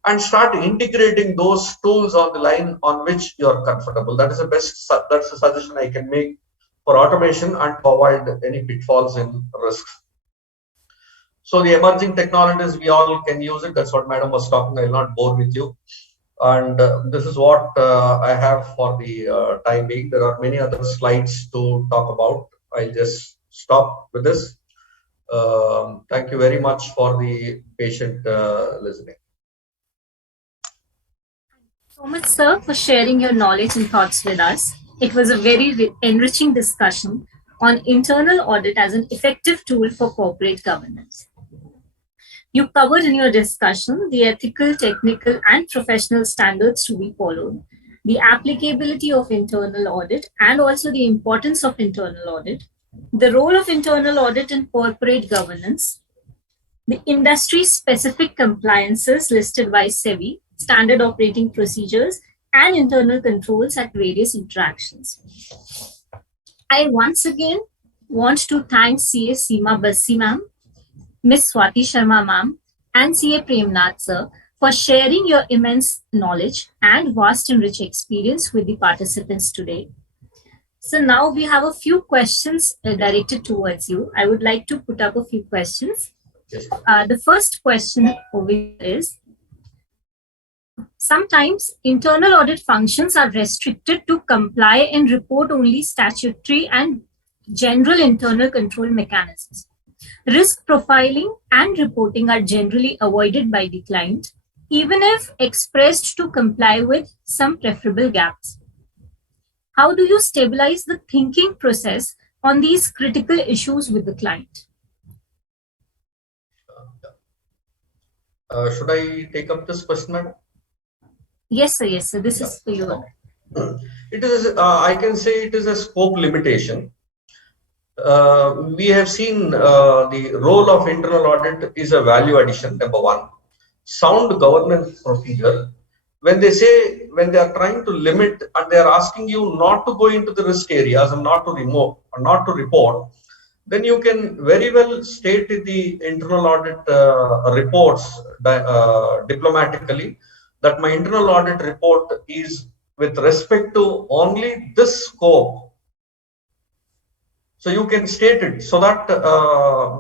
and start integrating those tools on the line on which you are comfortable. That is the best, that's the suggestion I can make for automation and to avoid any pitfalls in risks. So the emerging technologies, we all can use it. That's what Madam was talking. I will not bore with you. And this is what I have for the time being. There are many other slides to talk about. I'll just stop with this. Thank you very much for the patient listening. So much, sir, for sharing your knowledge and thoughts with us. It was a very enriching discussion on internal audit as an effective tool for corporate governance. You covered in your discussion the ethical, technical, and professional standards to be followed, the applicability of internal audit, and also the importance of internal audit, the role of internal audit in corporate governance, the industry-specific compliances listed by SEBI, standard operating procedures, and internal controls at various interactions. I once again want to thank CA Seema Bassi ma'am, Ms. Swati Sharma ma'am, and CA Premnath sir for sharing your immense knowledge and vast and rich experience with the participants today. So now we have a few questions directed towards you. I would like to put up a few questions. Yes. The first question over here is, sometimes internal audit functions are restricted to comply and report only statutory and general internal control mechanisms. Risk profiling and reporting are generally avoided by the client, even if expressed to comply with some preferable gaps. How do you stabilize the thinking process on these critical issues with the client? Should I take up this question, madam? Yes, sir. Yes, sir. This is for you. It is, I can say it is a scope limitation. We have seen the role of internal audit is a value addition, number one. Sound governance procedure. When they are trying to limit and they are asking you not to go into the risk areas and not to remove or not to report, then you can very well state in the internal audit reports diplomatically that my internal audit report is with respect to only this scope. So you can state it so that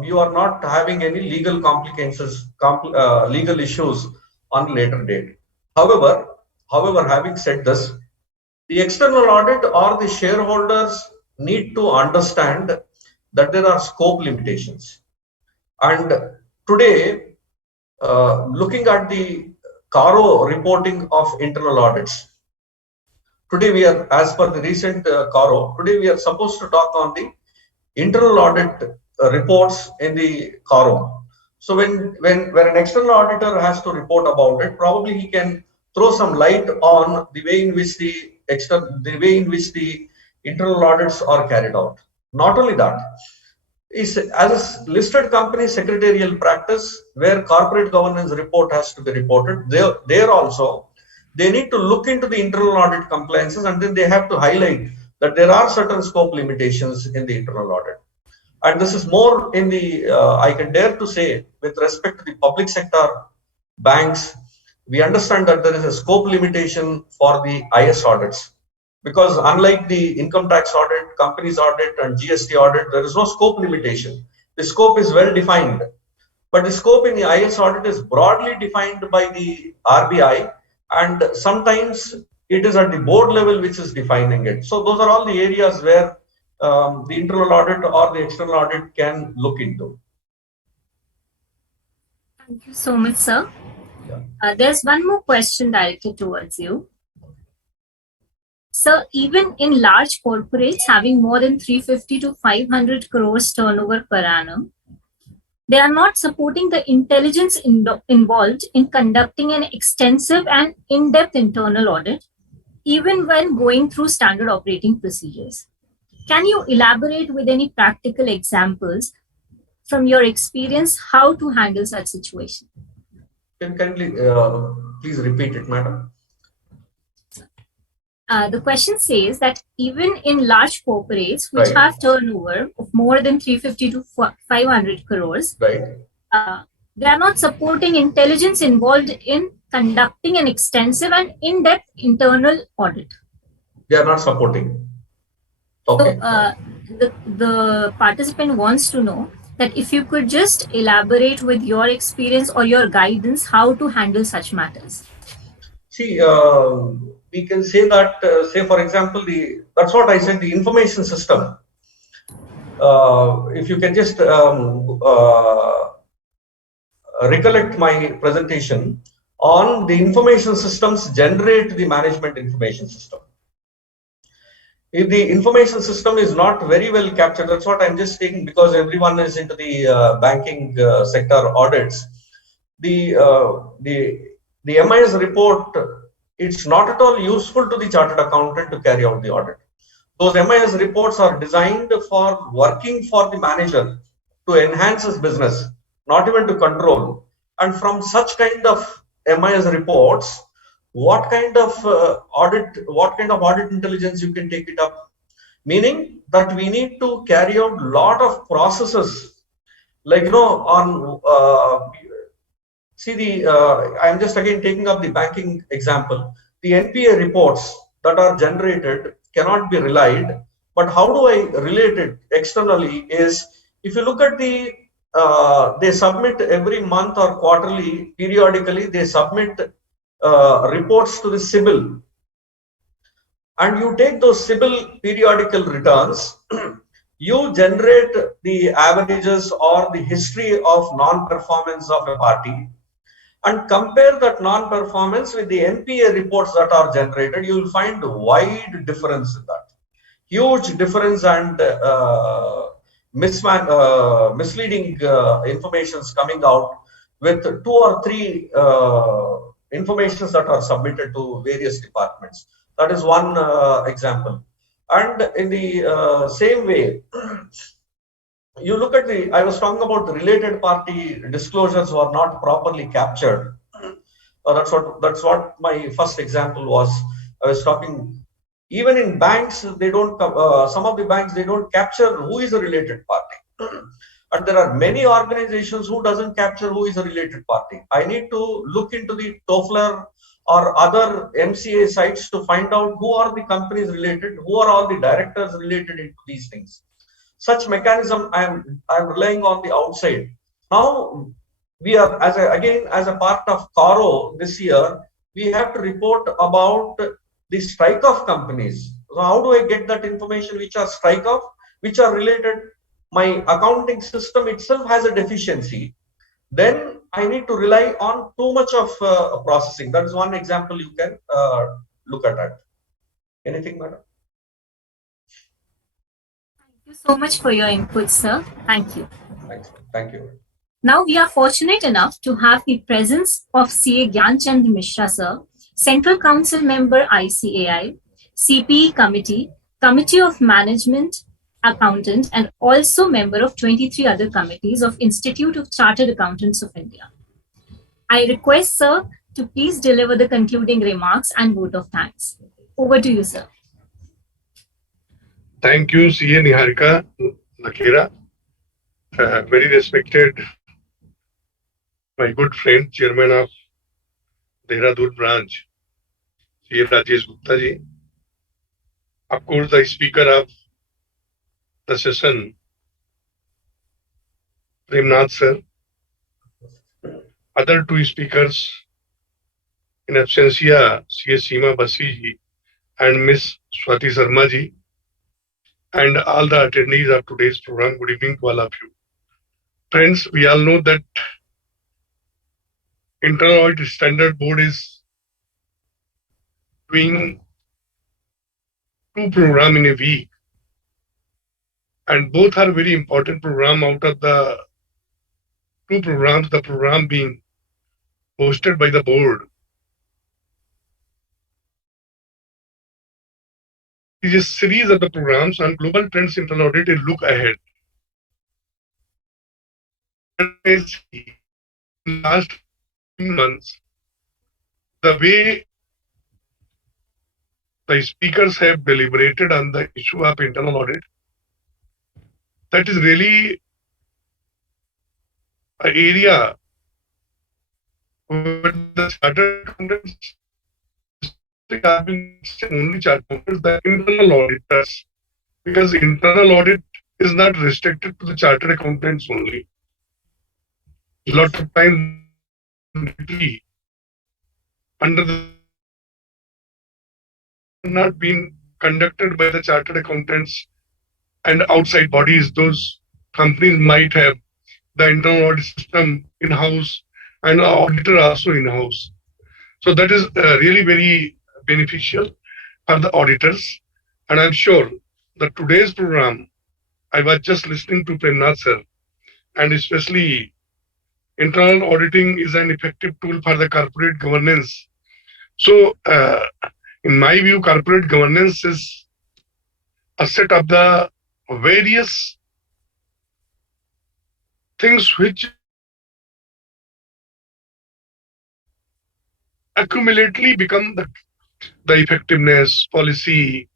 you are not having any legal complications, legal issues on later date. However, having said this, the external audit or the shareholders need to understand that there are scope limitations. And today, looking at the CARO reporting of internal audits, today we are, as per the recent CARO, today we are supposed to talk on the internal audit reports in the CARO. So when an external auditor has to report about it, probably he can throw some light on the way in which the internal audits are carried out. Not only that, is as a listed company secretarial practice where corporate governance report has to be reported. There also they need to look into the internal audit compliances, and then they have to highlight that there are certain scope limitations in the internal audit. And this is more in the, I can dare to say, with respect to the public sector banks, we understand that there is a scope limitation for the IS audits. Because unlike the income tax audit, companies audit, and GST audit, there is no scope limitation. The scope is well defined. But the scope in the IS audit is broadly defined by the RBI, and sometimes it is at the board level which is defining it. So those are all the areas where the internal audit or the external audit can look into. Thank you so much, sir. Yeah. There's one more question directed towards you. So even in large corporates having more than 350 to 500 crores turnover per annum, they are not supporting the intelligence involved in conducting an extensive and in-depth internal audit, even when going through standard operating procedures. Can you elaborate with any practical examples from your experience how to handle such situation? Can kindly please repeat it, madam? The question says that even in large corporates which Right. have turnover of more than 350 to 500 crores, Right. They are not supporting intelligence involved in conducting an extensive and in-depth internal audit. They are not supporting. Okay. So the participant wants to know that if you could just elaborate with your experience or your guidance how to handle such matters. See, we can say that, say for example, that's what I said, the information system. If you can just recollect my presentation on the information systems generate the management information system. If the information system is not very well captured, that's what I'm just taking because everyone is into the banking sector audits. The MIS report, it's not at all useful to the chartered accountant to carry out the audit. Those MIS reports are designed for working for the manager to enhance his business, not even to control. And from such kind of MIS reports, what kind of audit intelligence you can take it up? Meaning that we need to carry out lot of processes, like on see I'm just again taking up the banking example. The NPA reports that are generated cannot be relied, but how do I relate it externally is, if you look at they submit every month or quarterly, periodically they submit reports to the CIBIL, and you take those CIBIL periodical returns, you generate the averages or the history of non-performance of a party, and compare that non-performance with the NPA reports that are generated, you will find wide difference in that. Huge difference, and misleading informations coming out with 2 or 3 informations that are submitted to various departments. That is one example. And in the same way, you look at I was talking about the related party disclosures were not properly captured. That's what my first example was. I was talking, even in banks, they don't, some of the banks, they don't capture who is a related party. And there are many organizations who doesn't capture who is a related party. I need to look into the TOEFL or other MCA sites to find out who are the companies related, who are all the directors related into these things. such mechanism I'm relying on the outside. Now we are as a part of Caro this year, we have to report about the strike off companies. So how do I get that information which are strike off, which are related? My accounting system itself has a deficiency. Then I need to rely on too much of processing. That is one example you can look at that. Anything, madam? Thank you so much for your input, sir. Thank you. Thanks. Thank you. Now we are fortunate enough to have the presence of CA Gyanchand Mishra, sir, Central Council Member ICAI, CPE Committee, Committee of Management, Accountant, and also member of 23 other committees of Institute of Chartered Accountants of India. I request, sir, to please deliver the concluding remarks and vote of thanks. Over to you, sir. Thank you, CA Niharika Lakera, very respected, my good friend, Chairman of Dehradun branch, CA Rajesh Gupta ji. Of course, the Speaker of the session, Premnath sir. Other two speakers in absentia, CA Seema Basi ji and Miss Swati Sharma ji, and all the attendees of today's program. Good evening to all of you. Friends, we all know that Internal Audit Standard Board is doing 2 programs in a week, and both are very important program. Out of the 2 programs, the program being hosted by the board is a series of the programs on global trends in internal audit, a look ahead. And in the last few months, the way the speakers have deliberated on the issue of internal audit, that is really an area where the chartered accountants have been only chartered accountants, the internal auditors, because internal audit is not restricted to the chartered accountants only. A lot of times under the not been conducted by the chartered accountants and outside bodies. Those companies might have the internal audit system in-house and auditor also in-house. So that is really very beneficial for the auditors. And I'm sure that today's program, I was just listening to Premnath sir, and especially internal auditing is an effective tool for the corporate governance. So in my view, corporate governance is a set of the various things which accumulately become the effectiveness, policy,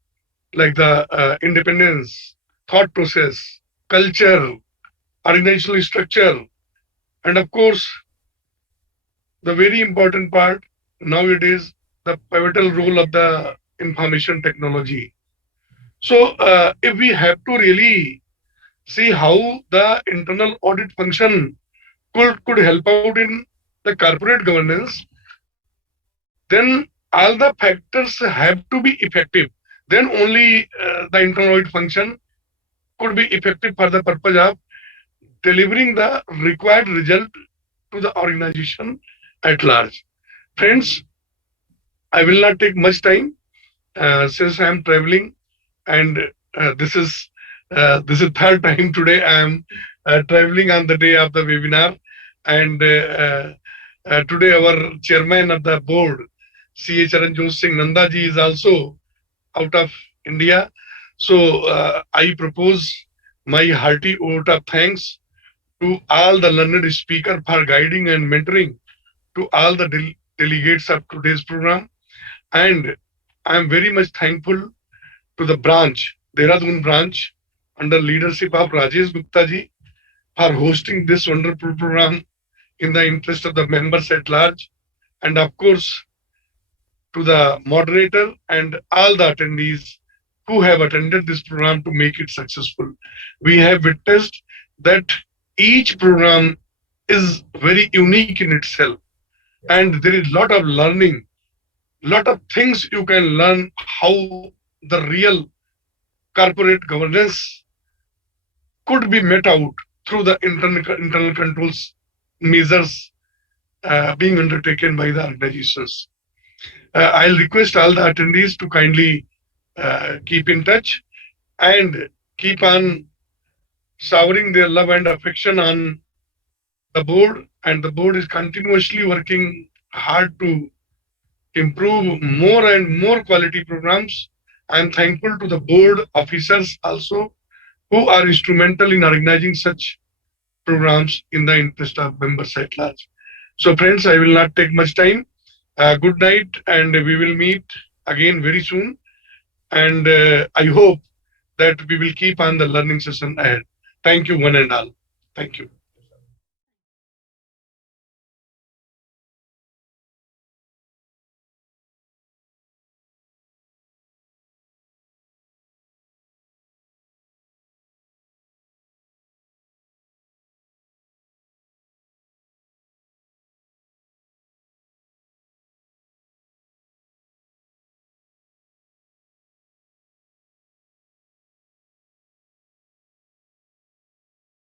like the independence, thought process, culture, organizational structure, and of course, the very important part nowadays, the pivotal role of the information technology. So if we have to really see how the internal audit function could help out in the corporate governance, then all the factors have to be effective. Then only the internal audit function could be effective for the purpose of delivering the required result to the organization at large. Friends, I will not take much time since I am traveling, and this is third time today I am traveling on the day of the webinar, and today our chairman of the board, CA Charanjot Singh Nandaji, is also out of India. So I propose my hearty vote of thanks to all the learned speaker for guiding and mentoring to all the delegates of today's program. And I am very much thankful to the branch, Dehradun branch, under leadership of Rajesh Gupta ji, for hosting this wonderful program in the interest of the members at large. And of course, to the moderator and all the attendees who have attended this program to make it successful. We have witnessed that each program is very unique in itself, and there is a lot of learning, lot of things you can learn how the real corporate governance could be met out through the internal controls measures being undertaken by the organizations. I'll request all the attendees to kindly keep in touch and keep on showering their love and affection on the board. And the board is continuously working hard to improve more and more quality programs. I'm thankful to the board officers also who are instrumental in organizing such programs in the interest of members at large. So, friends, I will not take much time. Good night, and we will meet again very soon. And I hope that we will keep on the learning session ahead. Thank you, one and all. Thank you.